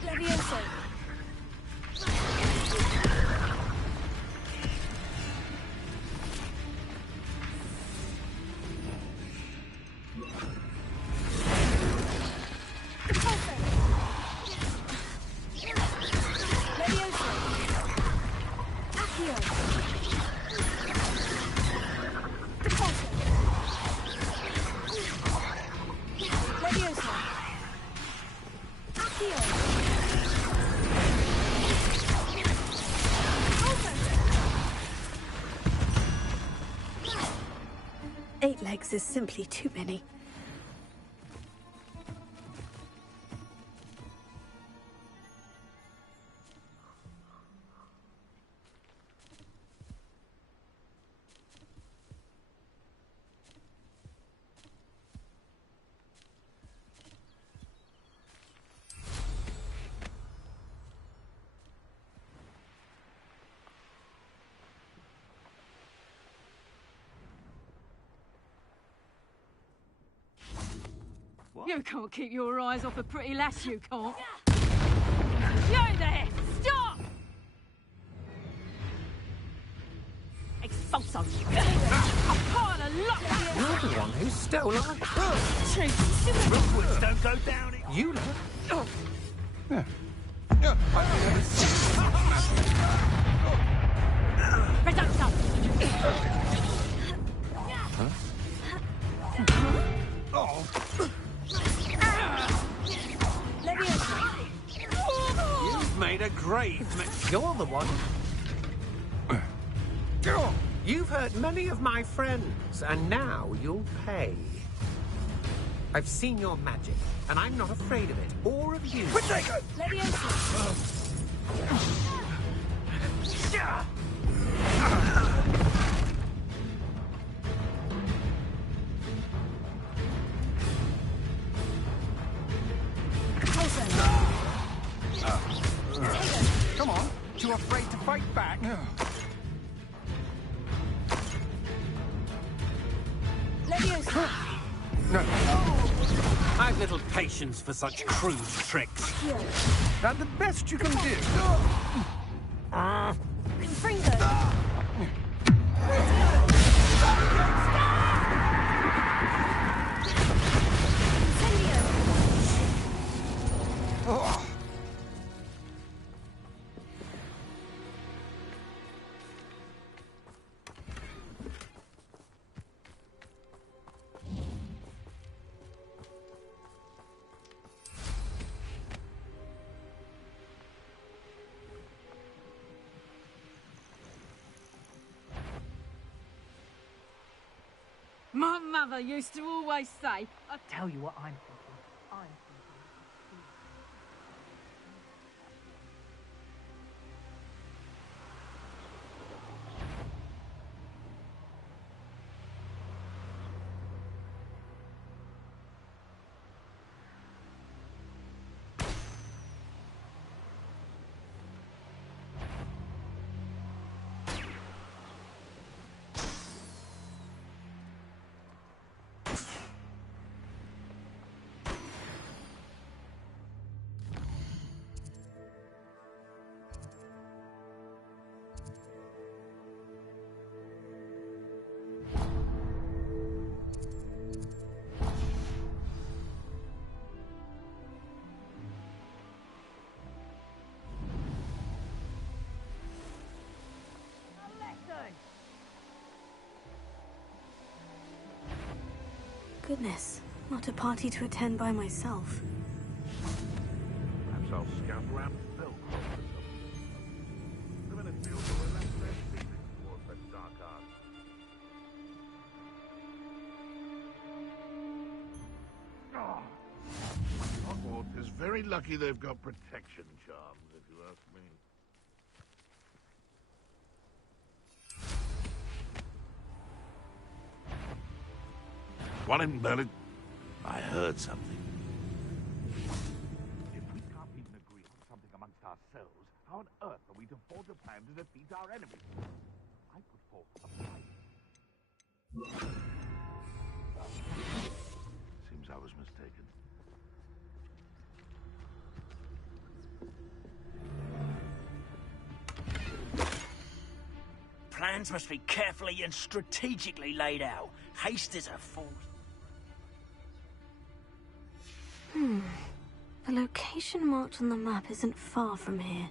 Levioso! Pulso! Levioso! Accio! Pulso! Levioso! Accio! 8 legs is simply too many. You can't keep your eyes off a pretty lass, you can't. You there! Stop! Expulso! I'm part of the lot! You're the one who stole our Rockwoods don't go down it. You know. Reducto! Oh. You've made a grave mess. You're the one. You've hurt many of my friends, and now you'll pay. I've seen your magic, and I'm not afraid of it, or of you. Come on, too afraid to fight back? No. I've little patience for such crude tricks. That the best you can do? Oh. My mother used to always say, I'll tell you what I'm thinking. Goodness, not a party to attend by myself. Perhaps I'll scout around Velcro or something. The minute feels to relax their feelings towards that dark art. Hogwarts is very lucky they've got protection charms, if you ask me. One in Berlin. I heard something. If we can't even agree on something amongst ourselves, how on earth are we to forge a plan to defeat our enemies? I put forth a fight. Seems I was mistaken. Plans must be carefully and strategically laid out. Haste is a force. The location marked on the map isn't far from here.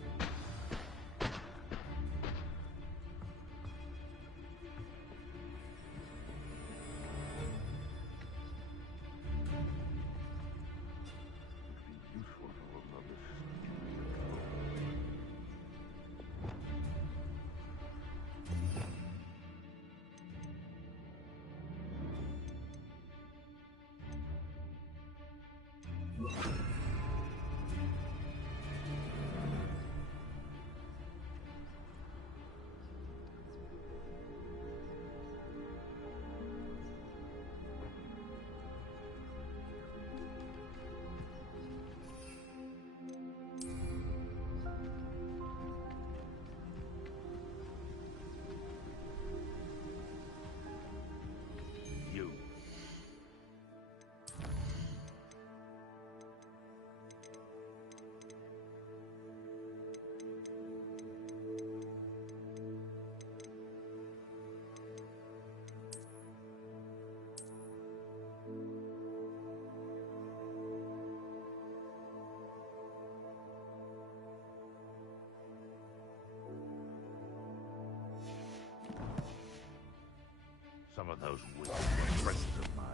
Some of those wizards were friends of mine.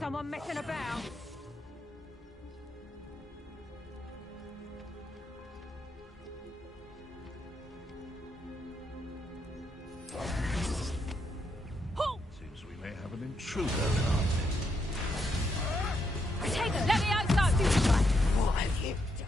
Someone messing about? shrewd, though, aren't they? Protego, Levioso! What have you done?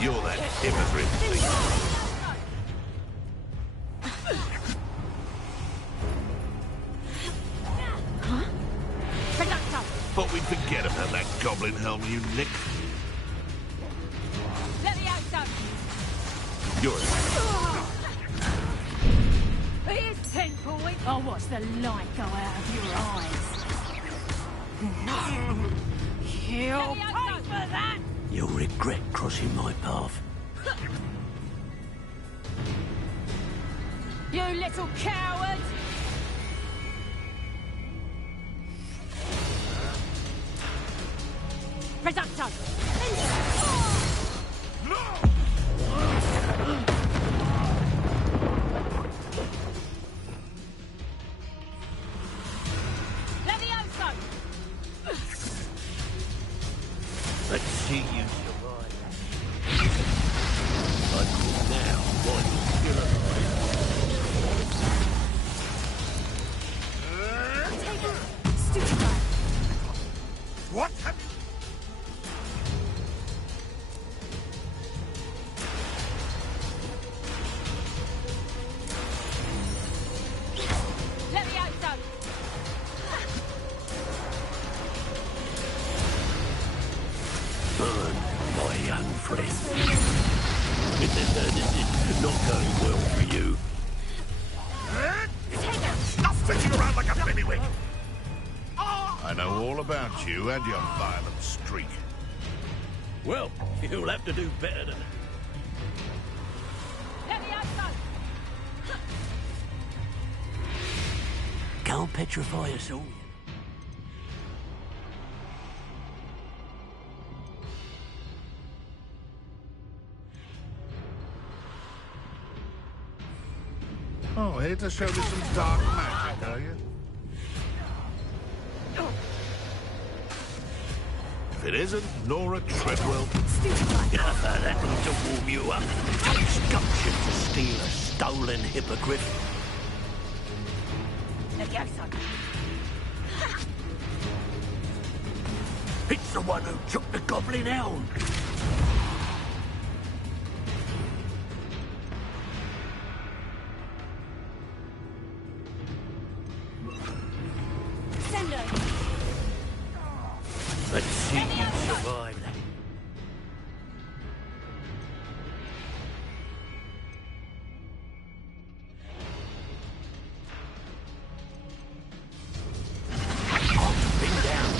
You're that hypocrite thing. Thought we'd forget about that goblin helm you nicked. You're Here's 10 points. I'll watch the light go out of your eyes. You'll pay for that! You'll regret crossing my path. You little coward! Reducto! Levioso! Let's see you survive. I call now while you're still alive. What? Levioso! Burn, my young friend. This is not going well for you. Stop fishing around like a bailiwick! I know all about you and your violent streak. Well, you'll have to do better than Levioso! Can't petrify us all. Oh, here to show me some dark magic, are you? If it isn't Nora Treadwell... That'll to warm you up. Takes gumption to steal a stolen hippogriff. Levioso! It's the one who took the goblin helm. Let's see you survive that. Bring down.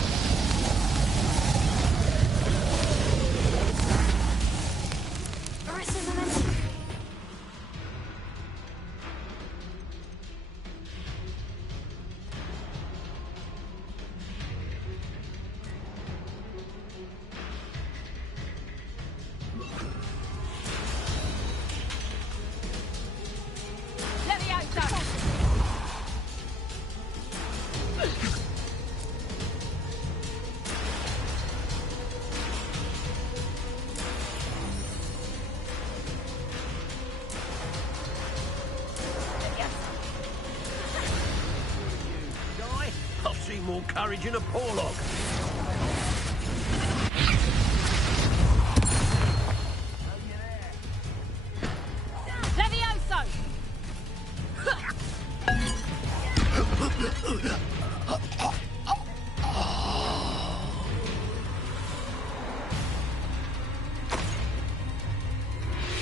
I've seen more courage in a Porlock. Levioso!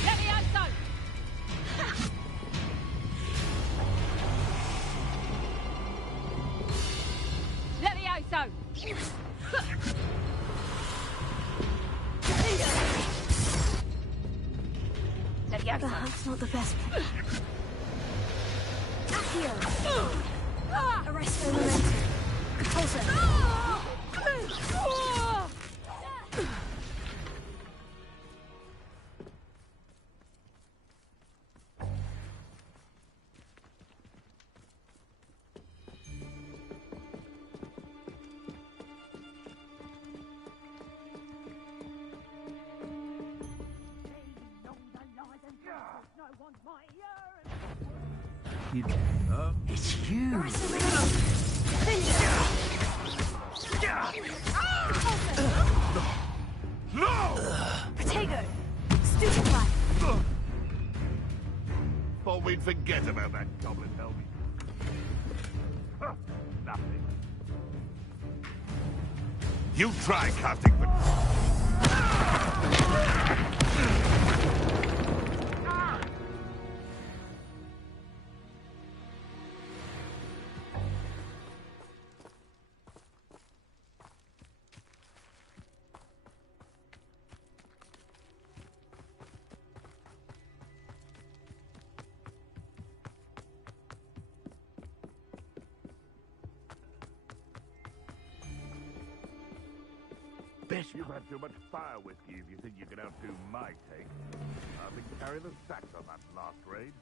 Levioso! Levioso! That's not the best plan. Accio! Arresto momentum. Repulsor! It's you. No! Protego! Stupefy! Thought we'd forget about that goblin helmet. Huh, nothing. You try casting, but... You've had too much fire whiskey if you think you can outdo my take. I've been carrying the sacks on that last raid.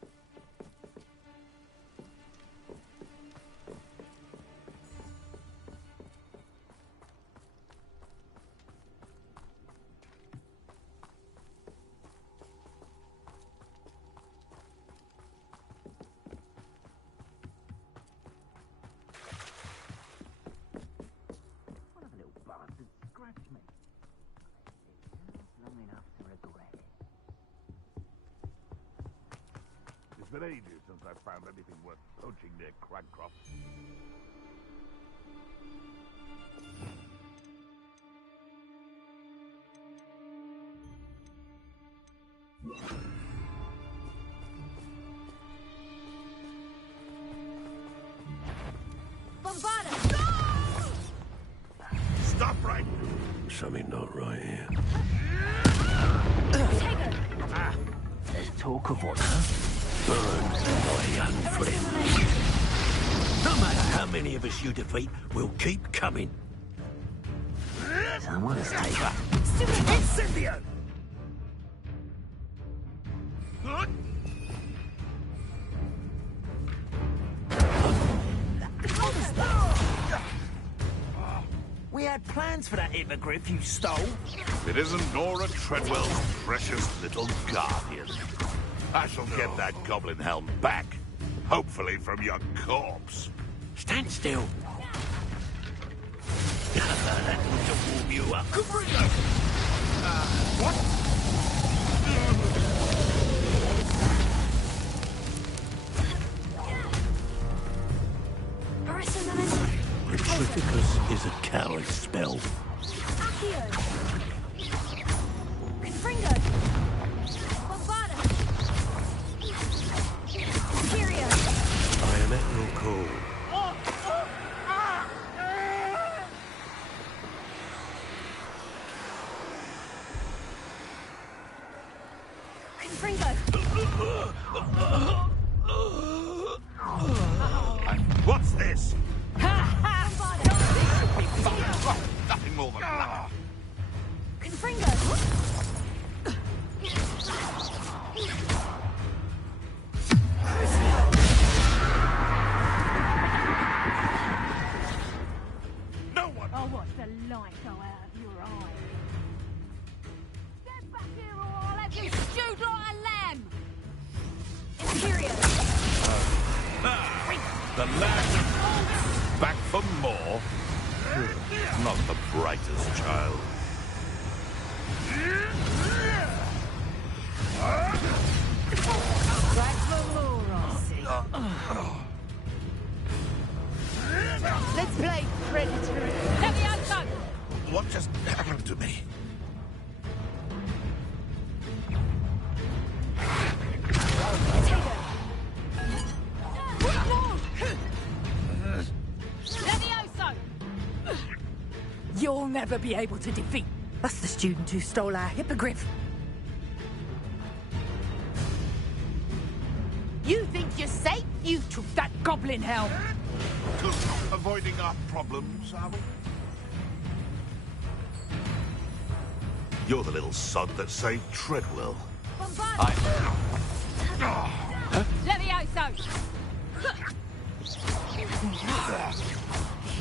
It's been ages since I've found anything worth poaching near Cragcroft. Bombarda! Stop right! Something not right here. There's talk of what, huh? Burn, my young friend. No matter how many of us you defeat, we'll keep coming. Someone's taken. Incendio! We had plans for that hippogriff you stole. It isn't Nora Treadwell's precious little guardian. I shall get that goblin helm back, hopefully from your corpse. Stand still. That ought to warm you up. What? Petrificus is a coward spell. Accio! Confringo! Bombarda! Imperio! I am at your call. Confringo! What's this? Bombarda! Nothing more than that. Confringo! No one! I'll watch the light go out of your eyes. Get back here or I'll have you stewed like a lamb! Imperio! The lad back for more? Not the brightest child. Back for more, I see. Let's play Predator. Levioso! What just happened to me? Levioso! You'll never be able to defeat. That's the student who stole our hippogriff. goblin hell! Avoiding our problems, are we? You're the little sod that saved Treadwell. Let me out, so.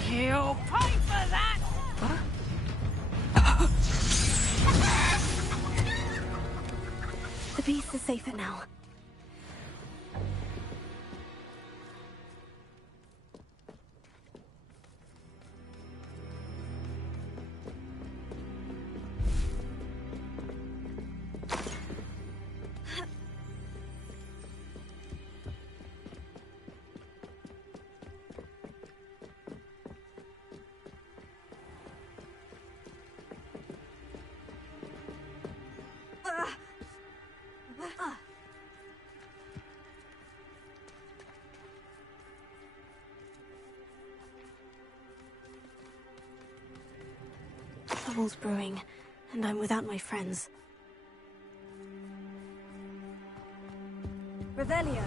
You'll pay for that! The beast is safer now. Trouble's brewing, and I'm without my friends. Revelio.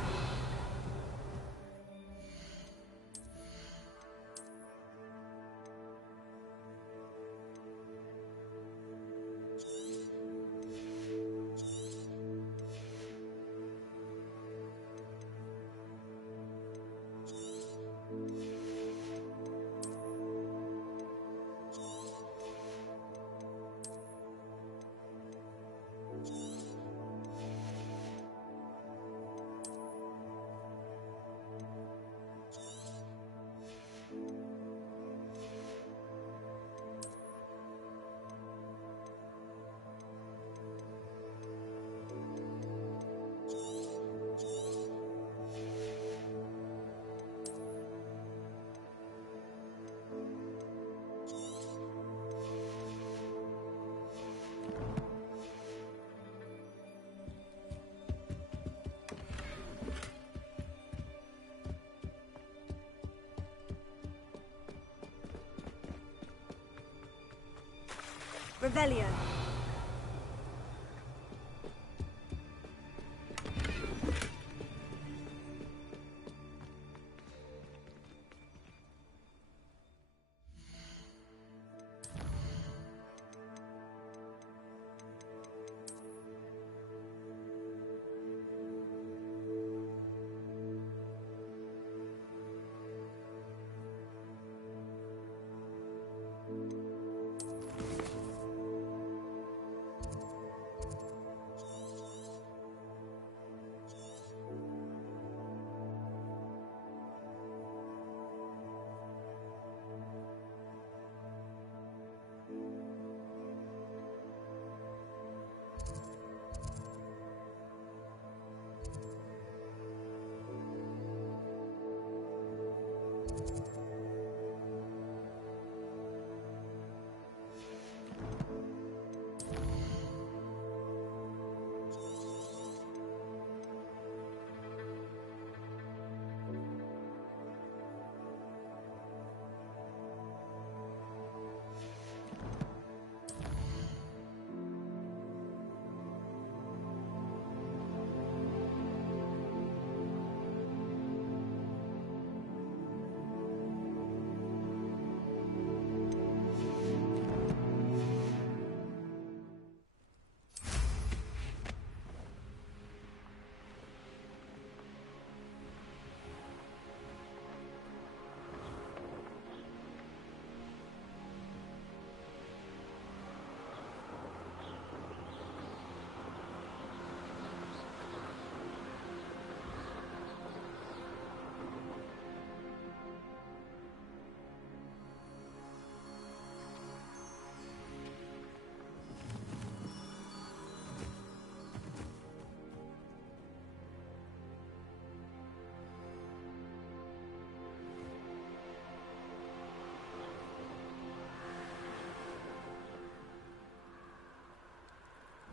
Revelio.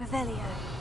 Revelio.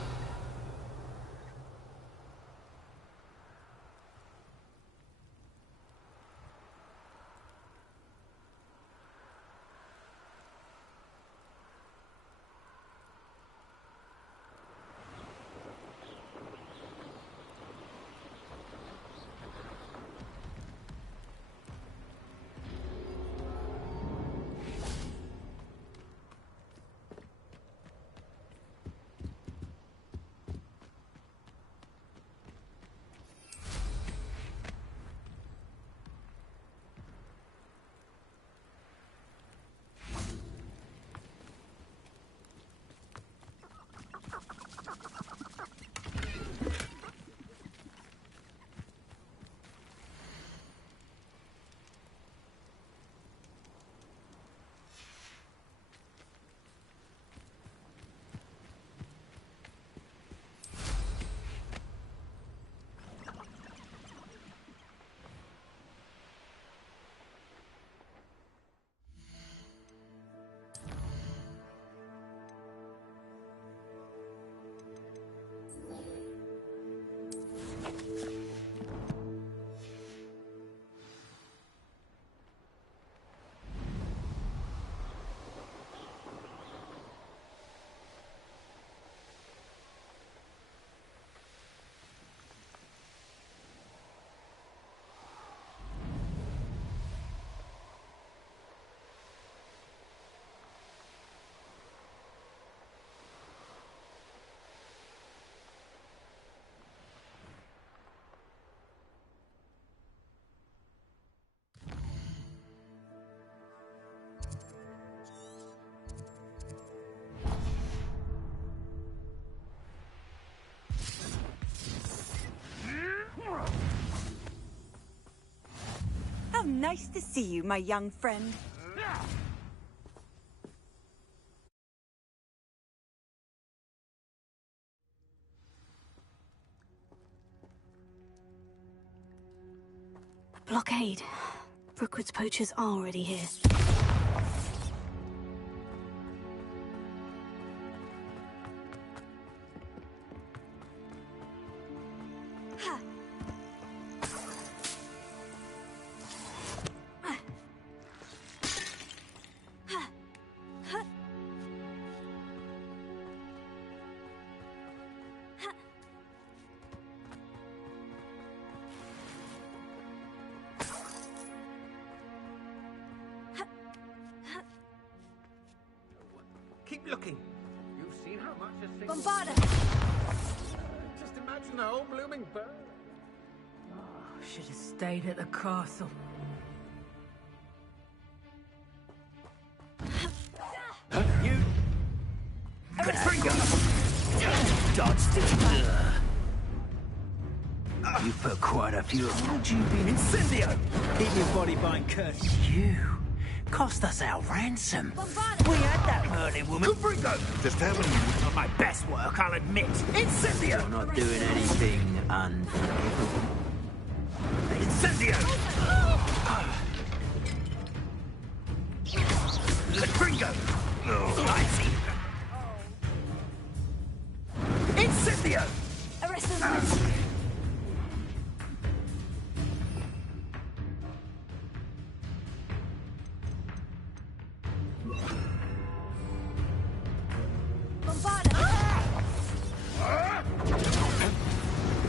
nice to see you, my young friend. Blockade. Brookwood's poachers are already here. Keep looking. You've seen how much a single... Bombarda! Just imagine the whole blooming bird. Should have stayed at the castle. You... Dodged it. You've put quite a few of them. You've been incendio. Keep your body bind cursed. You cost us our ransom. We had that Merlin woman. Confringo! Just how many? Not my best work, I'll admit. Incendio! You're not doing anything unforgivable. Incendio! Confringo! I see. Incendio! Arrest them.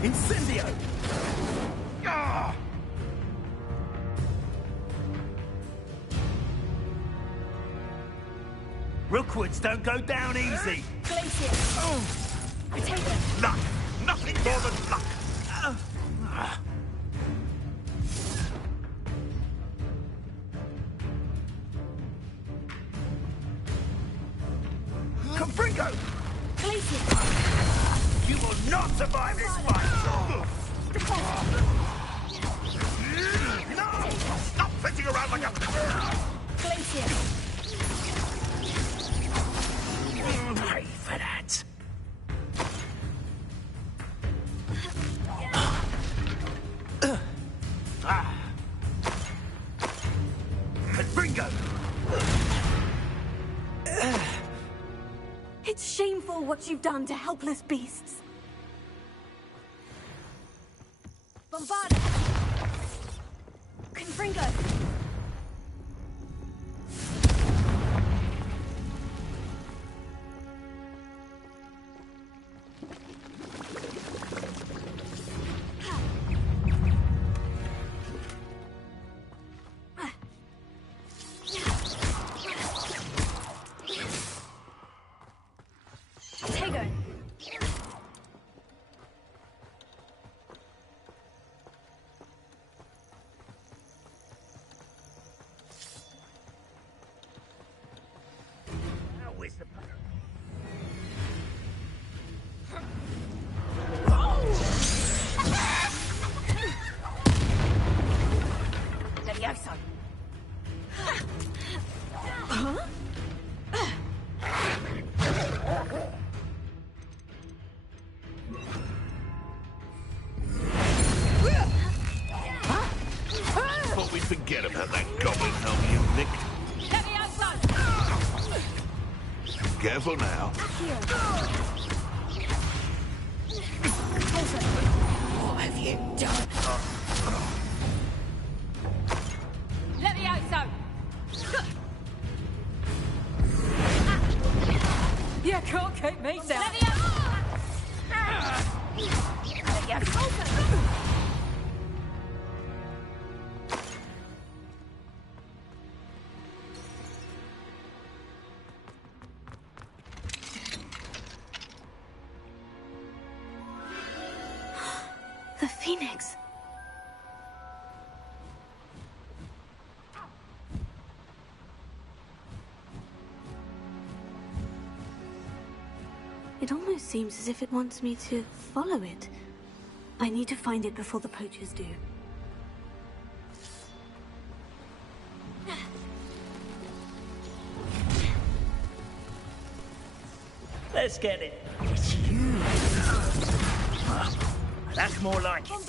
Incendio! Rookwoods don't go down easy. Glacier. Take it. Luck. Nothing more than luck. Confringo! Glacier. You will not survive this fight! No! Stop flitting around like a... Glacier. Pay for that. Confringo! It's shameful what you've done to helpless beasts. Bombarda. Confringo. Thought we'd forget about that goblin helm you nicked. Careful now. What have you done? Let me out, so. You can't keep me down. Let me out. Let me out. The Phoenix. It almost seems as if it wants me to follow it. I need to find it before the poachers do. Let's get it. It's you. That's more like it.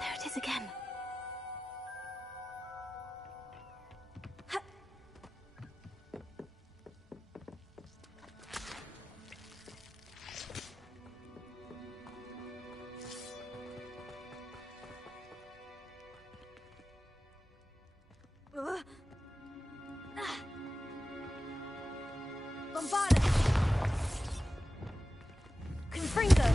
There it is again. Bombarda! Confringo!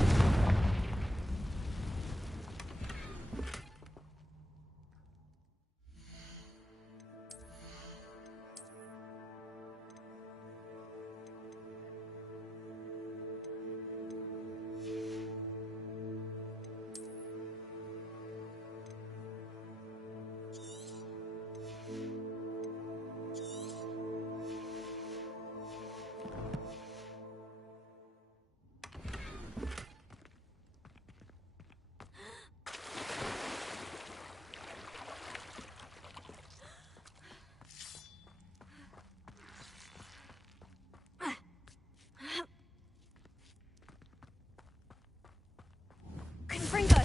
Confringo!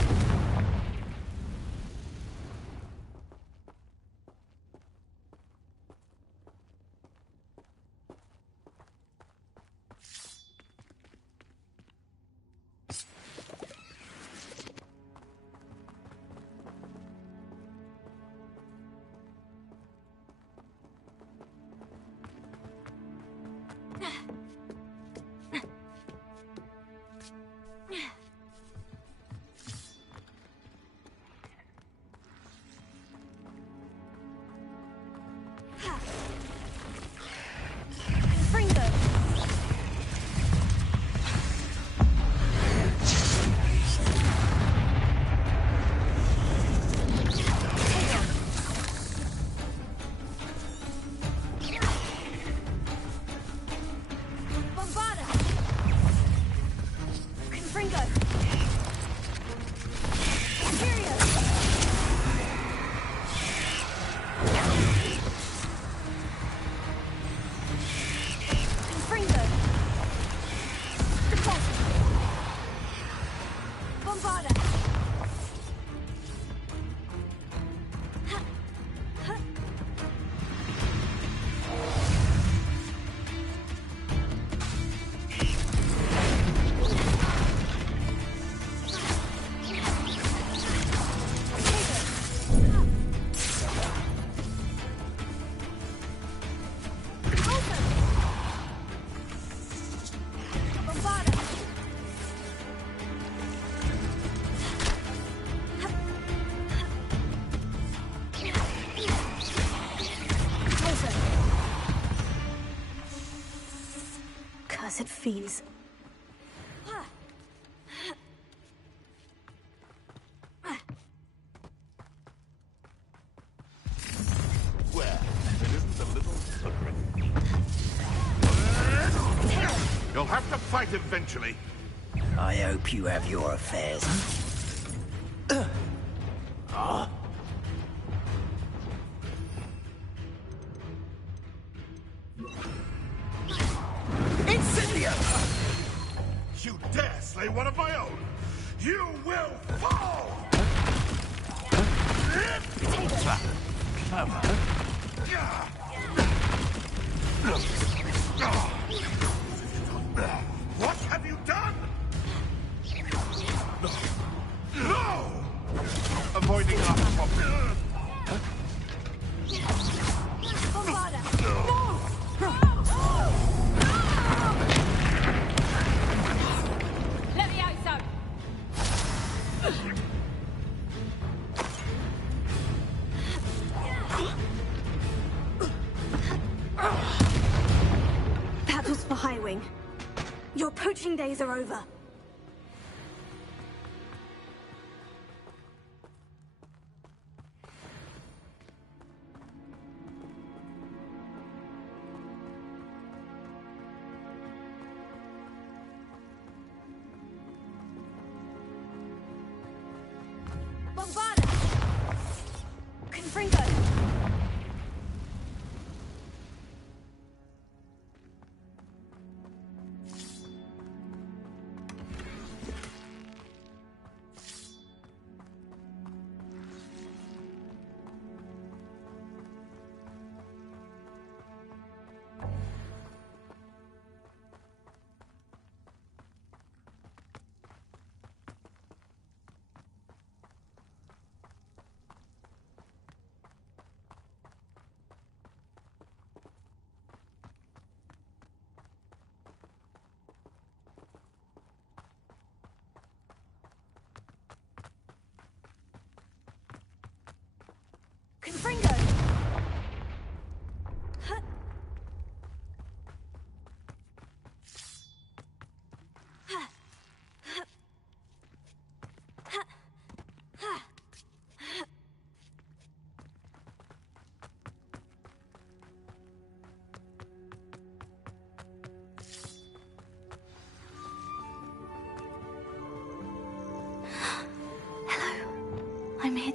Confringo! Bombarda! Confringo! Imperio! Confringo! Bombarda! Bombarda! Cursed fiends. Well, it isn't a little slippery. You'll have to fight eventually. I hope you have your affairs. Incendio! You dare slay one of my own! You will fall! What have you done? No! Avoiding our problem. Bombarda! Let me out, so. That was for Highwing. Your poaching days are over.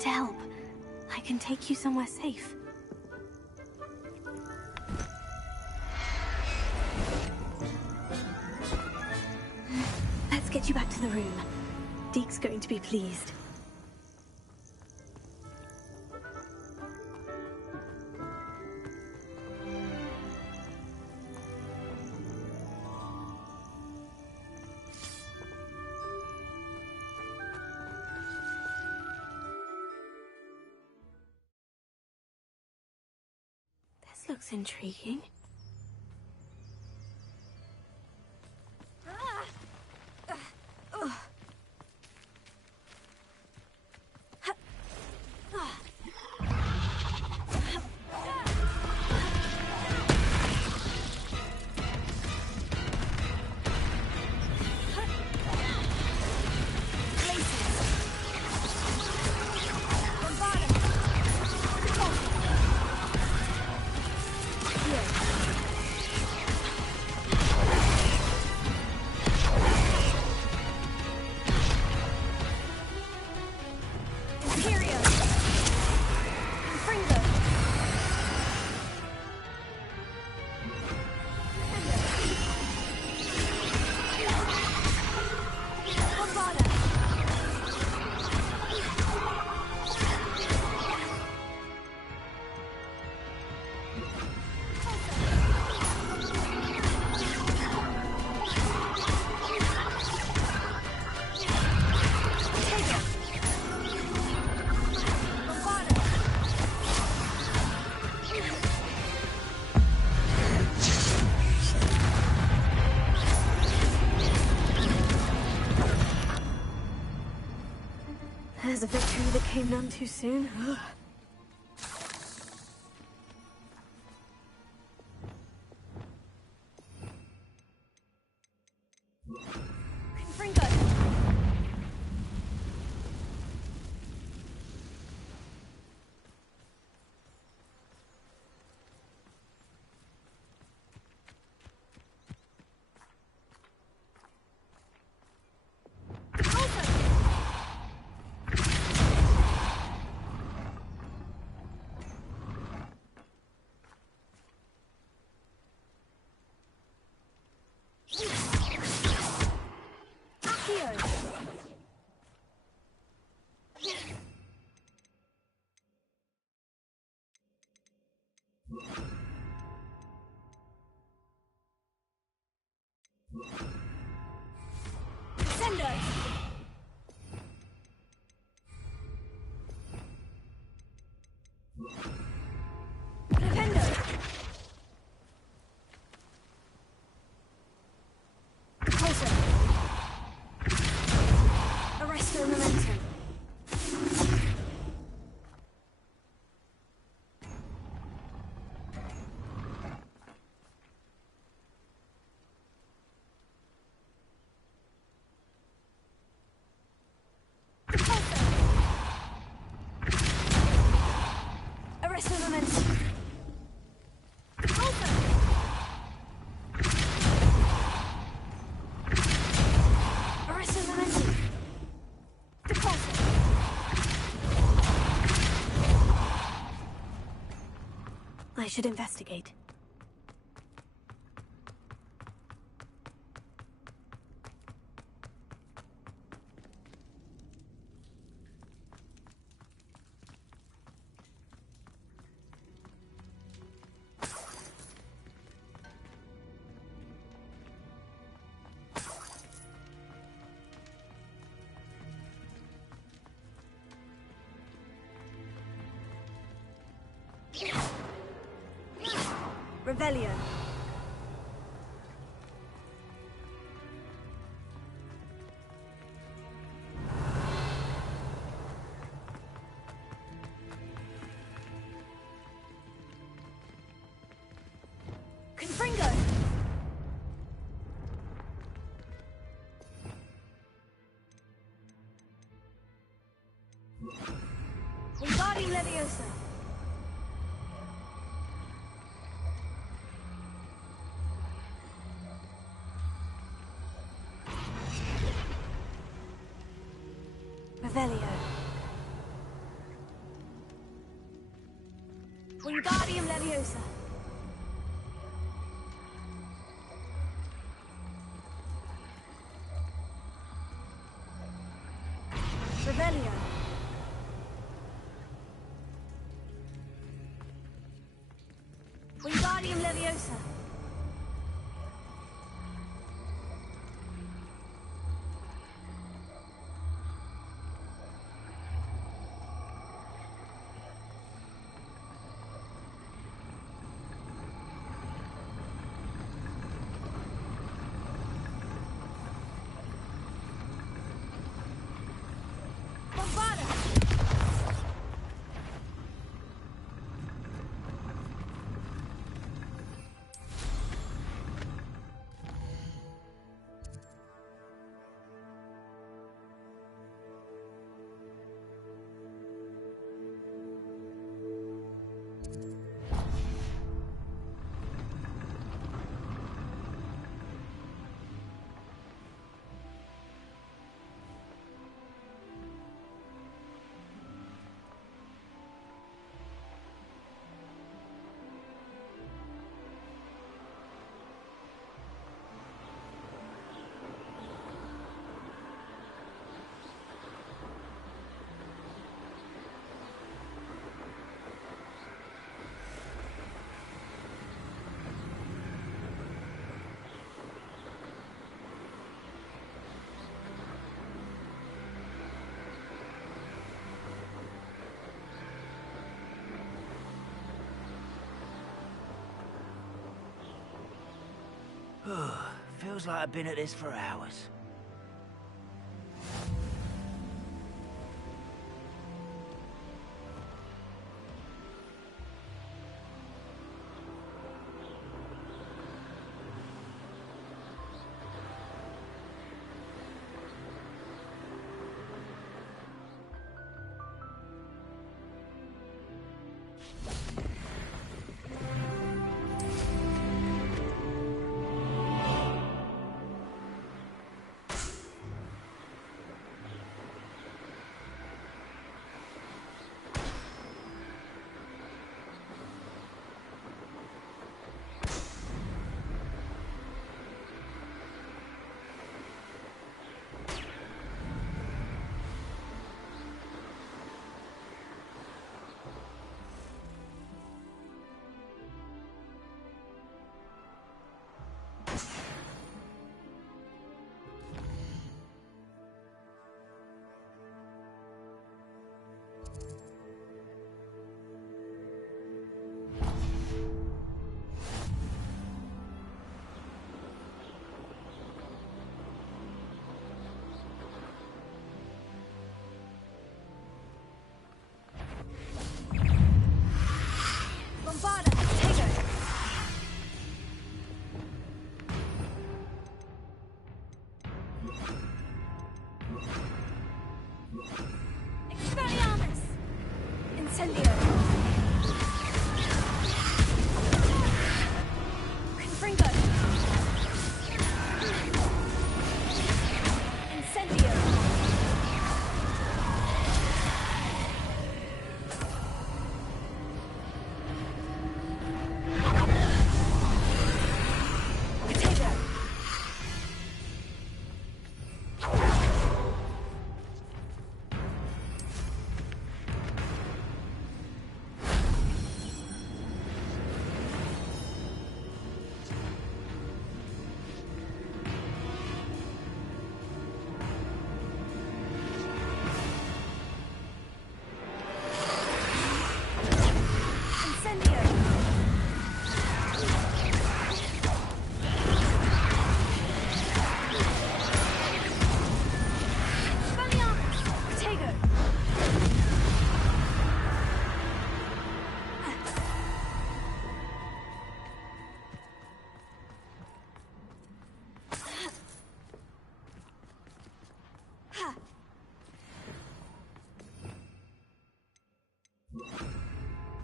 to help. I can take you somewhere safe. Let's get you back to the room. Deke's going to be pleased. This looks intriguing. There's a victory that came none too soon. I should investigate. Revelio. Confringo. Wingardium Leviosa. Revelio. Wingardium Leviosa. Revelio. Wingardium Leviosa. Feels like I've been at this for hours.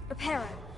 Reparo.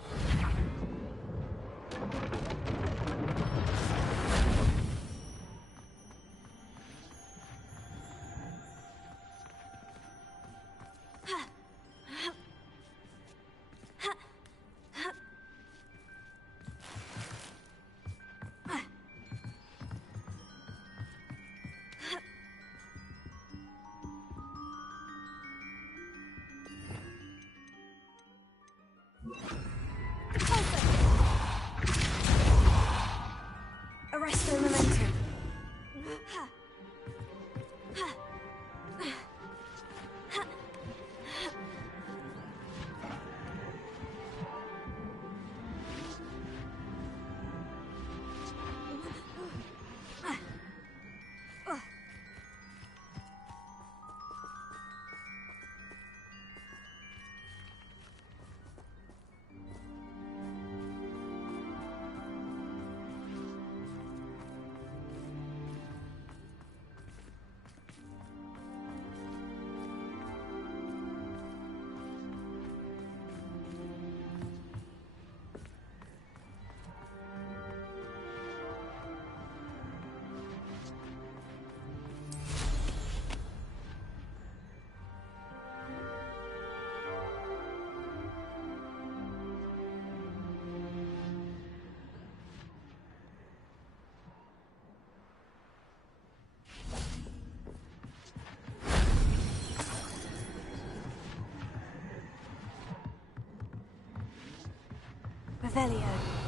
Revelio.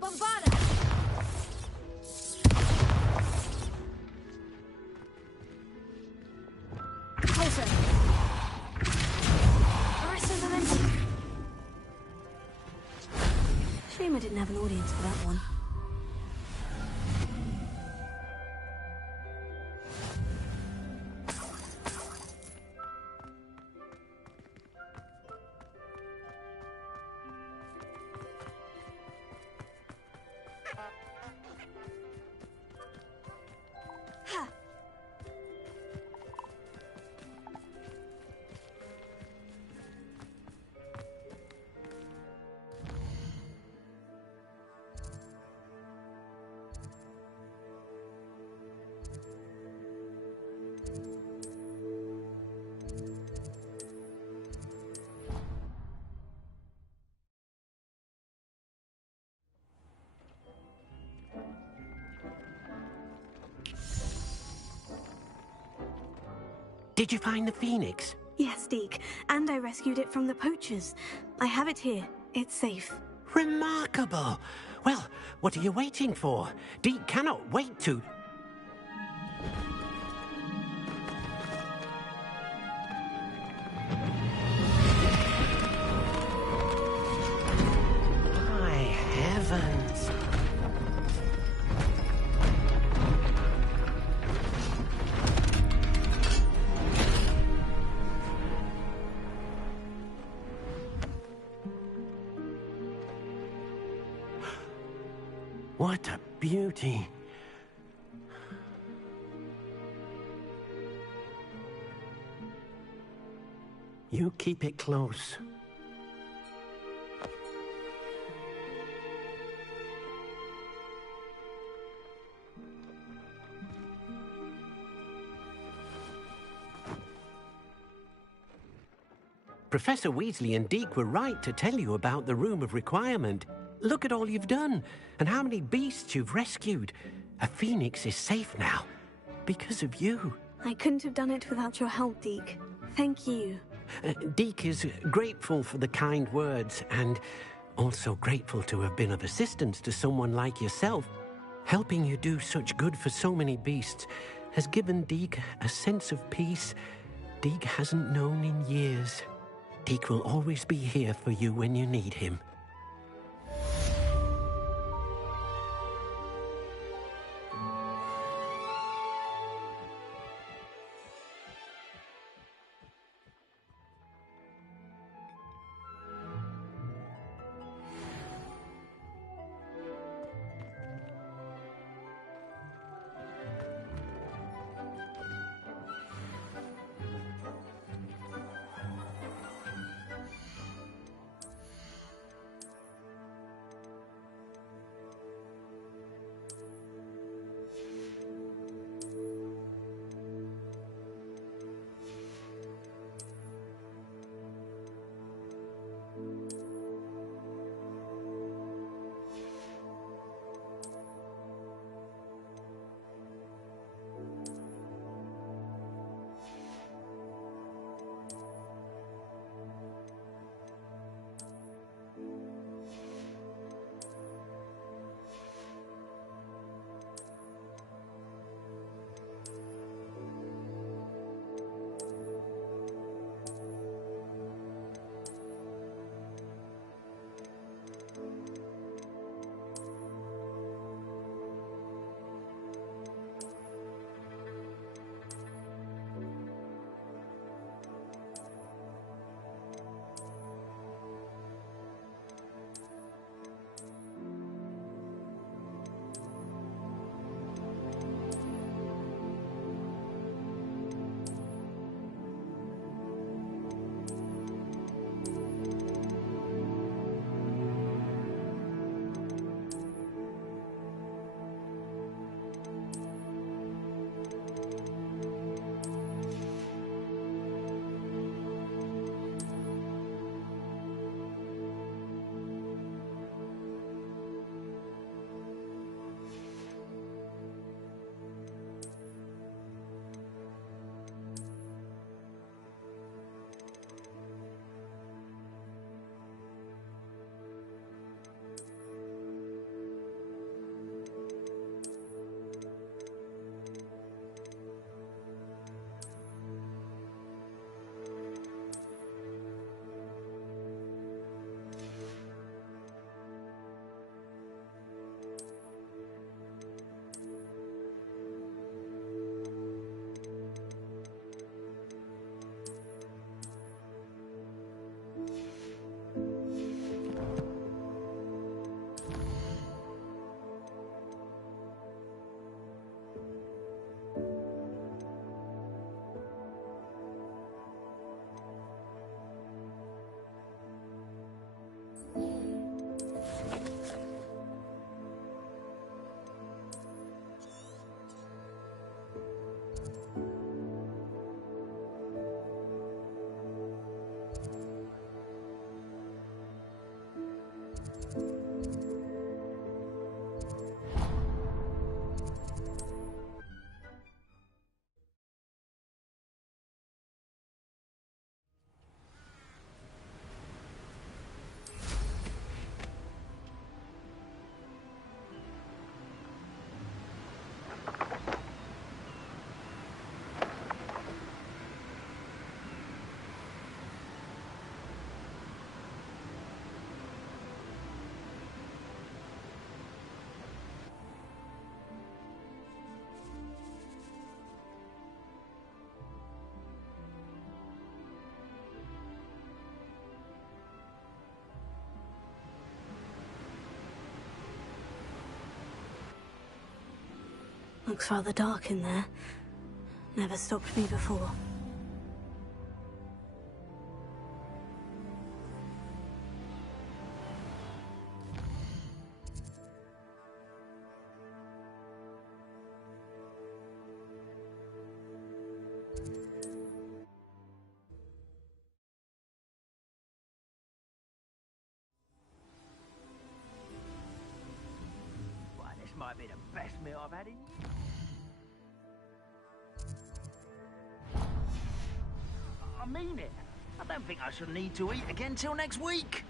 Bombada! Closer! Shame I didn't have an audience for that one. Did you find the phoenix? Yes, Deke, and I rescued it from the poachers. I have it here. It's safe. Remarkable! Well, what are you waiting for? Deke cannot wait to... My heavens! What a beauty. You keep it close. Professor Weasley and Deke were right to tell you about the Room of Requirement. Look at all you've done, and how many beasts you've rescued. A phoenix is safe now, because of you. I couldn't have done it without your help, Deke. Thank you. Deke is grateful for the kind words, and also grateful to have been of assistance to someone like yourself. Helping you do such good for so many beasts has given Deke a sense of peace Deke hasn't known in years. Deke will always be here for you when you need him. Looks rather dark in there. Never stopped me before. Why, this might be the best meal I've had in years. I mean it. I don't think I shall need to eat again till next week.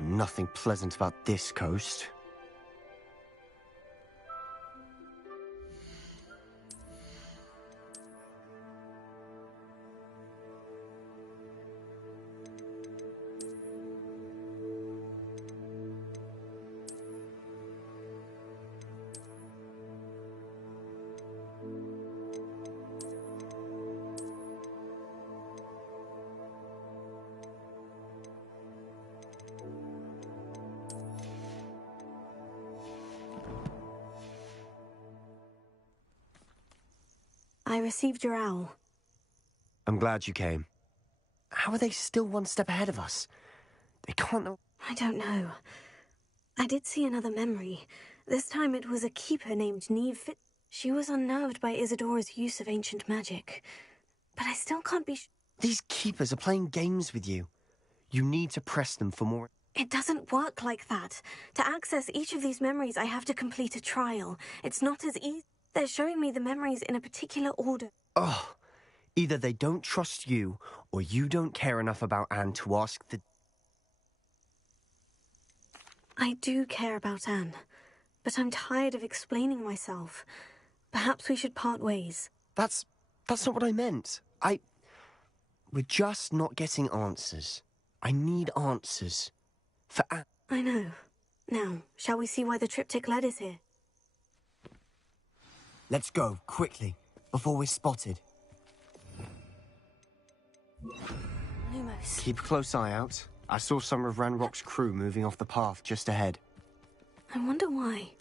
Nothing pleasant about this coast. I received your owl. I'm glad you came. How are they still one step ahead of us? They can't know... I don't know. I did see another memory. This time it was a keeper named Neve Fit. She was unnerved by Isadora's use of ancient magic. But I still can't be... These keepers are playing games with you. You need to press them for more... It doesn't work like that. To access each of these memories, I have to complete a trial. It's not as easy. They're showing me the memories in a particular order. Oh, either they don't trust you, or you don't care enough about Anne to ask the... I do care about Anne, but I'm tired of explaining myself. Perhaps we should part ways. That's not what I meant. We're just not getting answers. I need answers. For Anne. I know. Now, shall we see why the triptych led is here? Let's go, quickly, before we're spotted. Lumos. Keep a close eye out. I saw some of Ranrock's crew moving off the path just ahead. I wonder why.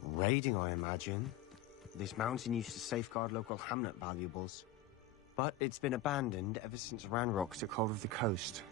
Raiding, I imagine. This mountain used to safeguard local hamlet valuables. But it's been abandoned ever since Ranrock took hold of the coast.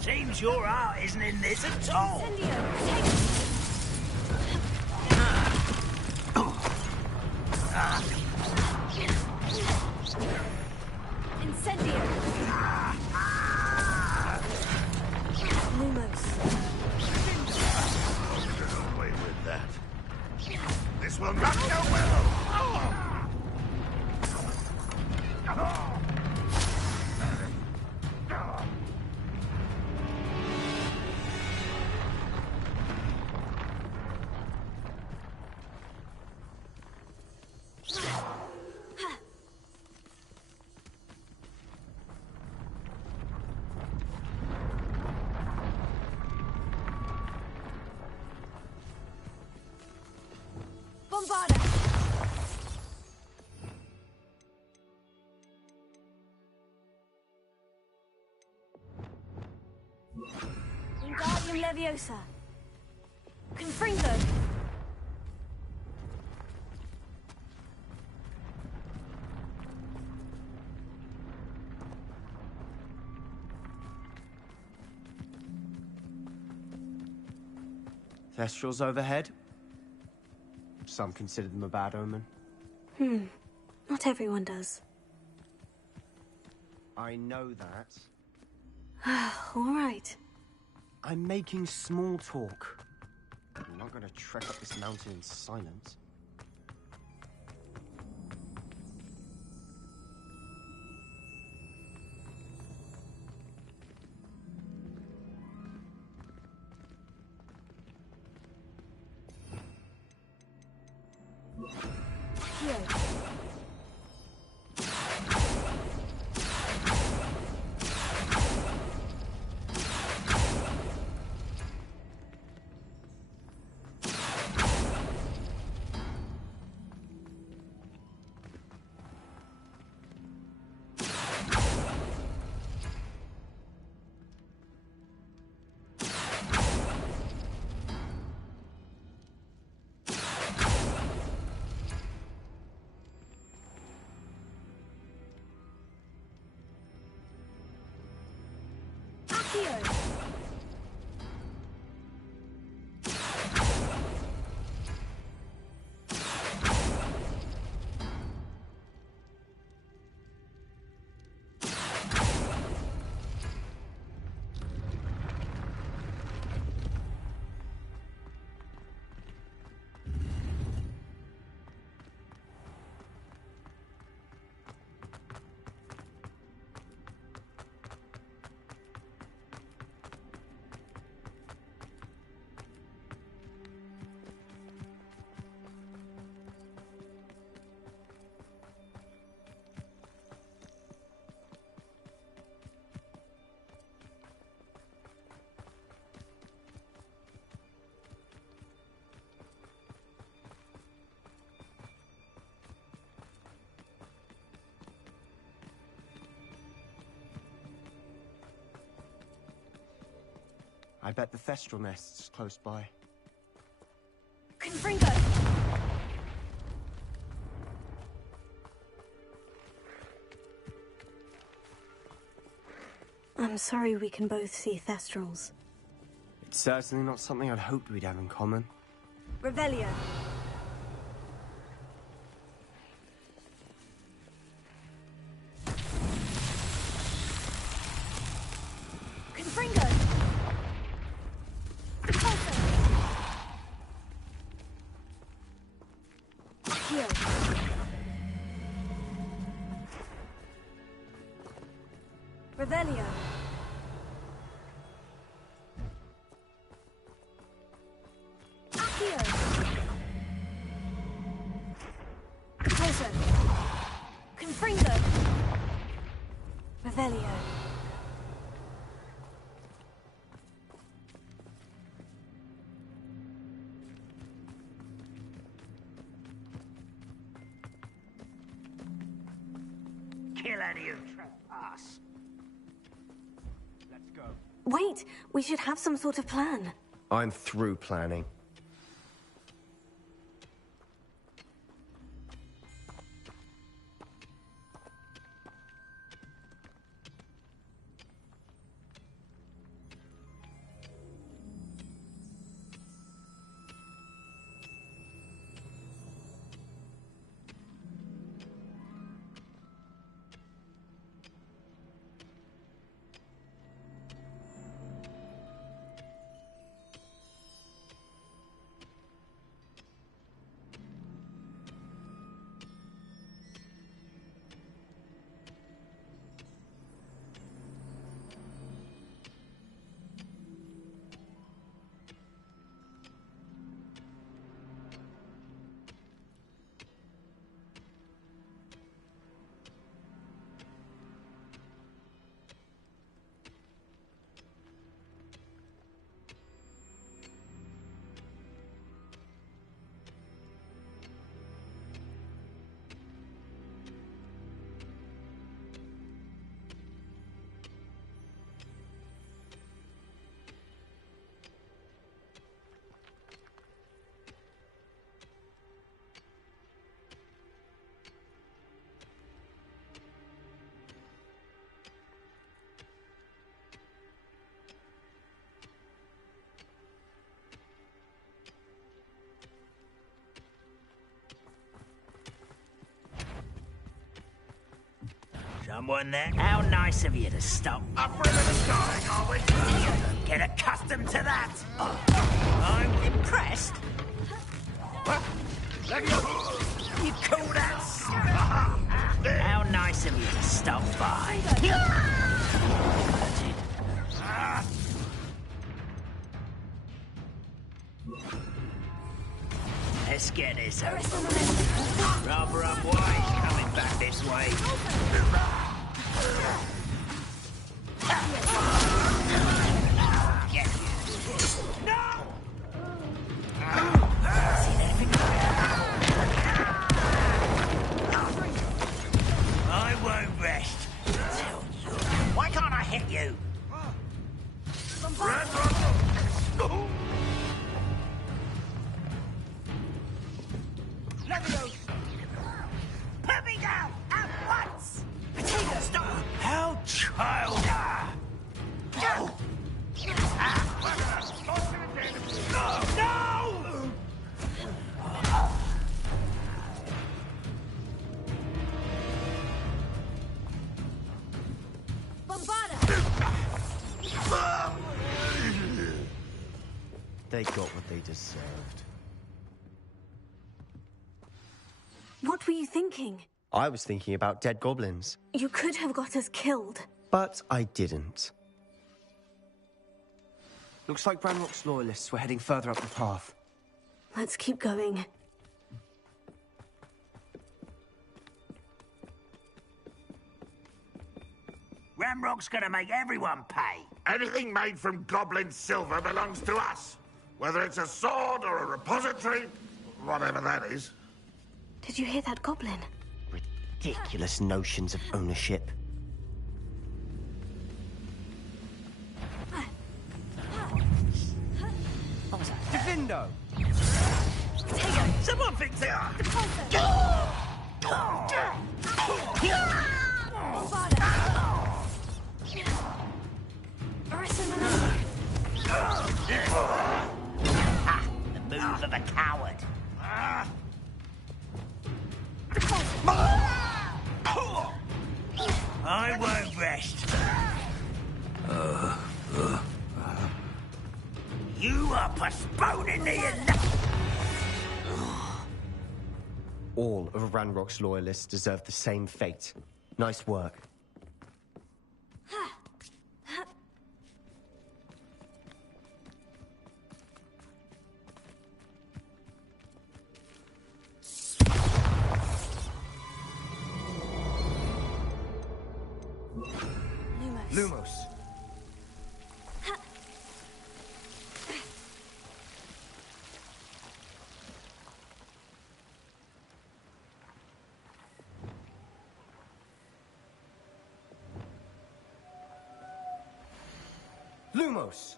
Seems your heart isn't in this at all. Incendio. Lumos. Get away with that. This will not go well. Bombarda. Wingardium Leviosa. Confringo. Thestrals overhead? Some consider them a bad omen. Not everyone does. I know that. All right. I'm making small talk. I'm not gonna trek up this mountain in silence. I bet the Thestral nest's close by. Confringo! I'm sorry we can both see Thestrals. It's certainly not something I'd hoped we'd have in common. Revelio. Confringo! Accio. Revelio. Accio. Closer. Confringo. Revelio. Kill any who trespass. Let's go. Wait, we should have some sort of plan. I'm through planning. Someone there? How nice of you to stop. Up for a little dying, are we? Get accustomed to that. I'm impressed. What? You call that? How nice of you to stop by. Let's get this over. Rather unwise coming back this way. Get you. No! I won't rest. Why can't I hit you? Put me down at once! Potato, stop! How child! No! They got what they deserved. What were you thinking? I was thinking about dead goblins. You could have got us killed. But I didn't. Looks like Ranrock's loyalists were heading further up the path. Let's keep going. Ramrock's gonna make everyone pay. Anything made from goblin silver belongs to us. Whether it's a sword or a repository, whatever that is. Did you hear that goblin? Ridiculous notions of ownership. What was that? Devindo! Someone fix it up! The move of a coward. I won't rest. You are postponing the All of Ranrock's loyalists deserve the same fate. Nice work. Lumos. Lumos.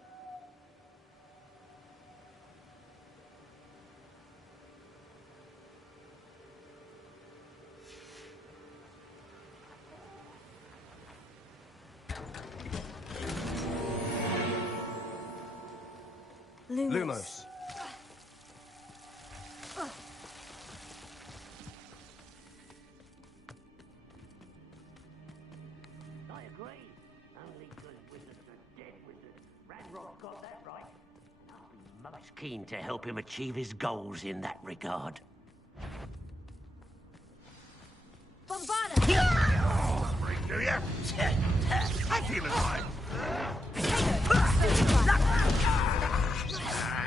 Lumos. I agree. Only good wizards are dead wizards. Ranrock got that right. I'll be most keen to help him achieve his goals in that regard. Do you? I feel alive.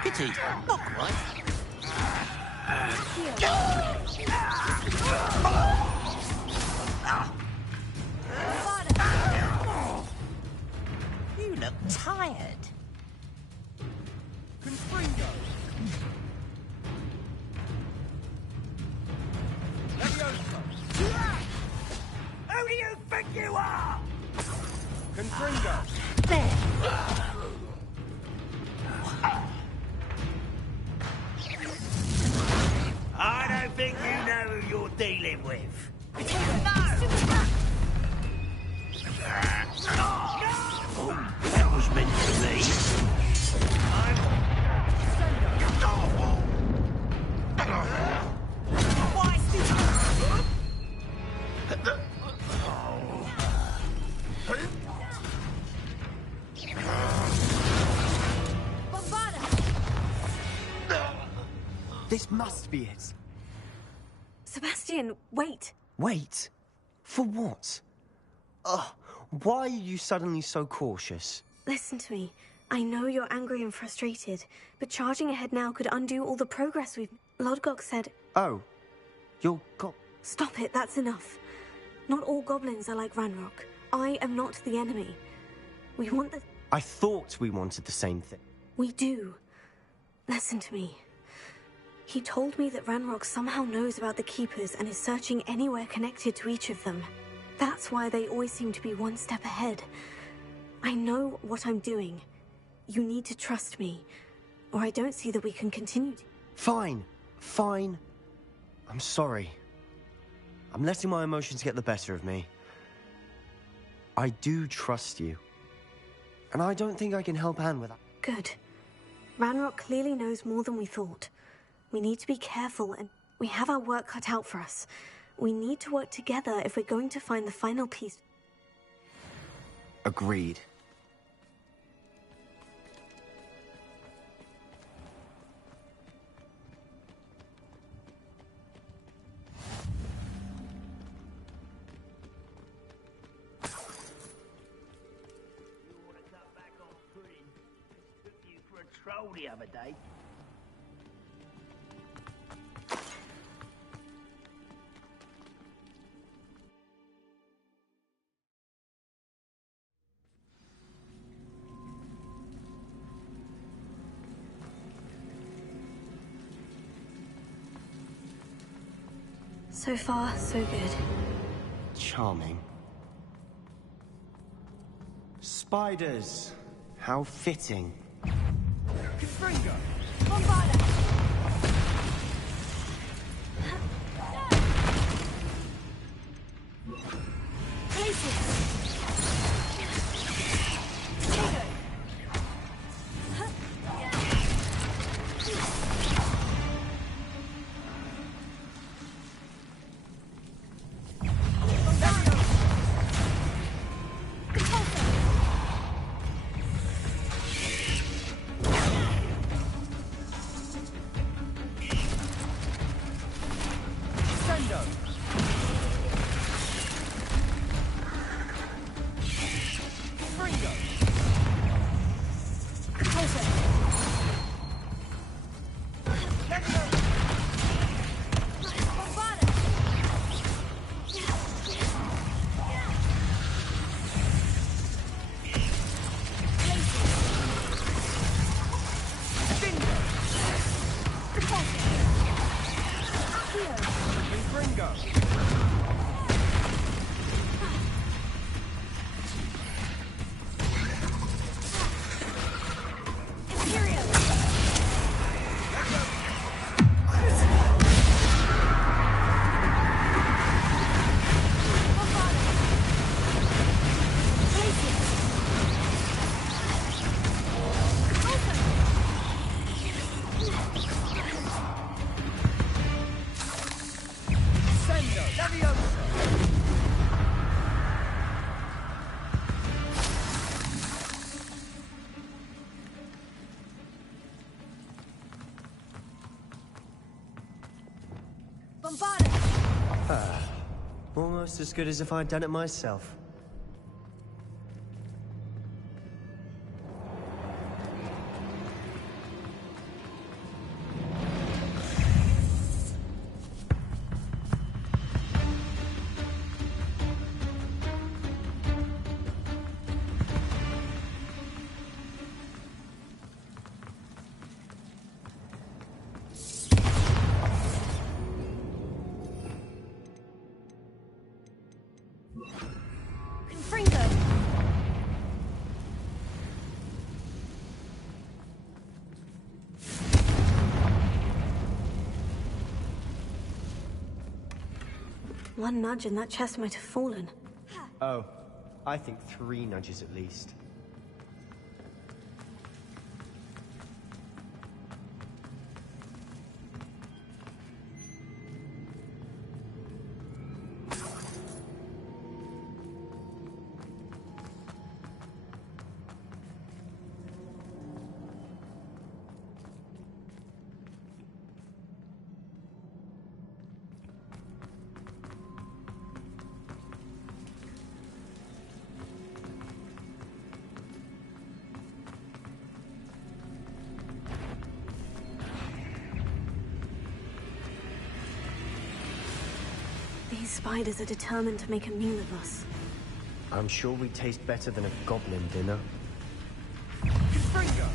Pity, not quite. You look tired. Confringo. Who do you think you are? Confringo. There. I don't think you know who you're dealing with. That was meant to be. This must be it. Sebastian, wait. Wait? For what? Ugh, why are you suddenly so cautious? Listen to me. I know you're angry and frustrated, but charging ahead now could undo all the progress we've... Lodgok said... Oh, you're Stop it, that's enough. Not all goblins are like Ranrock. I am not the enemy. We want the... I thought we wanted the same thing. We do. Listen to me. He told me that Ranrock somehow knows about the Keepers and is searching anywhere connected to each of them. That's why they always seem to be one step ahead. I know what I'm doing. You need to trust me, or I don't see that we can continue to... Fine. Fine. I'm sorry. I'm letting my emotions get the better of me. I do trust you. And I don't think I can help Anne with that. Good. Ranrock clearly knows more than we thought. We need to be careful, and we have our work cut out for us. We need to work together if we're going to find the final piece. Agreed. Troll the other day. So far, so good. Charming. Spiders. How fitting. Confringo! Bombarda! Almost as good as if I'd done it myself. One nudge and that chest might have fallen. Oh, I think 3 nudges at least. spiders are determined to make a meal of us. I'm sure we taste better than a goblin dinner. Confringo!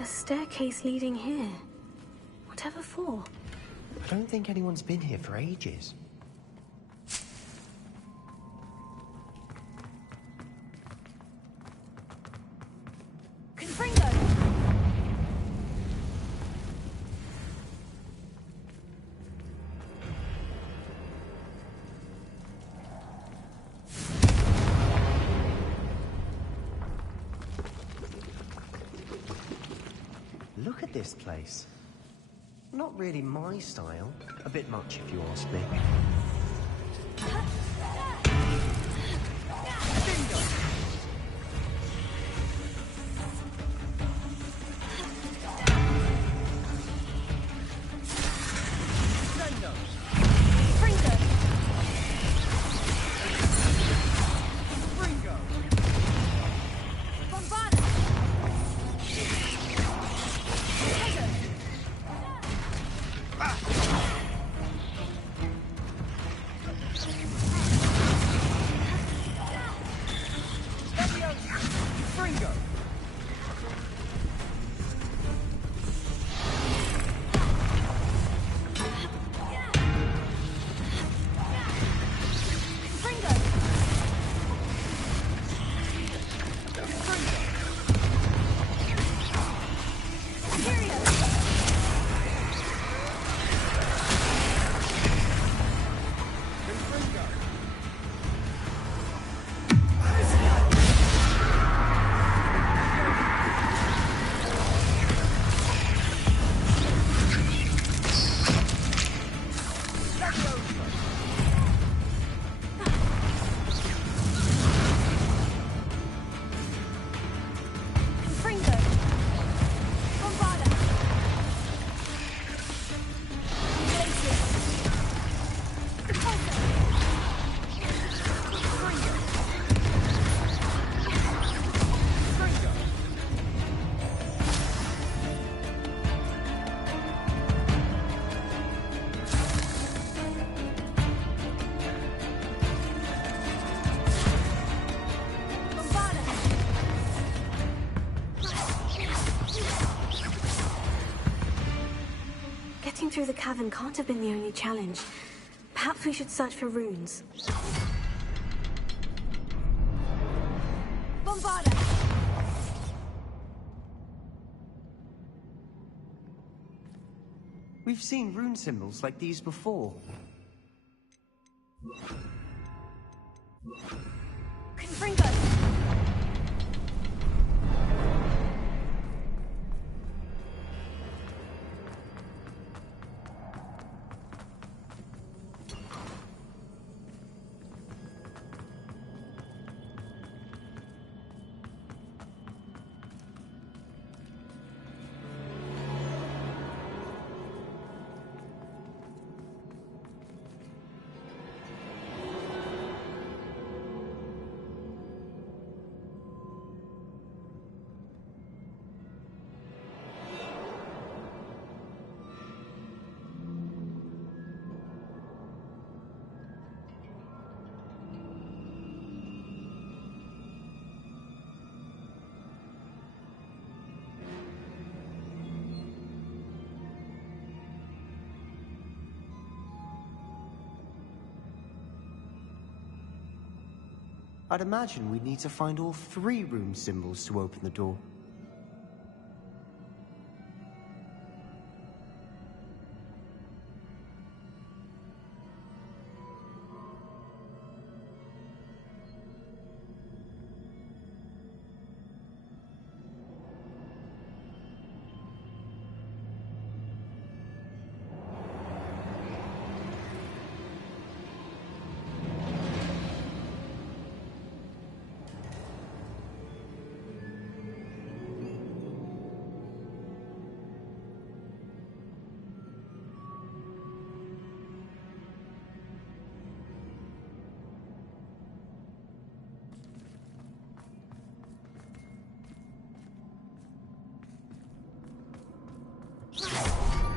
A staircase leading here. Whatever for? I don't think anyone's been here for ages. Confringo! Look at this place. Not really my style. A bit much, if you ask me. Getting through the cavern can't have been the only challenge. Perhaps we should search for runes. Bombarda! We've seen rune symbols like these before. Confringo! I'd imagine we'd need to find all 3 rune symbols to open the door.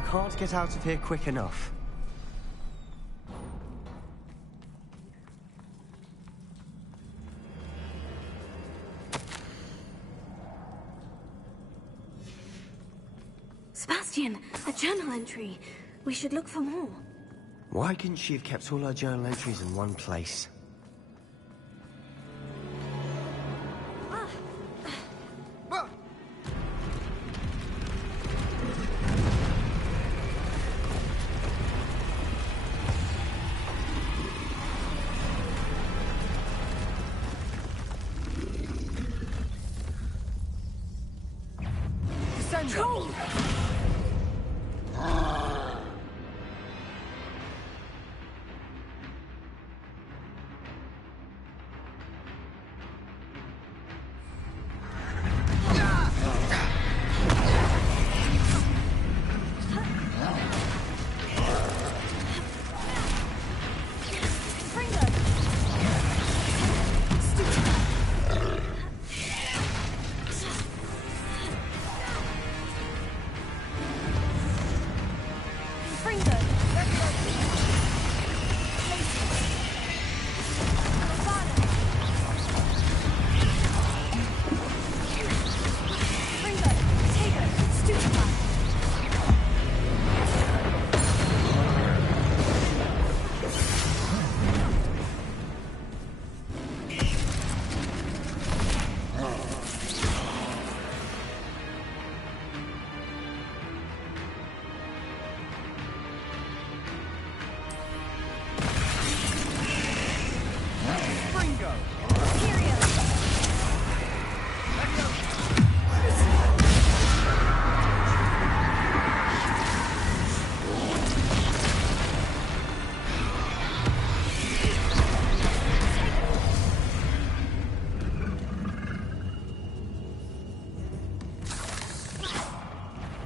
can't get out of here quick enough. Sebastian, a journal entry. We should look for more. Why couldn't she have kept all her journal entries in one place? Troll!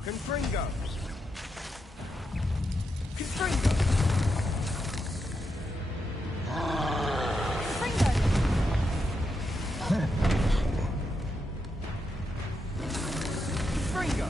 Confringo! Confringo! Confringo!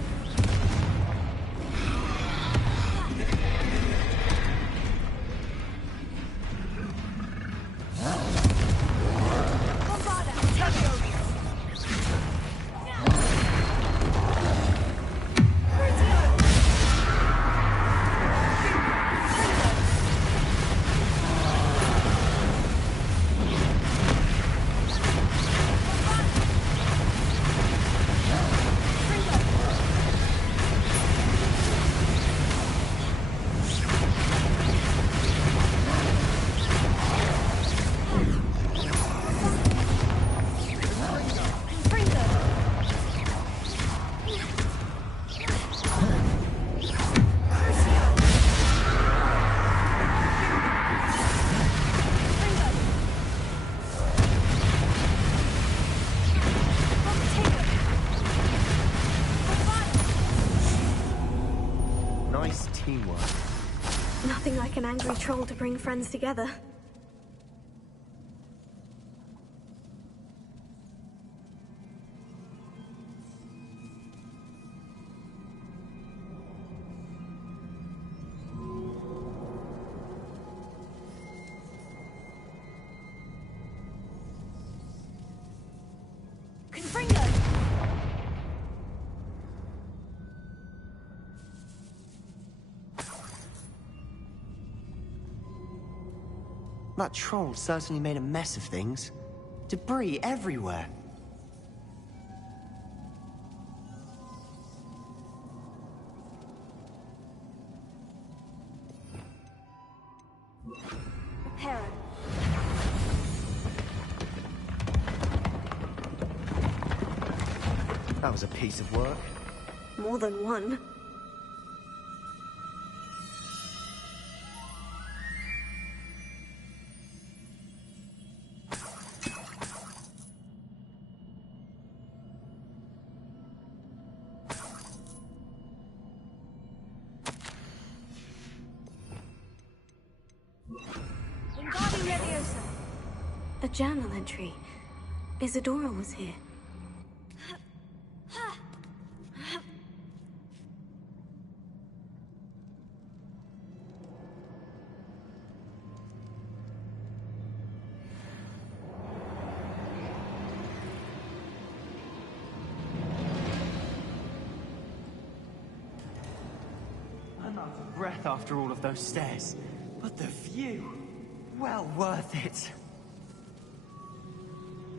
Nice teamwork. Nothing like an angry troll to bring friends together. That troll certainly made a mess of things. Debris everywhere. Repair. That was a piece of work. More than one. A journal entry. Isadora was here. breath after all of those stairs. But the view, well worth it.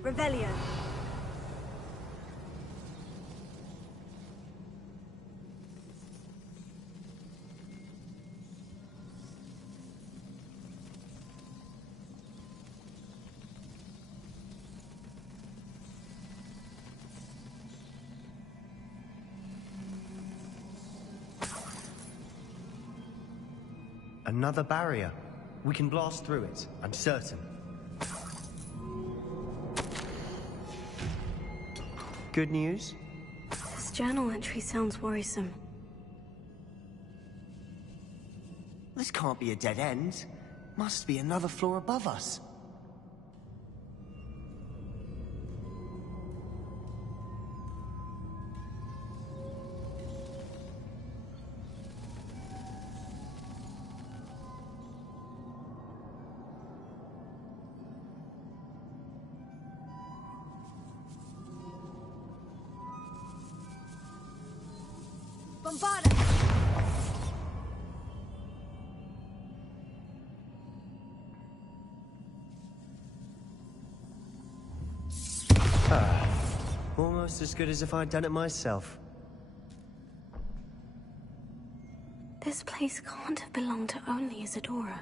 Revelio. Another barrier. We can blast through it, I'm certain. Good news? This journal entry sounds worrisome. This can't be a dead end. Must be another floor above us. Bombarda! Almost as good as if I'd done it myself. This place can't have belonged to only Isadora.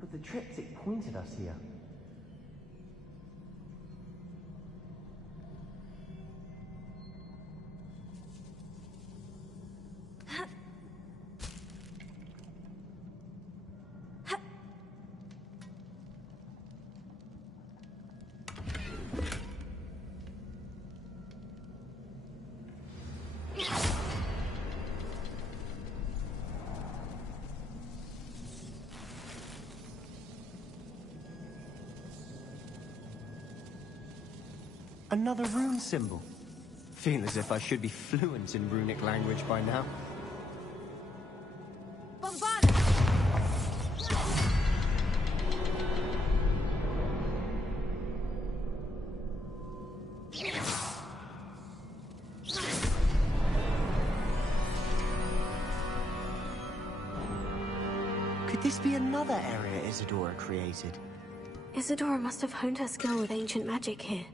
But the triptych pointed us here. Another rune symbol. Feel as if I should be fluent in runic language by now. Bombarda! Could this be another area Isadora created? Isadora must have honed her skill with ancient magic here.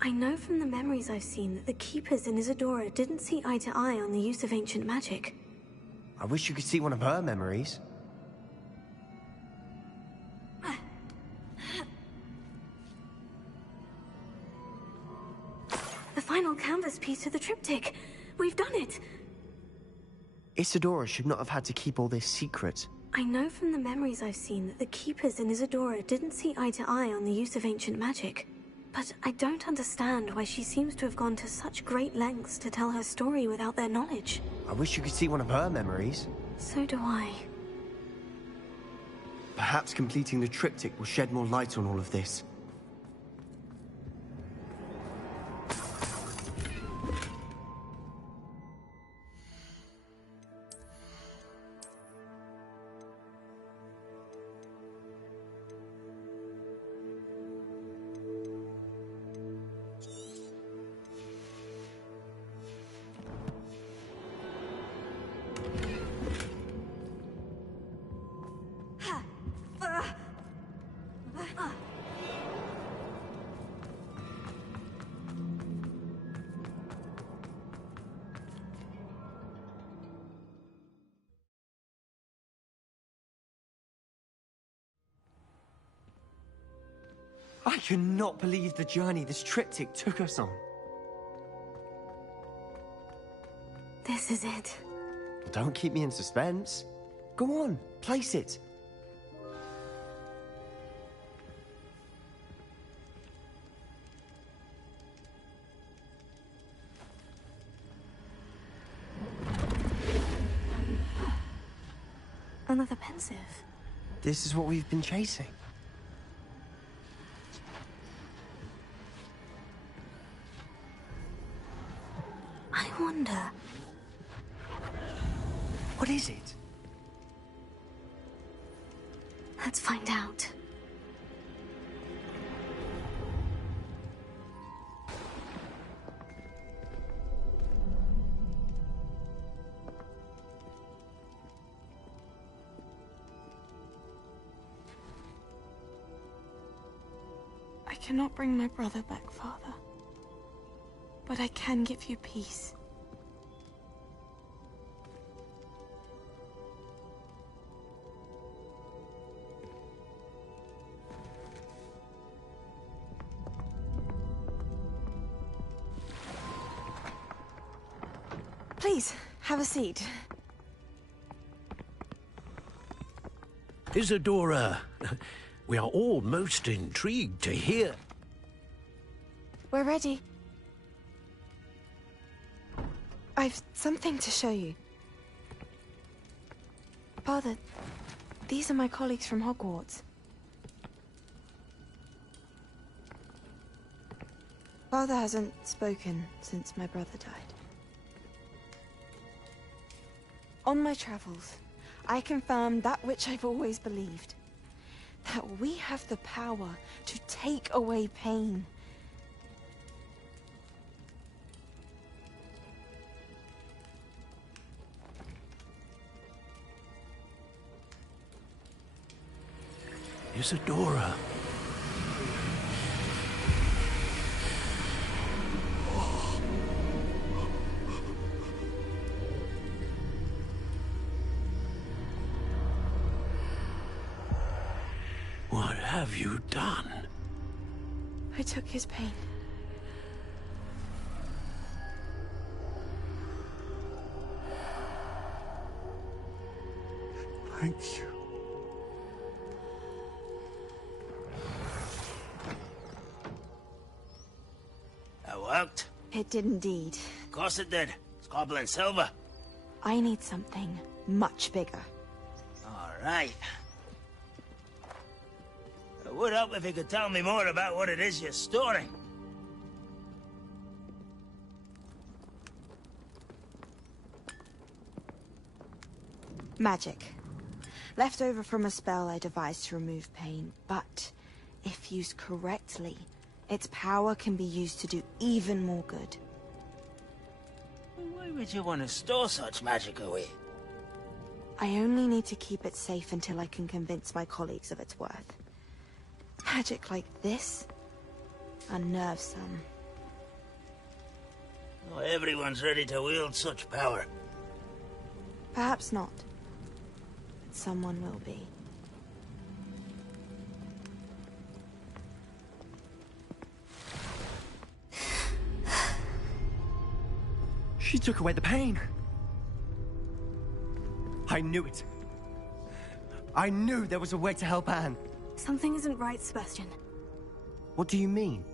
I know from the memories I've seen that the Keepers in Isadora didn't see eye to eye on the use of ancient magic. I wish you could see one of her memories. The final canvas piece to the triptych. We've done it! Isadora should not have had to keep all this secret. I know from the memories I've seen that the Keepers in Isadora didn't see eye to eye on the use of ancient magic. But I don't understand why she seems to have gone to such great lengths to tell her story without their knowledge. I wish you could see one of her memories. So do I. Perhaps completing the triptych will shed more light on all of this. I cannot believe the journey this triptych took us on. This is it. Don't keep me in suspense. Go on, place it. Another pensive. This is what we've been chasing. I wonder... What is it? Let's find out. cannot bring my brother back, Father. But I can give you peace. Please, have a seat. Isadora, we are all most intrigued to hear. We're ready. I've something to show you. Father, these are my colleagues from Hogwarts. Father hasn't spoken since my brother died. On my travels, I confirmed that which I've always believed. That we have the power to take away pain. Isadora. What have you done? I took his pain. Thank you. That worked? It did indeed. Of course it did. It's goblin silver. I need something much bigger. All right. It would help if you could tell me more about what it is you're storing. Magic. Left over from a spell I devised to remove pain, but if used correctly, its power can be used to do even more good. Why would you want to store such magic away? I only need to keep it safe until I can convince my colleagues of its worth. Magic like this unnerves some. Not everyone's ready to wield such power. Perhaps not. But someone will be. She took away the pain. I knew it. I knew there was a way to help Anne. Something isn't right, Sebastian. What do you mean?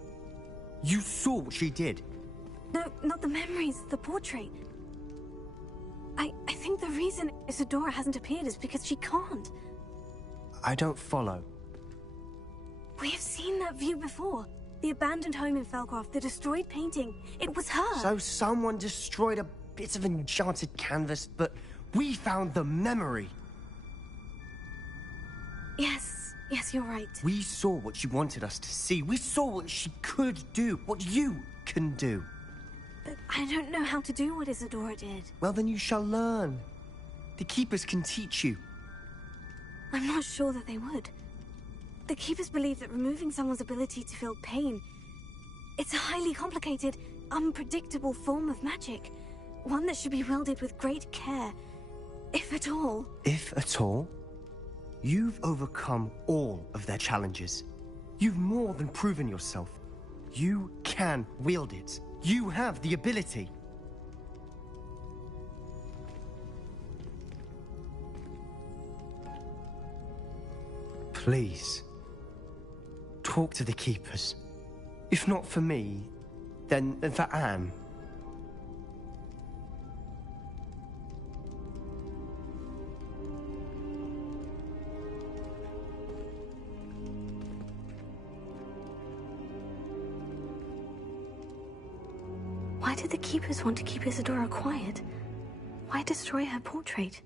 You saw what she did. No, not the memories, the portrait. I think the reason Isadora hasn't appeared is because she can't. I don't follow. We have seen that view before. The abandoned home in Felcroft, the destroyed painting. It was her. So someone destroyed a bit of enchanted canvas, but we found the memory. Yes, you're right. We saw what she wanted us to see. We saw what she could do, what you can do. But I don't know how to do what Isadora did. Well, then you shall learn. The Keepers can teach you. I'm not sure that they would. The Keepers believe that removing someone's ability to feel pain, it's a highly complicated, unpredictable form of magic. One that should be wielded with great care, if at all. If at all? You've overcome all of their challenges. You've more than proven yourself. You can wield it. You have the ability. Please, talk to the Keepers. If not for me, then for Anne. Why did the Keepers want to keep Isadora quiet? Why destroy her portrait?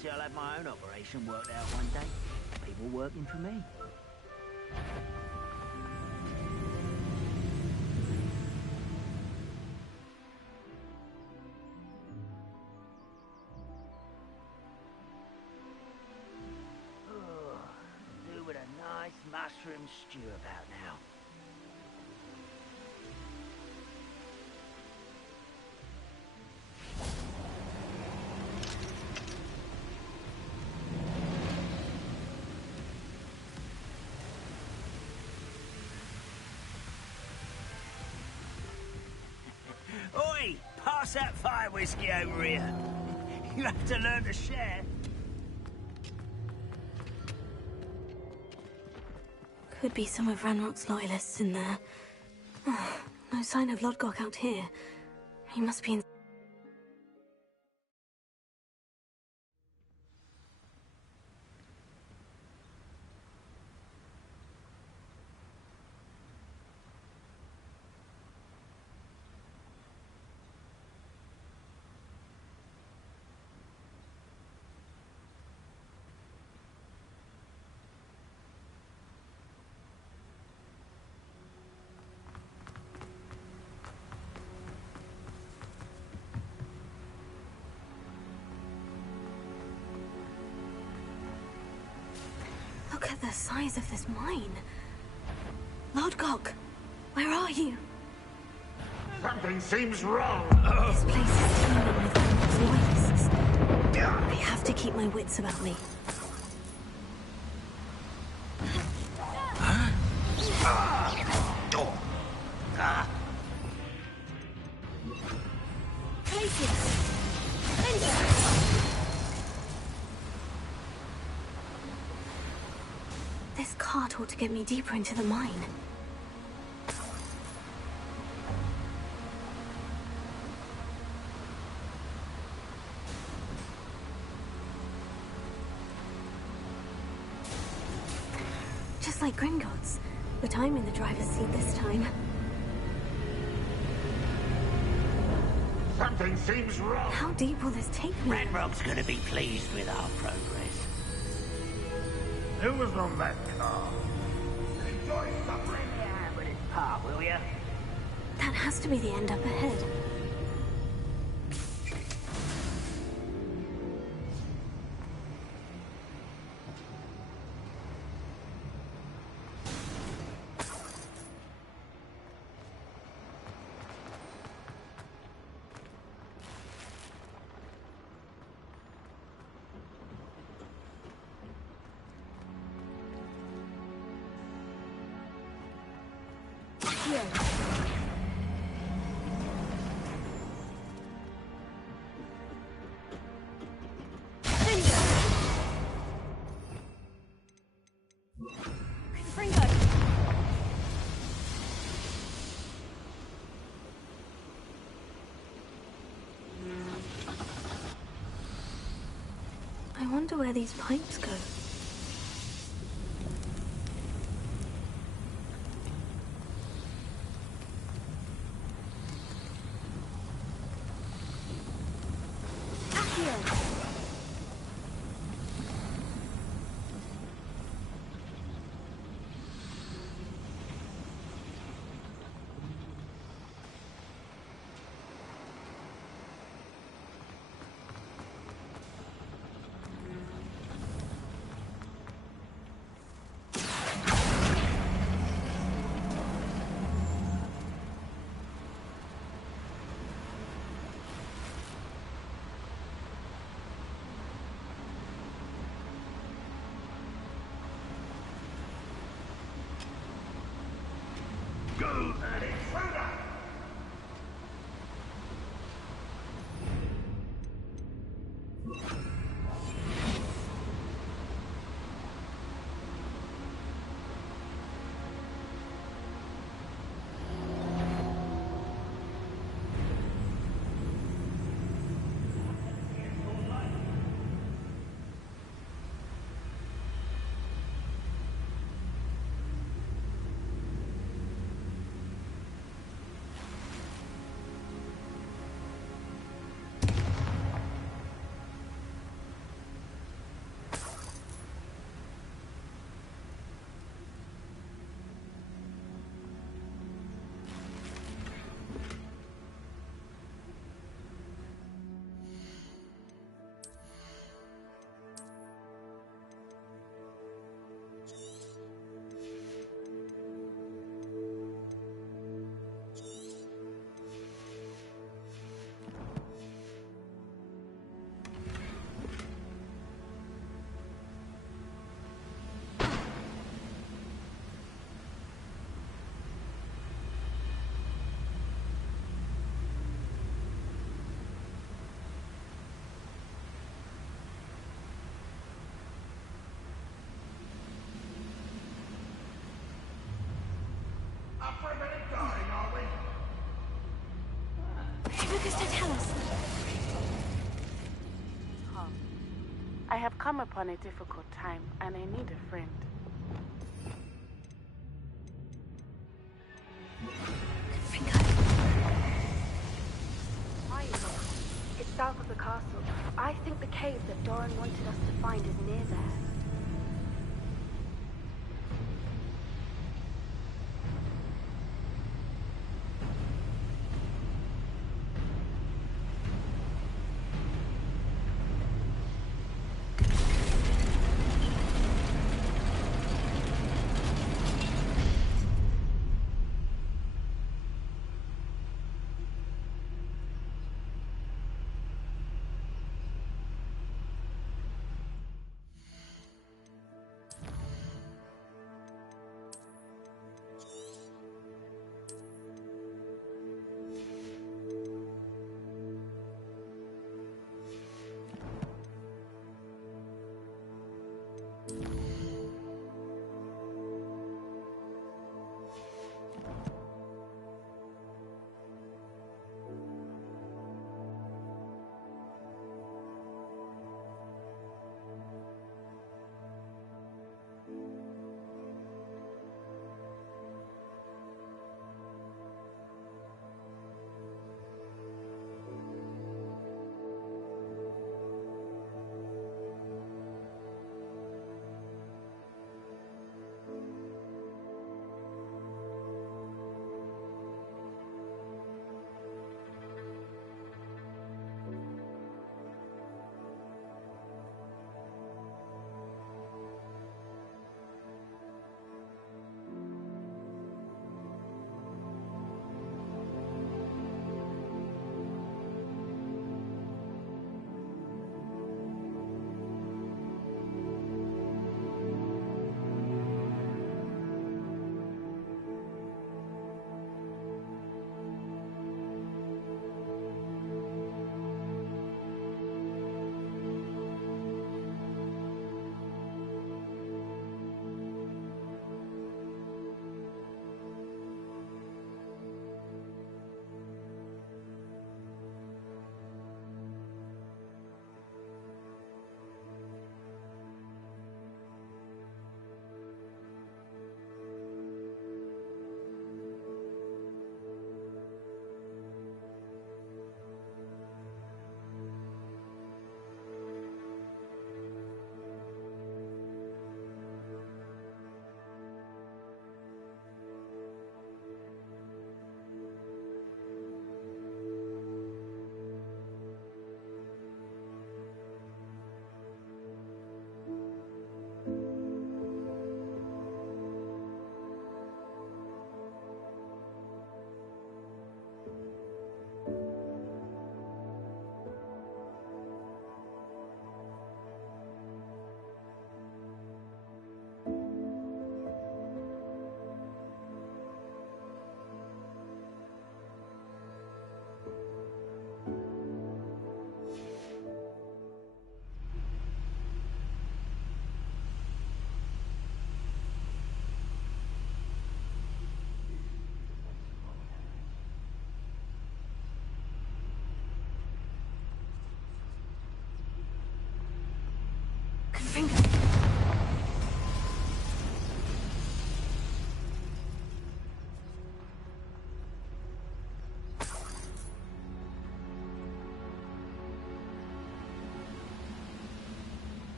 fancy I'll have my own operation worked out one day. People working for me. Do with a nice mushroom stew about now. Oi! Pass that fire whiskey over here. You have to learn to share. Could be some of Ranrock's loyalists in there. No sign of Lodgok out here. He must be in... Look at the size of this mine. Lodgok, where are you? Something seems wrong. This place is teeming with Ranrock's loyalists. I have to keep my wits about me. This cart ought to get me deeper into the mine. Just like Gringotts, but I'm in the driver's seat this time. Something seems wrong. How deep will this take me? Ranrock's gonna be pleased with our progress. Who was on that car? Enjoy suffering. Yeah, but it's part, will ya? That has to be the end up ahead. I wonder where these pipes go. for a bit of guarding, are we? Lucas, don't tell us. I have come upon a difficult time, and I need a friend. Hi, it's south of the castle. I think the cave that Doran wanted us to find is near there.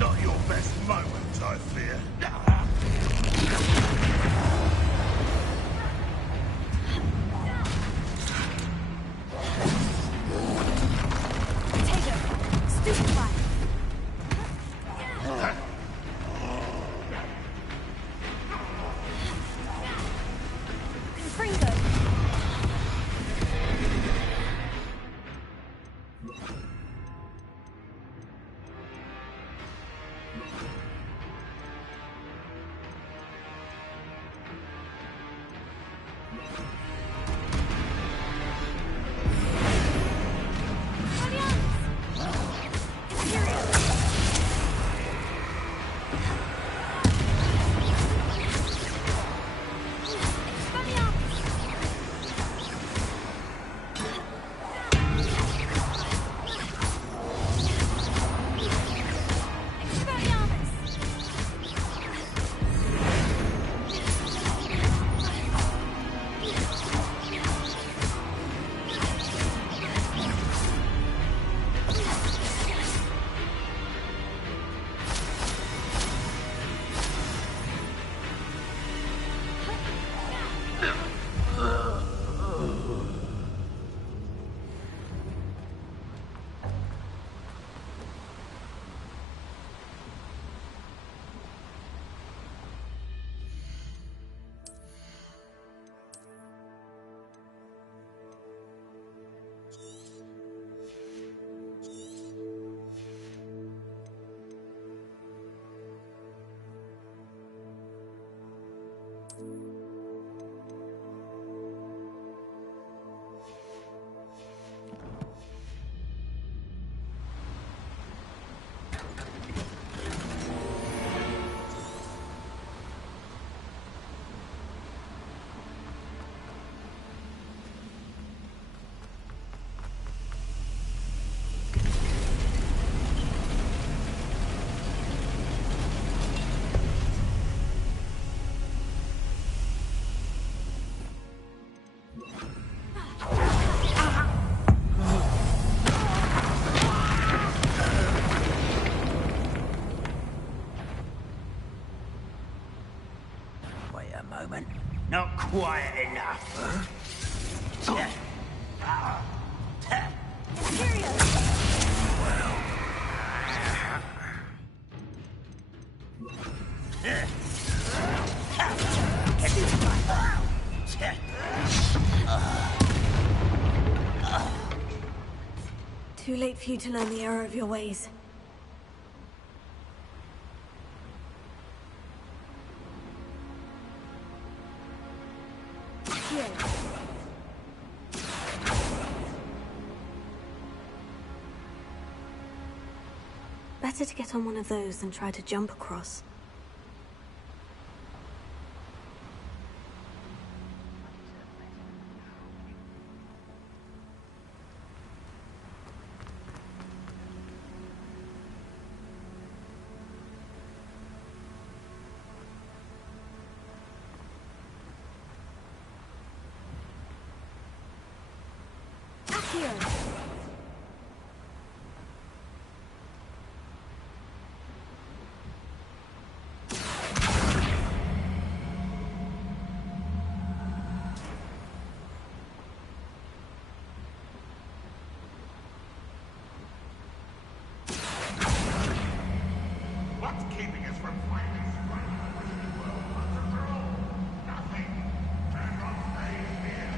Not your best moment, I fear. Not quiet enough. Too late for you to learn the error of your ways. Better to get on one of those than try to jump across. What's keeping us from finally striking the Wizarding World once and for all? Nothing. Ranrock stays here.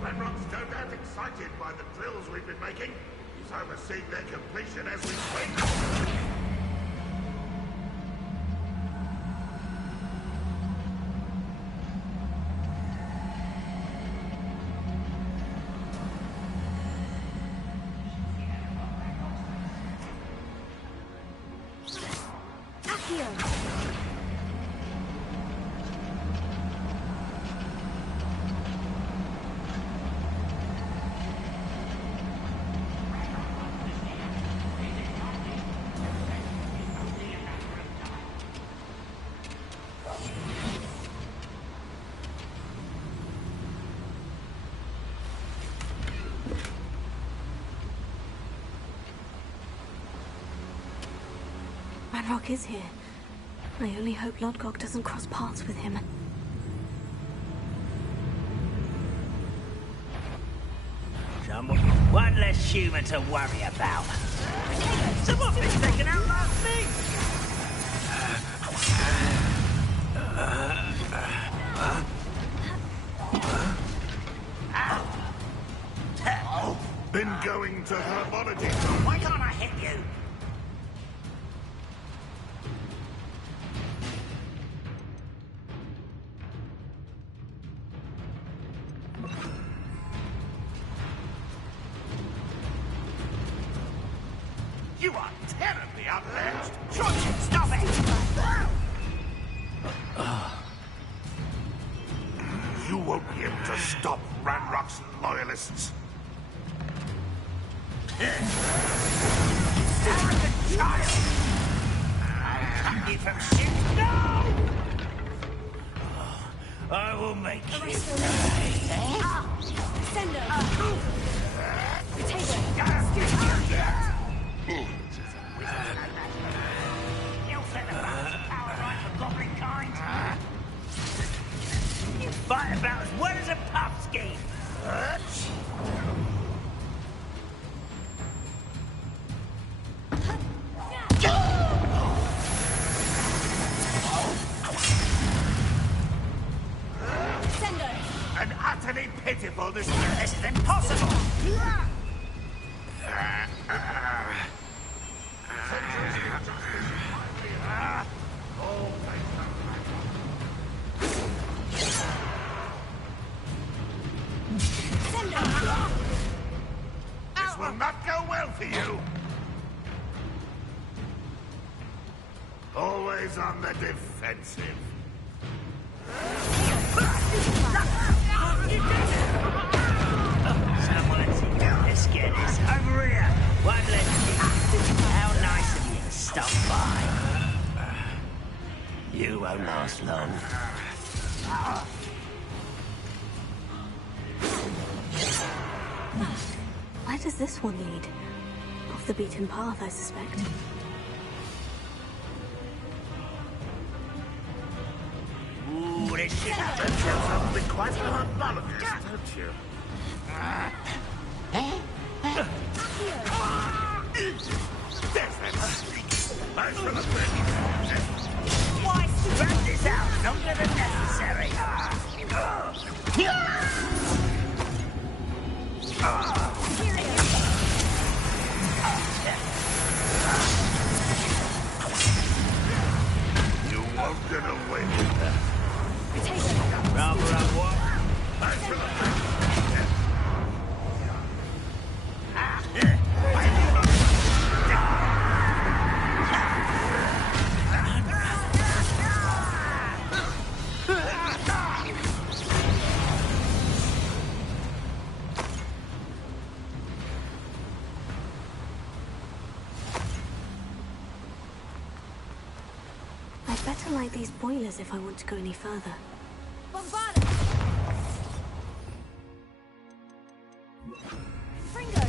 Ranrock's no doubt excited by the drills we've been making. He's overseeing their completion as we speak. Ranrock is here. I only hope Lodgok doesn't cross paths with him. One less human to worry about. Someone been taken out last thing! Been going to herbology. Why can't I hit you? You are terribly outmatched. Stop it! You won't be able to stop Ranrock's loyalists. Child! I'll cut you from shit. No! I will make you. Send her. Potato. Impossible! This will not go well for you. Always on the defensive. Someone's let's get this over here. One left. How nice of you to stop by. You won't last long. Where does this one lead? Off the beaten path, I suspect. Ooh, this shit That sounds like quite an harmonicist, don't you? There's that streak. I shall have Why wrap this out longer than necessary? You won't get away with that. Rather have what? I shall have I'd better light these boilers if I want to go any further. Bombarded! Fringo!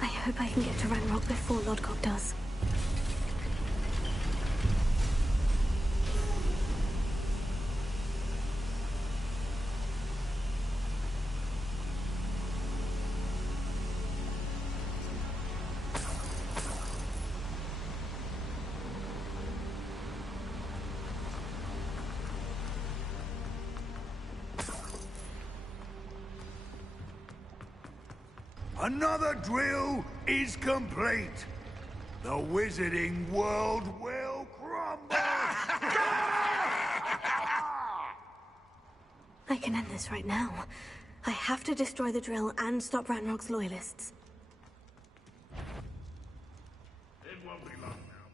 I hope I can get to Ranrock before Lodgok does. Another drill is complete. The wizarding world will crumble. I can end this right now. I have to destroy the drill and stop Ranrock's loyalists. It won't be long now.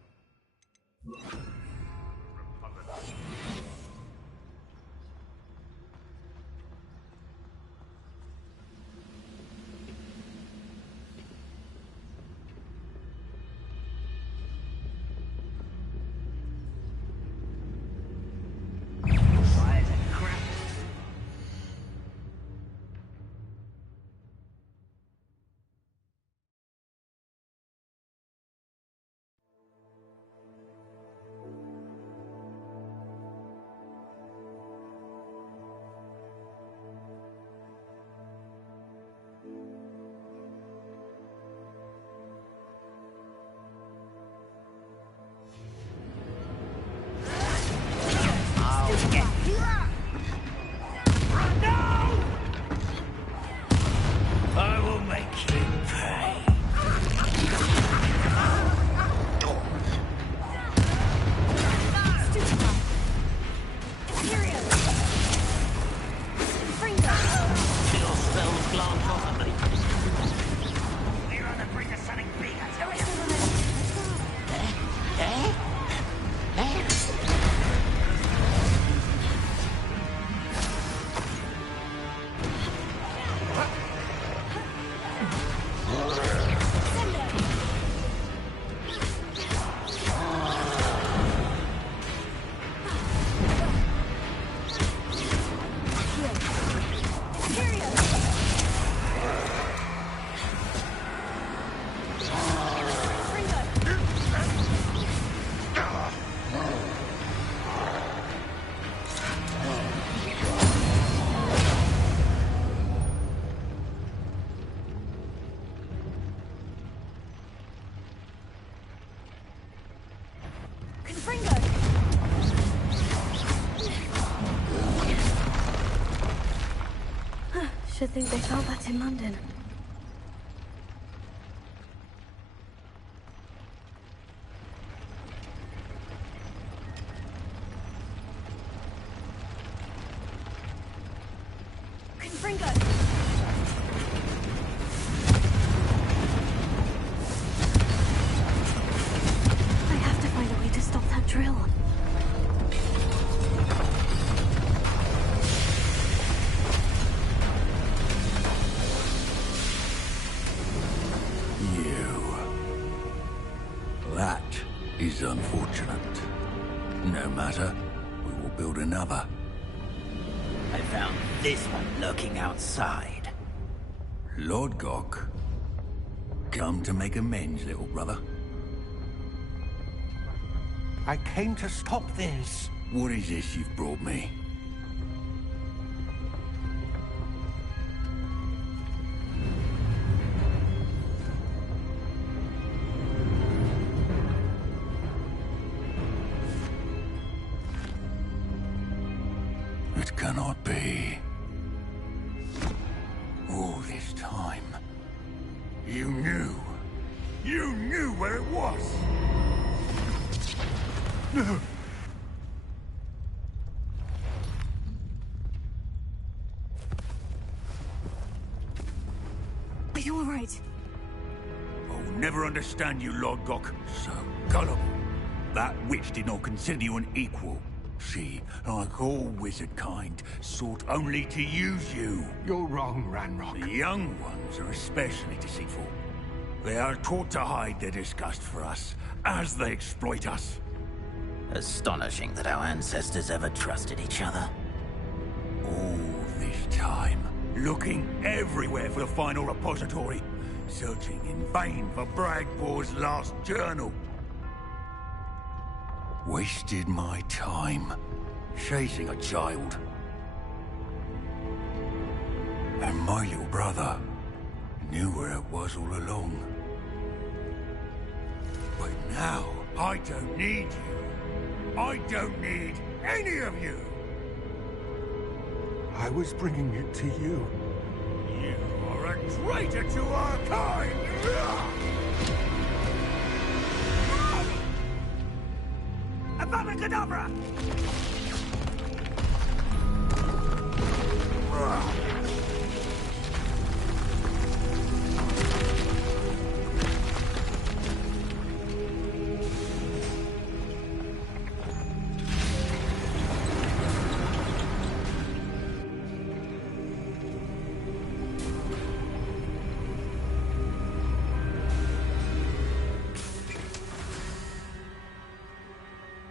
I will make you pay. Your spells glance off at me. We're on the brink of something big, I tell you. to think they felt that in London. Confringo! I have to find a way to stop that drill. That is unfortunate. No matter, we will build another. I found this one lurking outside. Lord Gok, come to make amends, little brother. I came to stop this. What is this you've brought me? It cannot be. All this time, you knew. You knew where it was. No. Are you all right? I will never understand you, Lord Gok. So gullible. That witch did not consider you an equal. She, like all wizard kind, sought only to use you. You're wrong, Ranrock. The young ones are especially deceitful. They are taught to hide their disgust for us, as they exploit us. Astonishing that our ancestors ever trusted each other. All this time, looking everywhere for the final repository, searching in vain for Bragbor's last journal. Wasted my time, chasing a child. And my little brother knew where it was all along. But now, I don't need you. I don't need any of you. I was bringing it to you. You are a traitor to our kind! Abracadabra!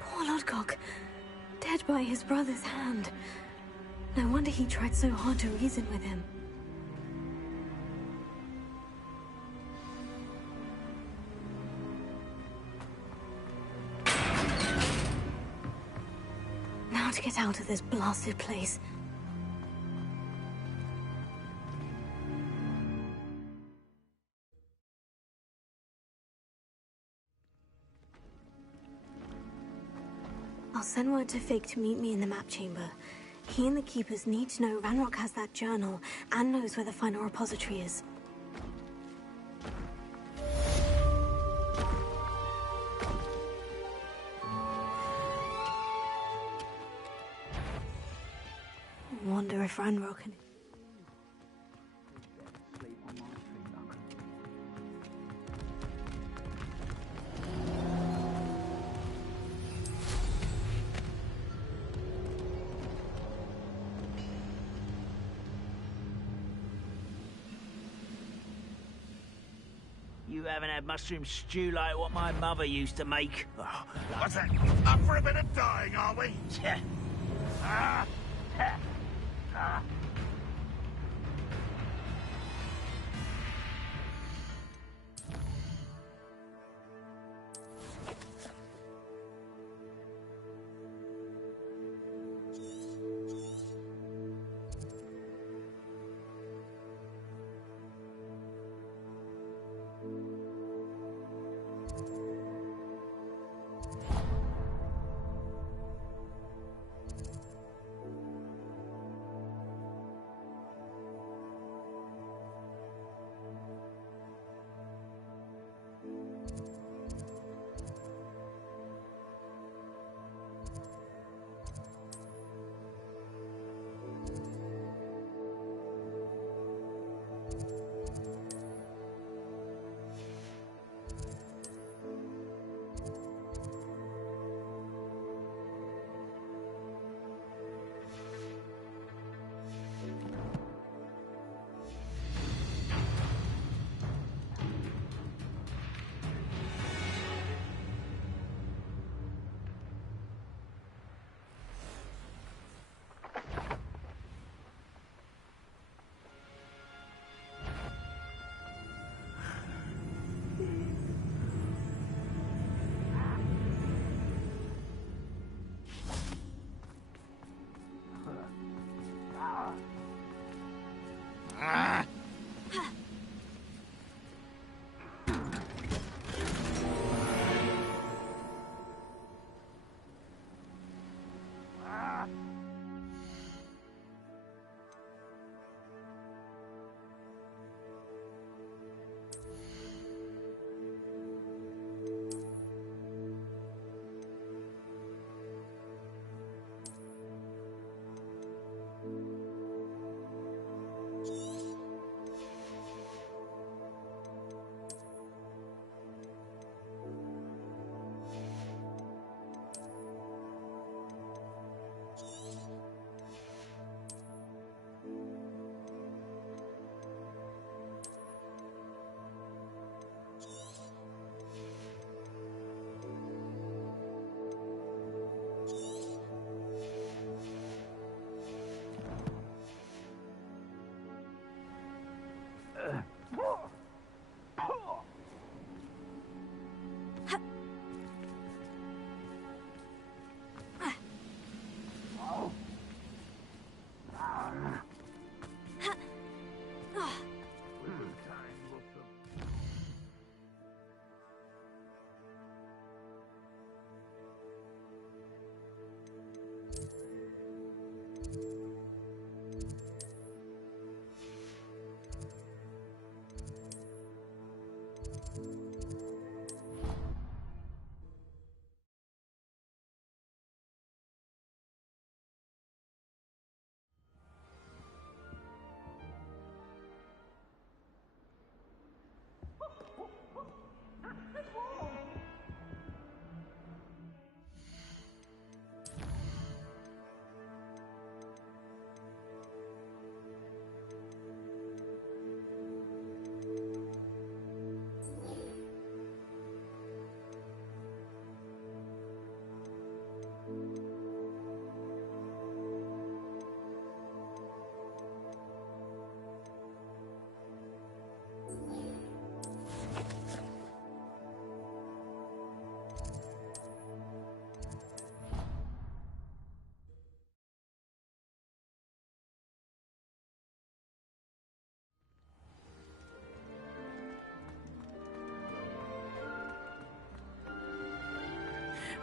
Poor Lodgok, dead by his brother's hand. No wonder he tried so hard to reason with him. Now to get out of this blasted place. I'll send word to Fig to meet me in the map chamber. He and the Keepers need to know Ranrock has that journal and knows where the final repository is. Wonder if Ranrock can... You haven't had mushroom stew like what my mother used to make. Oh, What's that? Up for a bit of dying, are we? yeah. Ah! Ah!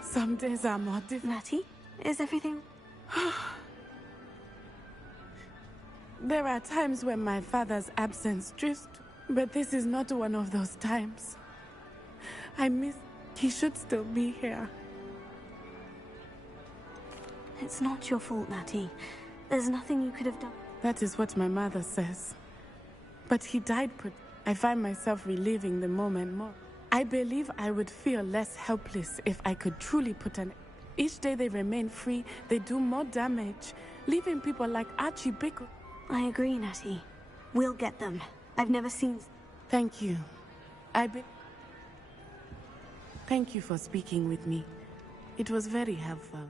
Some days are more difficult. Natty, is everything... There are times when my father's absence drifts, but this is not one of those times. I miss... He should still be here. It's not your fault, Natty. There's nothing you could have done. That is what my mother says. But he died I find myself reliving the moment more. I believe I would feel less helpless if I could truly put an... Each day they remain free, they do more damage, leaving people like Archie Bickle. I agree, Natty. We'll get them. I've never seen... Thank you. Thank you for speaking with me. It was very helpful.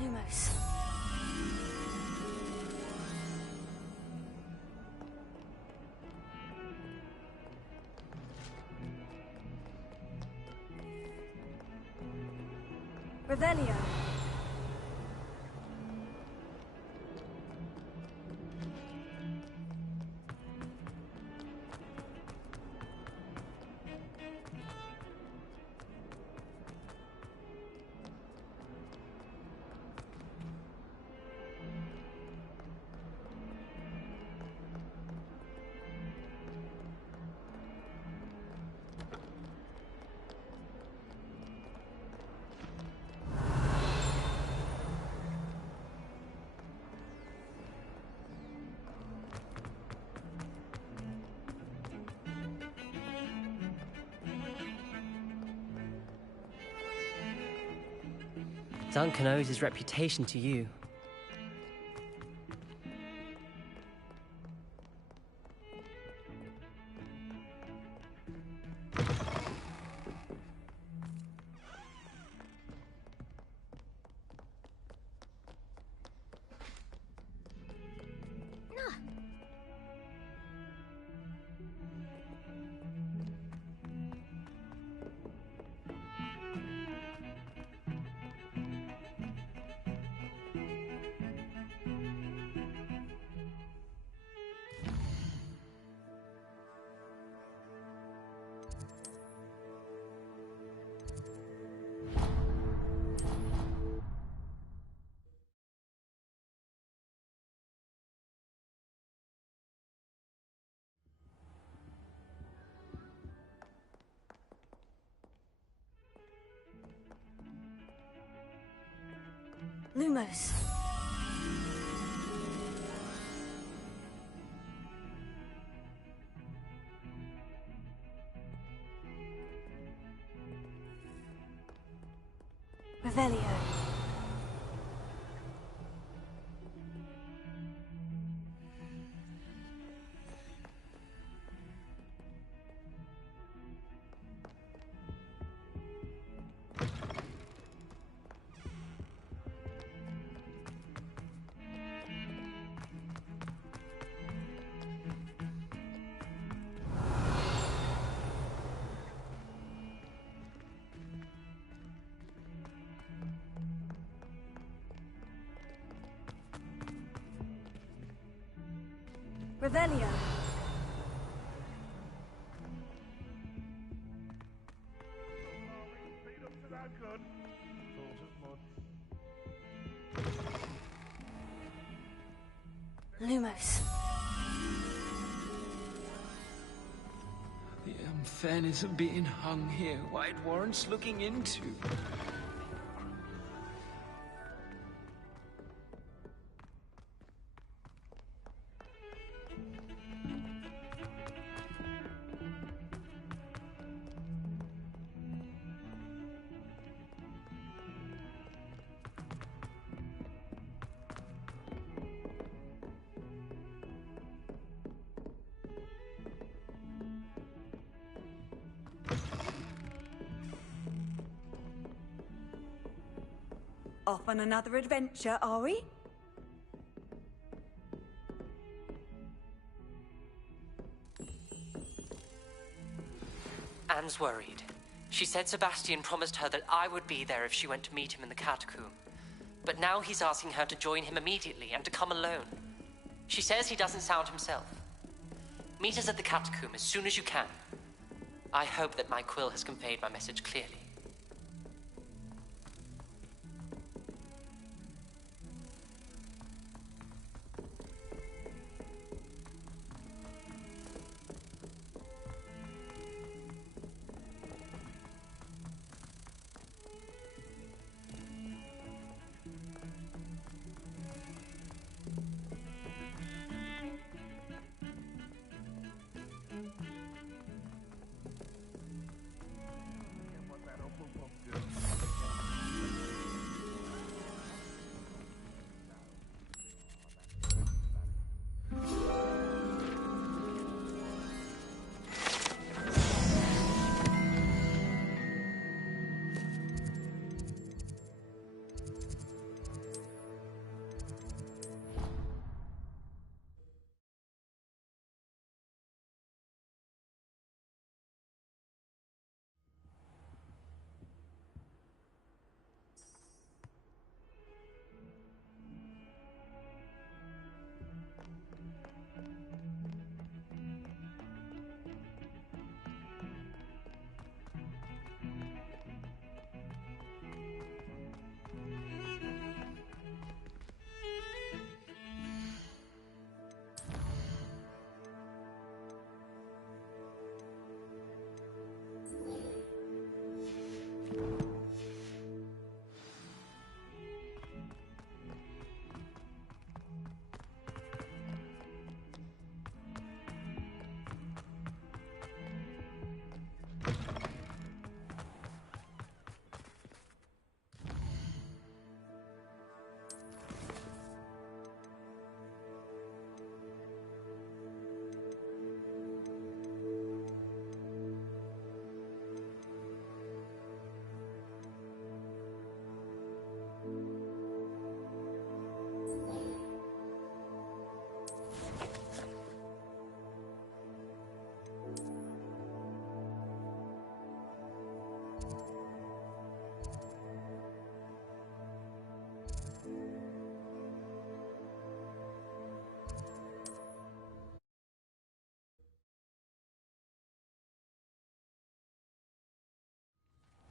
Lumos. Revelio. Duncan owes his reputation to you. Lumos. Revelio. Revelio. Lumos. The unfairness of being hung here, why it warrants looking into. Off on another adventure, are we? Anne's worried. She said Sebastian promised her that I would be there if she went to meet him in the catacomb. But now he's asking her to join him immediately and to come alone. She says he doesn't sound himself. Meet us at the catacomb as soon as you can. I hope that my quill has conveyed my message clearly.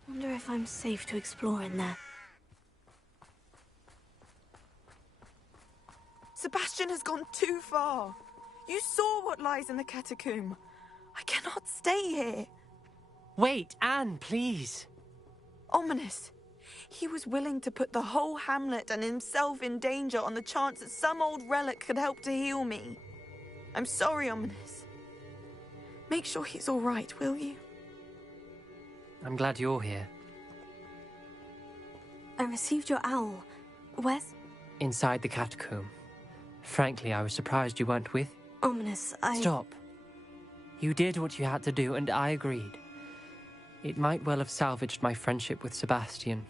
Wonder if I'm safe to explore in there. Sebastian has gone too far. You saw what lies in the catacomb. I cannot stay here. Wait, Anne, please. Ominous. He was willing to put the whole hamlet and himself in danger on the chance that some old relic could help to heal me. I'm sorry, Ominous. Make sure he's all right, will you? I'm glad you're here. I received your owl. Where's... Inside the catacomb. Frankly, I was surprised you weren't with. Ominous, Stop. You did what you had to do, and I agreed. It might well have salvaged my friendship with Sebastian.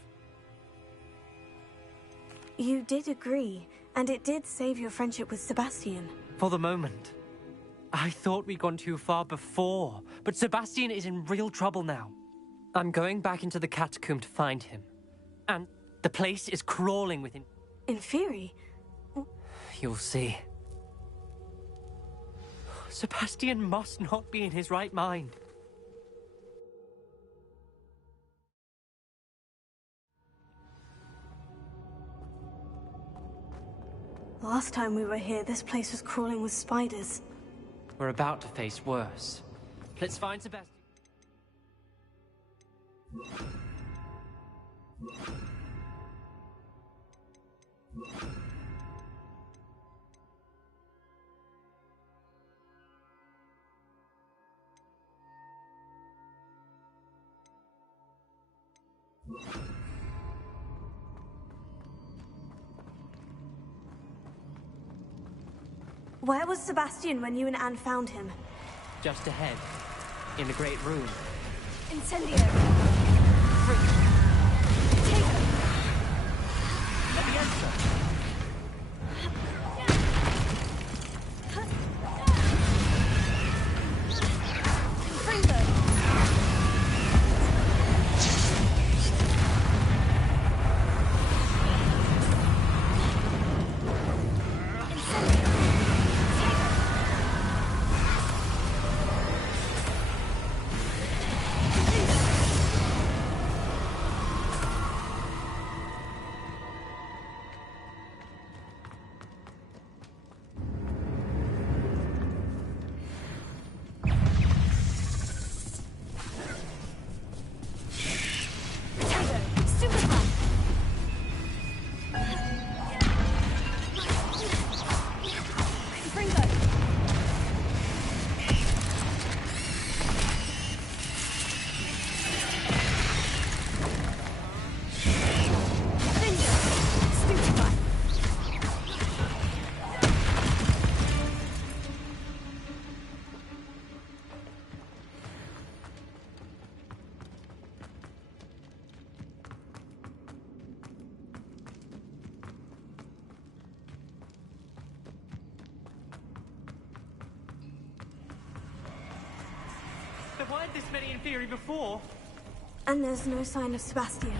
You did agree, and it did save your friendship with Sebastian. For the moment. I thought we'd gone too far before, but Sebastian is in real trouble now. I'm going back into the catacomb to find him. And the place is crawling with him. In Fury? You'll see. Sebastian must not be in his right mind. Last time we were here, this place was crawling with spiders. We're about to face worse. Let's find Sebastian. Where was Sebastian when you and Anne found him? Just ahead, in the Great Room. Incendio. There weren't this many in theory before. And there's no sign of Sebastian.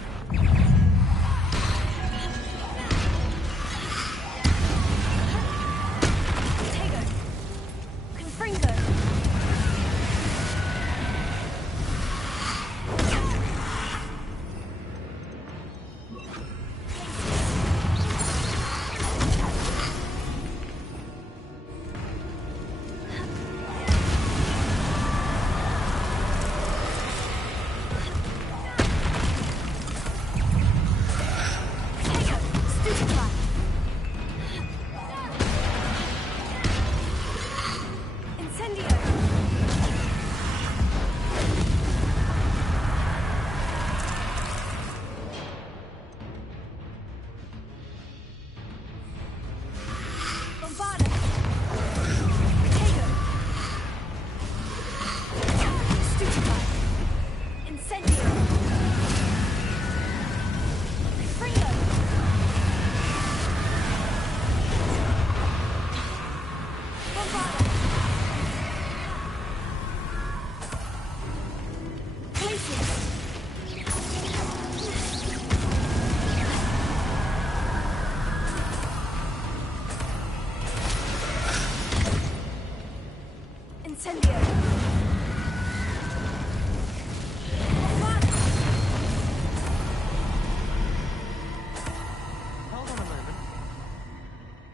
Confringo.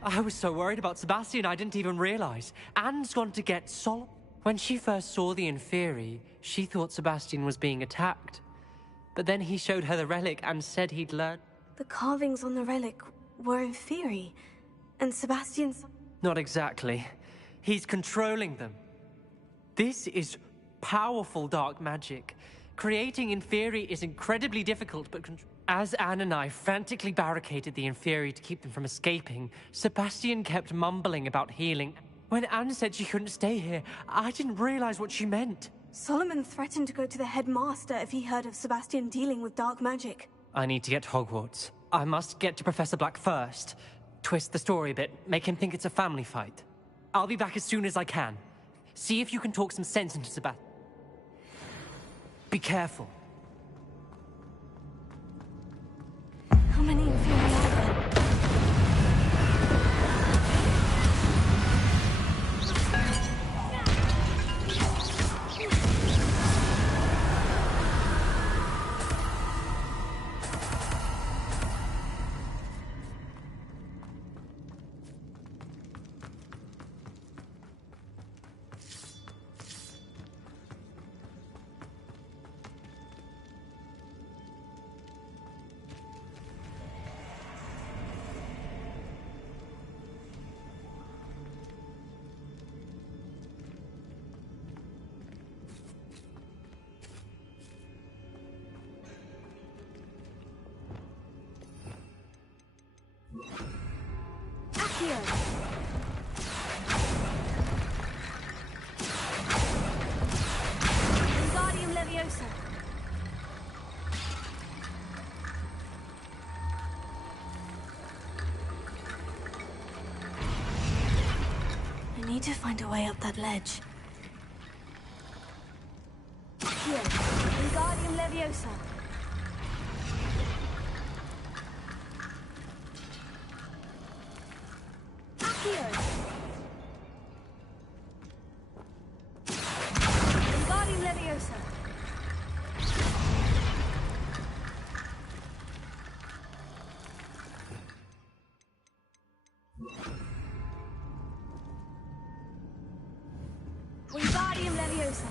I was so worried about Sebastian, I didn't even realize. Anne's gone to get Sol. When she first saw the Inferi, she thought Sebastian was being attacked. But then he showed her the relic and said he'd learned. The carvings on the relic were Inferi, and Sebastian's... Not exactly. He's controlling them. This is powerful dark magic. Creating Inferi is incredibly difficult, but as Anne and I frantically barricaded the Inferi to keep them from escaping, Sebastian kept mumbling about healing. When Anne said she couldn't stay here, I didn't realize what she meant. Solomon threatened to go to the headmaster if he heard of Sebastian dealing with dark magic. I need to get to Hogwarts. I must get to Professor Black first. Twist the story a bit, make him think it's a family fight. I'll be back as soon as I can. See if you can talk some sense into Sebastian. Be careful. How many Inferi are there? Accio. Wingardium Leviosa. I need to find a way up that ledge. Accio. Wingardium Leviosa. Accio. Wingardium Leviosa. Wingardium Leviosa.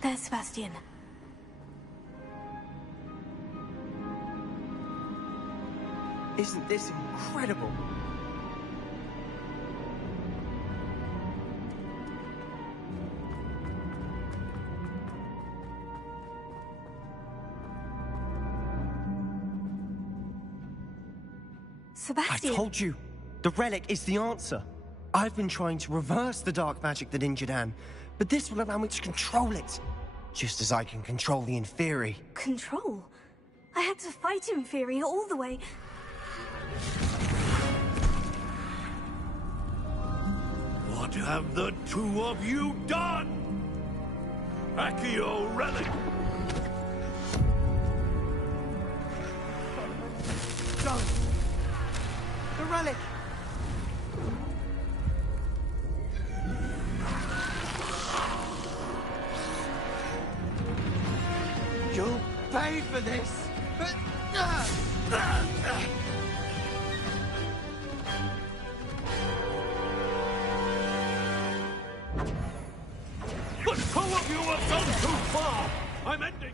There's Sebastian. Isn't this incredible? Sebastian! I told you, the relic is the answer. I've been trying to reverse the dark magic that injured Anne, but this will allow me to control it. Just as I can control the Inferi. Control? I had to fight Inferi all the way. What have the two of you done? Accio relic! Don't! The relic! You'll pay for this! The two of you have gone too far! I'm ending!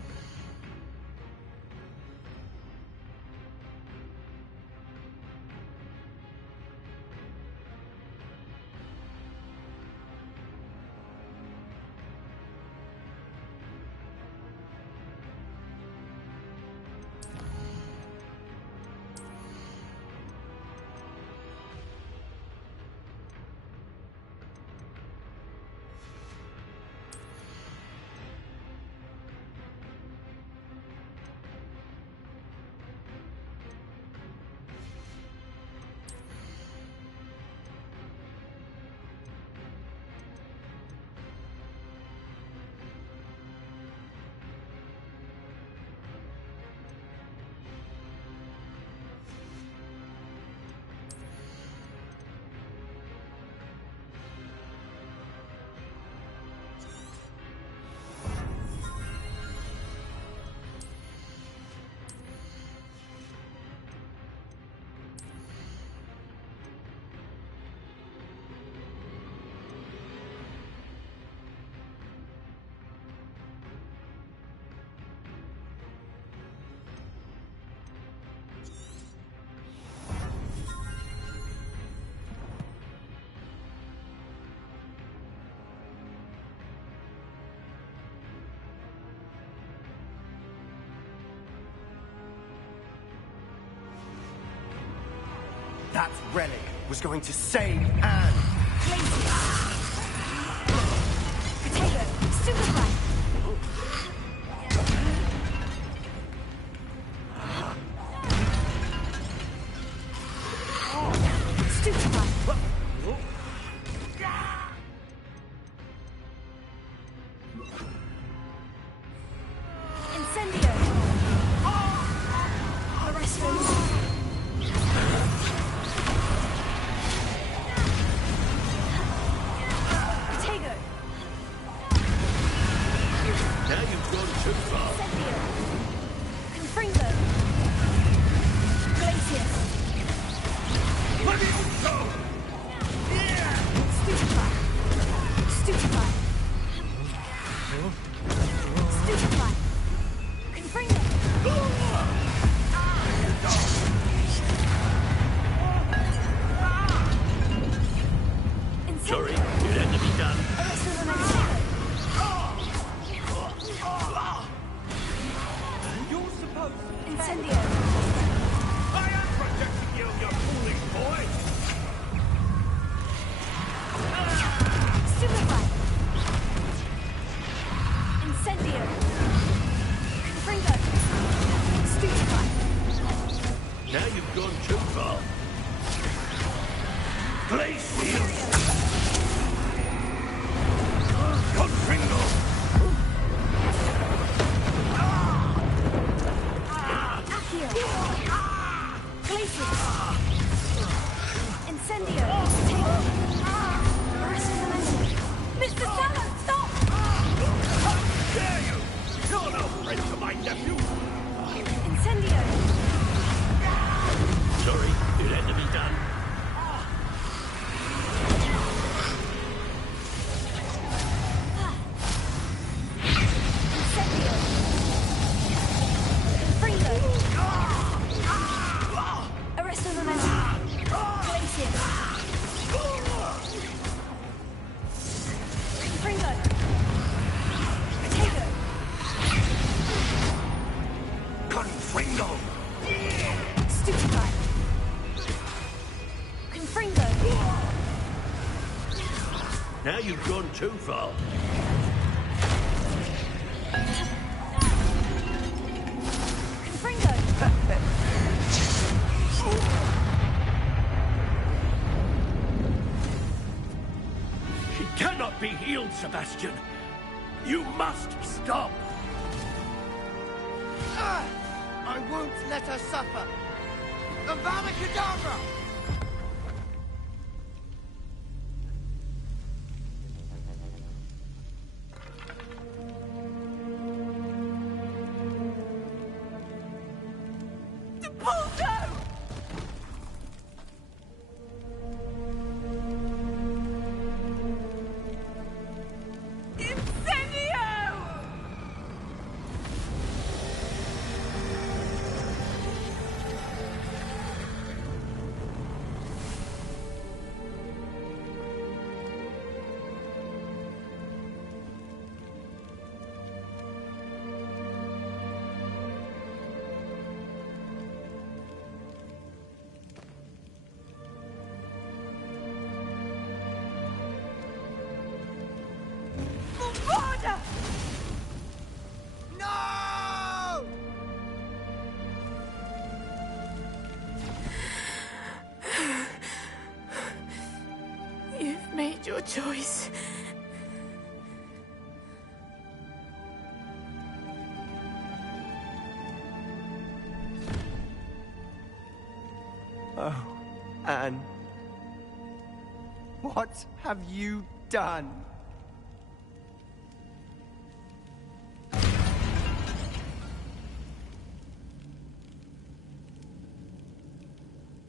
That relic was going to save Anne. Potato. Superfly. Stupefy. Incendio. Arresto. Potato. Now you've gone too far. Confringo. Glacius. Stupefy. Stupefy. Stupefy. Confringo. Sorry, you'd have to be Incendio! I am protecting you, you foolish boy! Stupefy! Incendio! Confringo! Stupefy! Now you've gone too far. Place shield! Confringo! Accio! Glacius! Incendio! Arrested momentum! Mr. Sallow, stop! How dare you! You're no friend to my nephew! Incendio! Sorry, it had to be done. Incendio! Confringo! Arrested momentum! Glacius! Confringo! Potato! Confringo! Stupefy! Confringo! Now you've gone too far. Confringo! He cannot be healed, Sebastian. You must stop. I won't let her suffer. Avada Kedavra! No! You've made your choice. Oh, Anne. What have you done?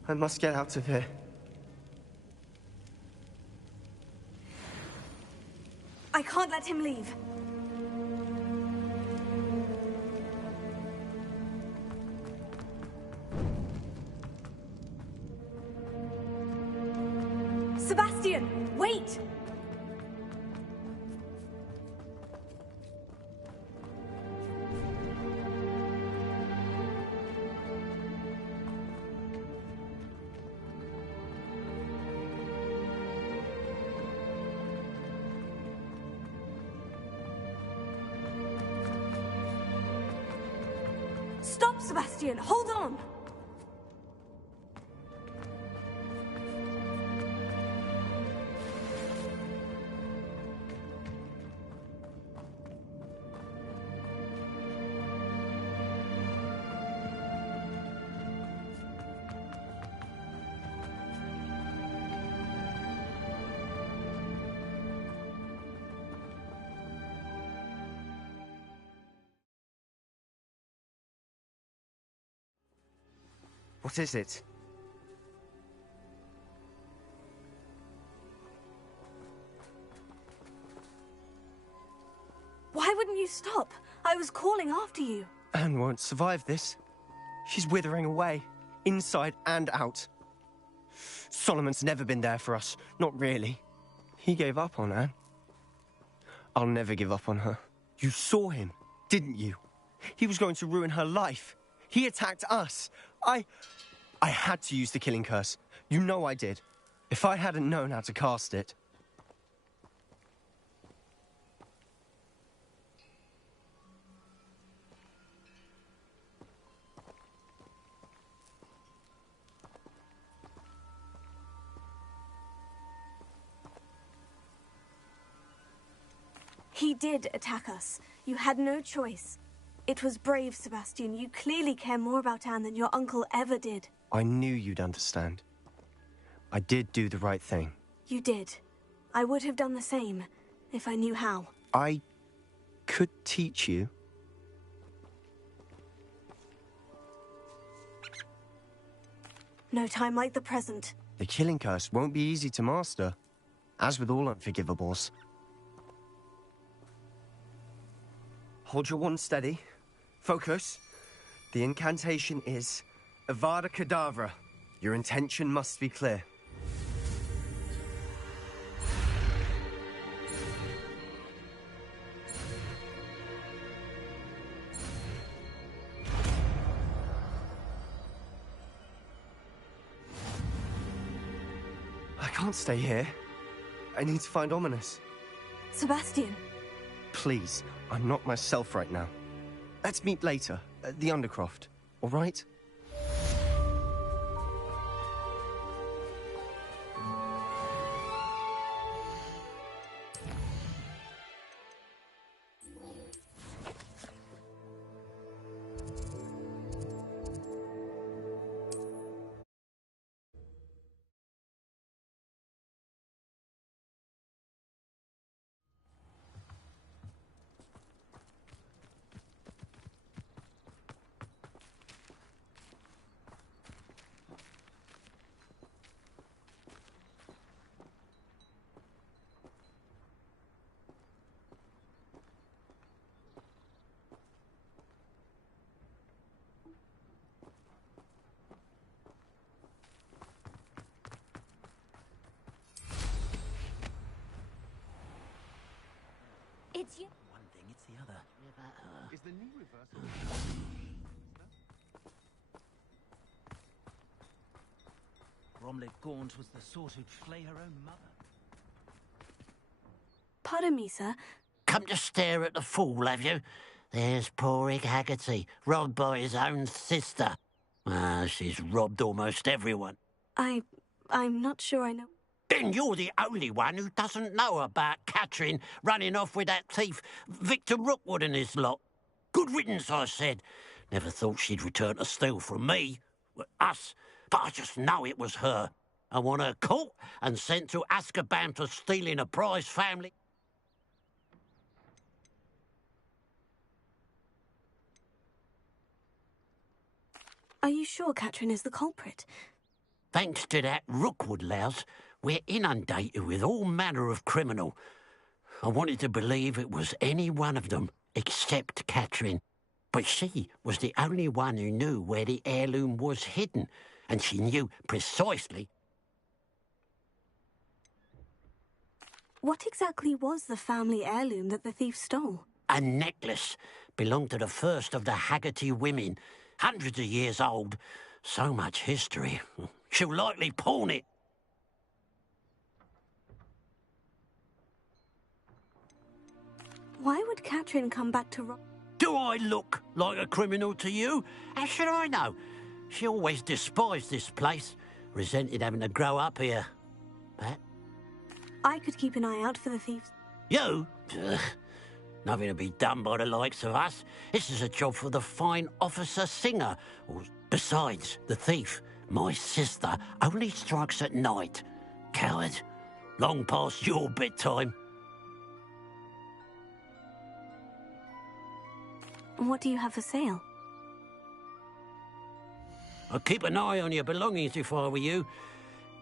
I must get out of here. I can't let him leave. Sebastian, wait! Stop, Sebastian! Hold on! What is it? Why wouldn't you stop? I was calling after you. Anne won't survive this. She's withering away, inside and out. Solomon's never been there for us, not really. He gave up on Anne. I'll never give up on her. You saw him, didn't you? He was going to ruin her life. He attacked us. I had to use the killing curse. You know I did. If I hadn't known how to cast it... He did attack us. You had no choice. It was brave, Sebastian. You clearly care more about Anne than your uncle ever did. I knew you'd understand. I did do the right thing. You did. I would have done the same, if I knew how. I could teach you. No time like the present. The killing curse won't be easy to master, as with all unforgivables. Hold your wand steady. Focus. The incantation is Avada Kedavra. Your intention must be clear. I can't stay here. I need to find Ominous. Sebastian! Please, I'm not myself right now. Let's meet later, at the Undercroft, all right? It's you. One thing, it's the other. Is the new reversal... Bromley Gaunt was the sort who'd flay her own mother. Pardon me, sir. Come to stare at the fool, have you? There's poor Ig Haggerty, robbed by his own sister. She's robbed almost everyone. I'm not sure I know. Then you're the only one who doesn't know about Catherine running off with that thief, Victor Rookwood and his lot. Good riddance, I said. Never thought she'd return to steal from me, us, but I just know it was her. I want her caught and sent to Azkaban for stealing a prize family. Are you sure Catherine is the culprit? Thanks to that Rookwood louse, we're inundated with all manner of criminal. I wanted to believe it was any one of them, except Catherine. But she was the only one who knew where the heirloom was hidden, and she knew precisely. What exactly was the family heirloom that the thief stole? A necklace belonged to the first of the Haggerty women, hundreds of years old. So much history. She'll likely pawn it. Why would Catherine come back to Do I look like a criminal to you? How should I know? She always despised this place, resented having to grow up here. Pat? I could keep an eye out for the thieves. You? Nothing to be done by the likes of us. This is a job for the fine officer Singer. Besides, the thief, my sister, only strikes at night. Coward. Long past your bedtime. What do you have for sale? I'd keep an eye on your belongings if I were you.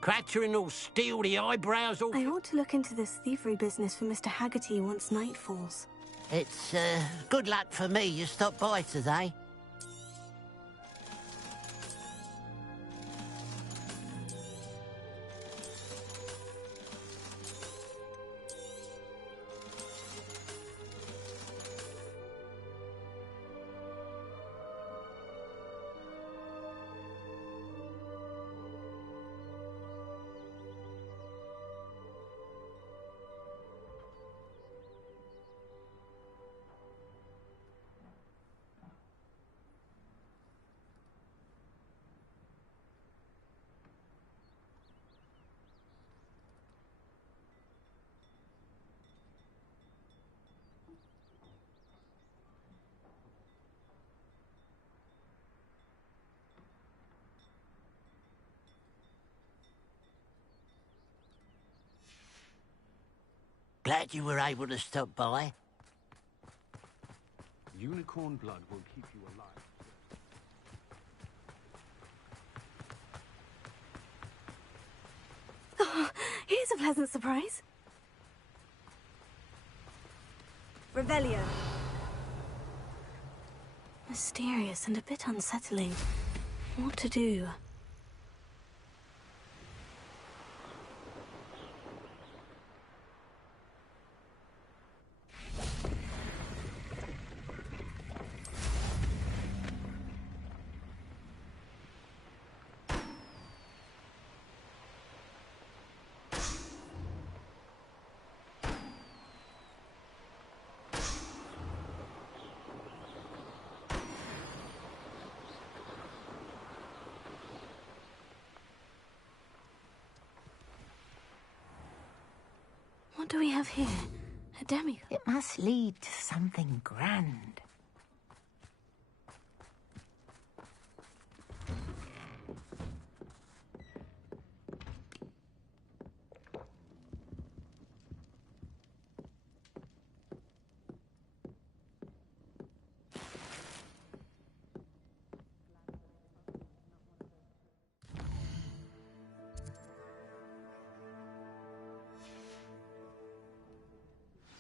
Catherine will steal the eyebrows off. I ought to look into this thievery business for Mr. Haggerty once night falls. It's, good luck for me you stopped by today. Glad you were able to stop by. Unicorn blood will keep you alive. Oh, here's a pleasant surprise. Revelio. Mysterious and a bit unsettling. What to do? What do we have here? A demigod? It must lead to something grand.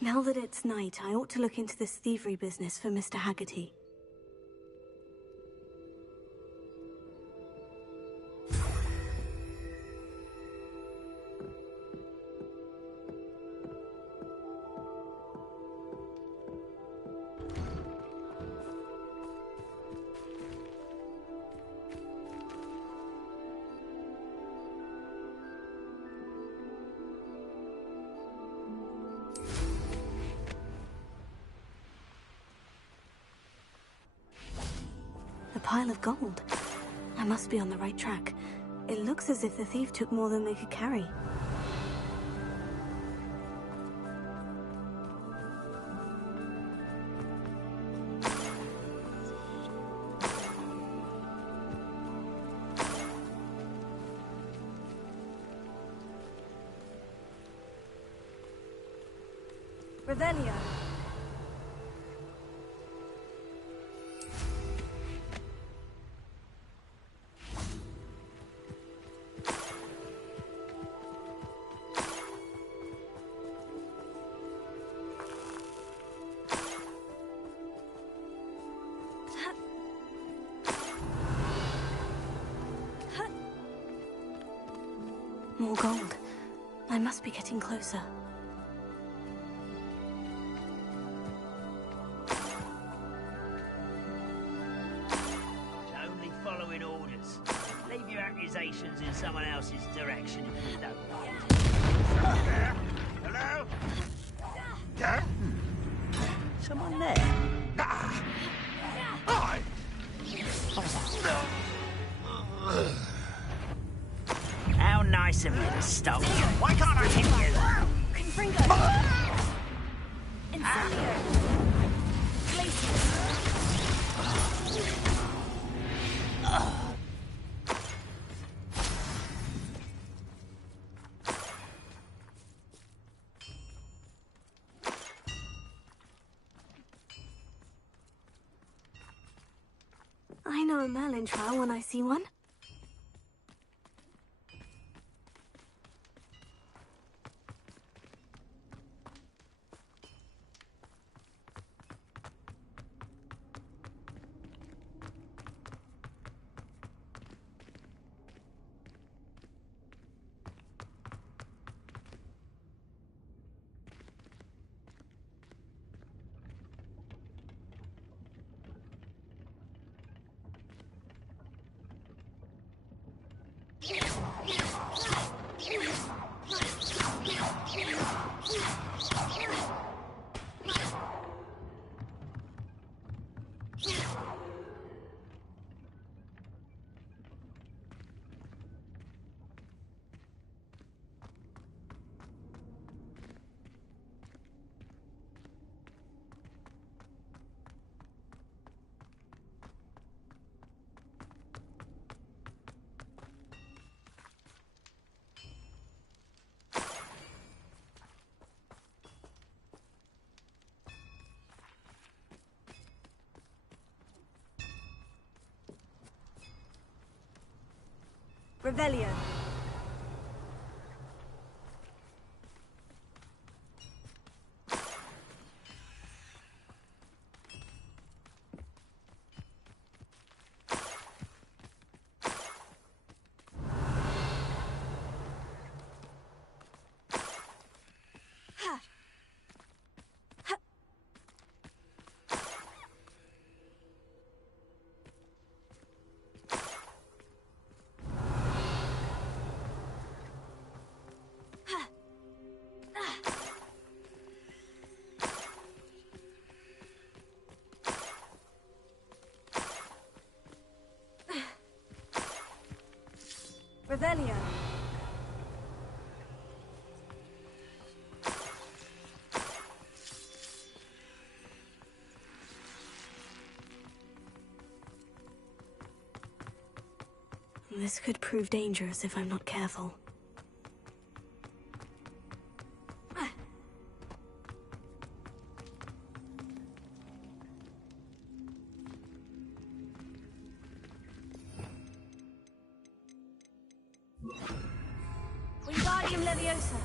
Now that it's night, I ought to look into this thievery business for Mr. Haggerty. A pile of gold. I must be on the right track. It looks as if the thief took more than they could carry. Revelio. More gold. I must be getting closer. Only following orders. Leave your accusations in someone else's direction if you don't want. Hello? Yeah? Someone there? Hi! How nice of you to stop. Why can't I hit you? Confringo. Incendio. Glacius. I know a Merlin trial when I see one. Revelio. Revelio. This could prove dangerous if I'm not careful. Wingardium Leviosa.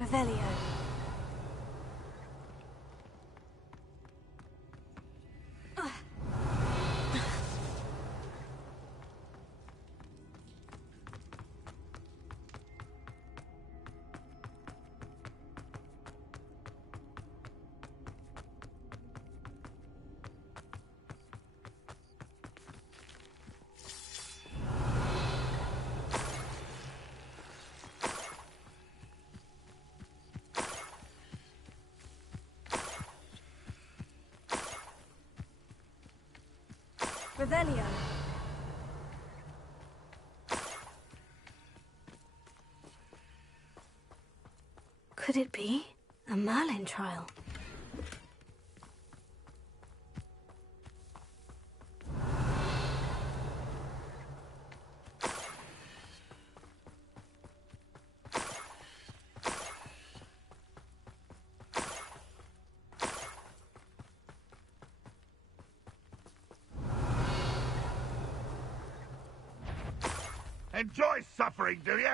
Revelio. Revelio. Could it be a Merlin trial? Enjoy suffering, do you?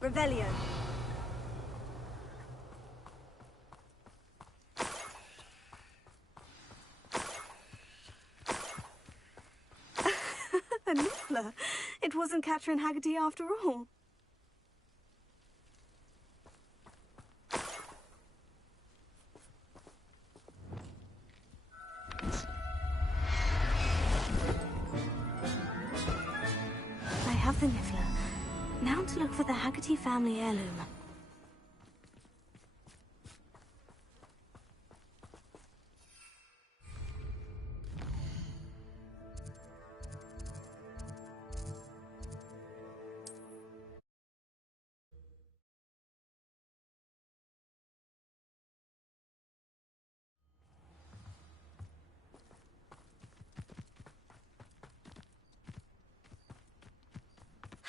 Revelio. A niffler. It wasn't Catherine Haggerty after all. I have the niffler. Now to look for the Haggerty family heirloom.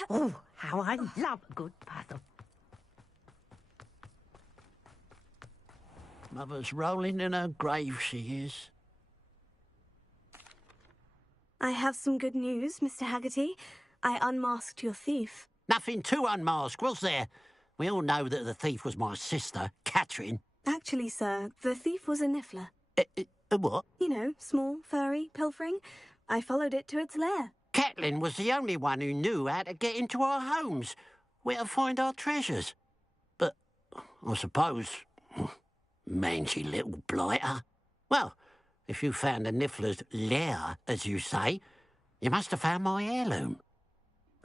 Oh, how I love a good puzzle. Mother's rolling in her grave, she is. I have some good news, Mr. Haggerty. I unmasked your thief. Nothing to unmask, was there? We all know that the thief was my sister, Catherine. Actually, sir, the thief was a niffler. A what? You know, small, furry, pilfering. I followed it to its lair. Catelyn was the only one who knew how to get into our homes, where to find our treasures. But I suppose, mangy little blighter. Well, if you found the niffler's lair, as you say, you must have found my heirloom.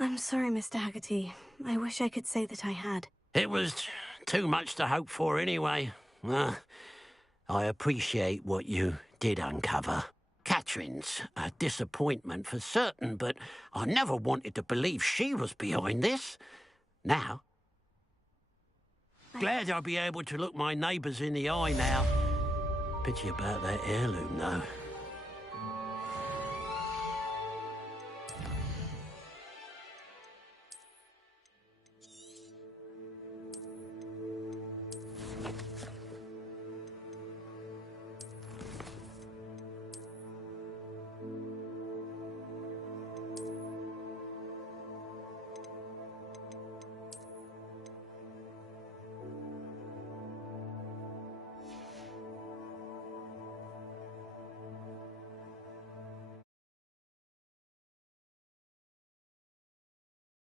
I'm sorry, Mr. Haggerty. I wish I could say that I had. It was too much to hope for anyway. I appreciate what you did uncover. Catherine's a disappointment for certain, but I never wanted to believe she was behind this. Now, glad I'll be able to look my neighbours in the eye now. Pity about that heirloom, though.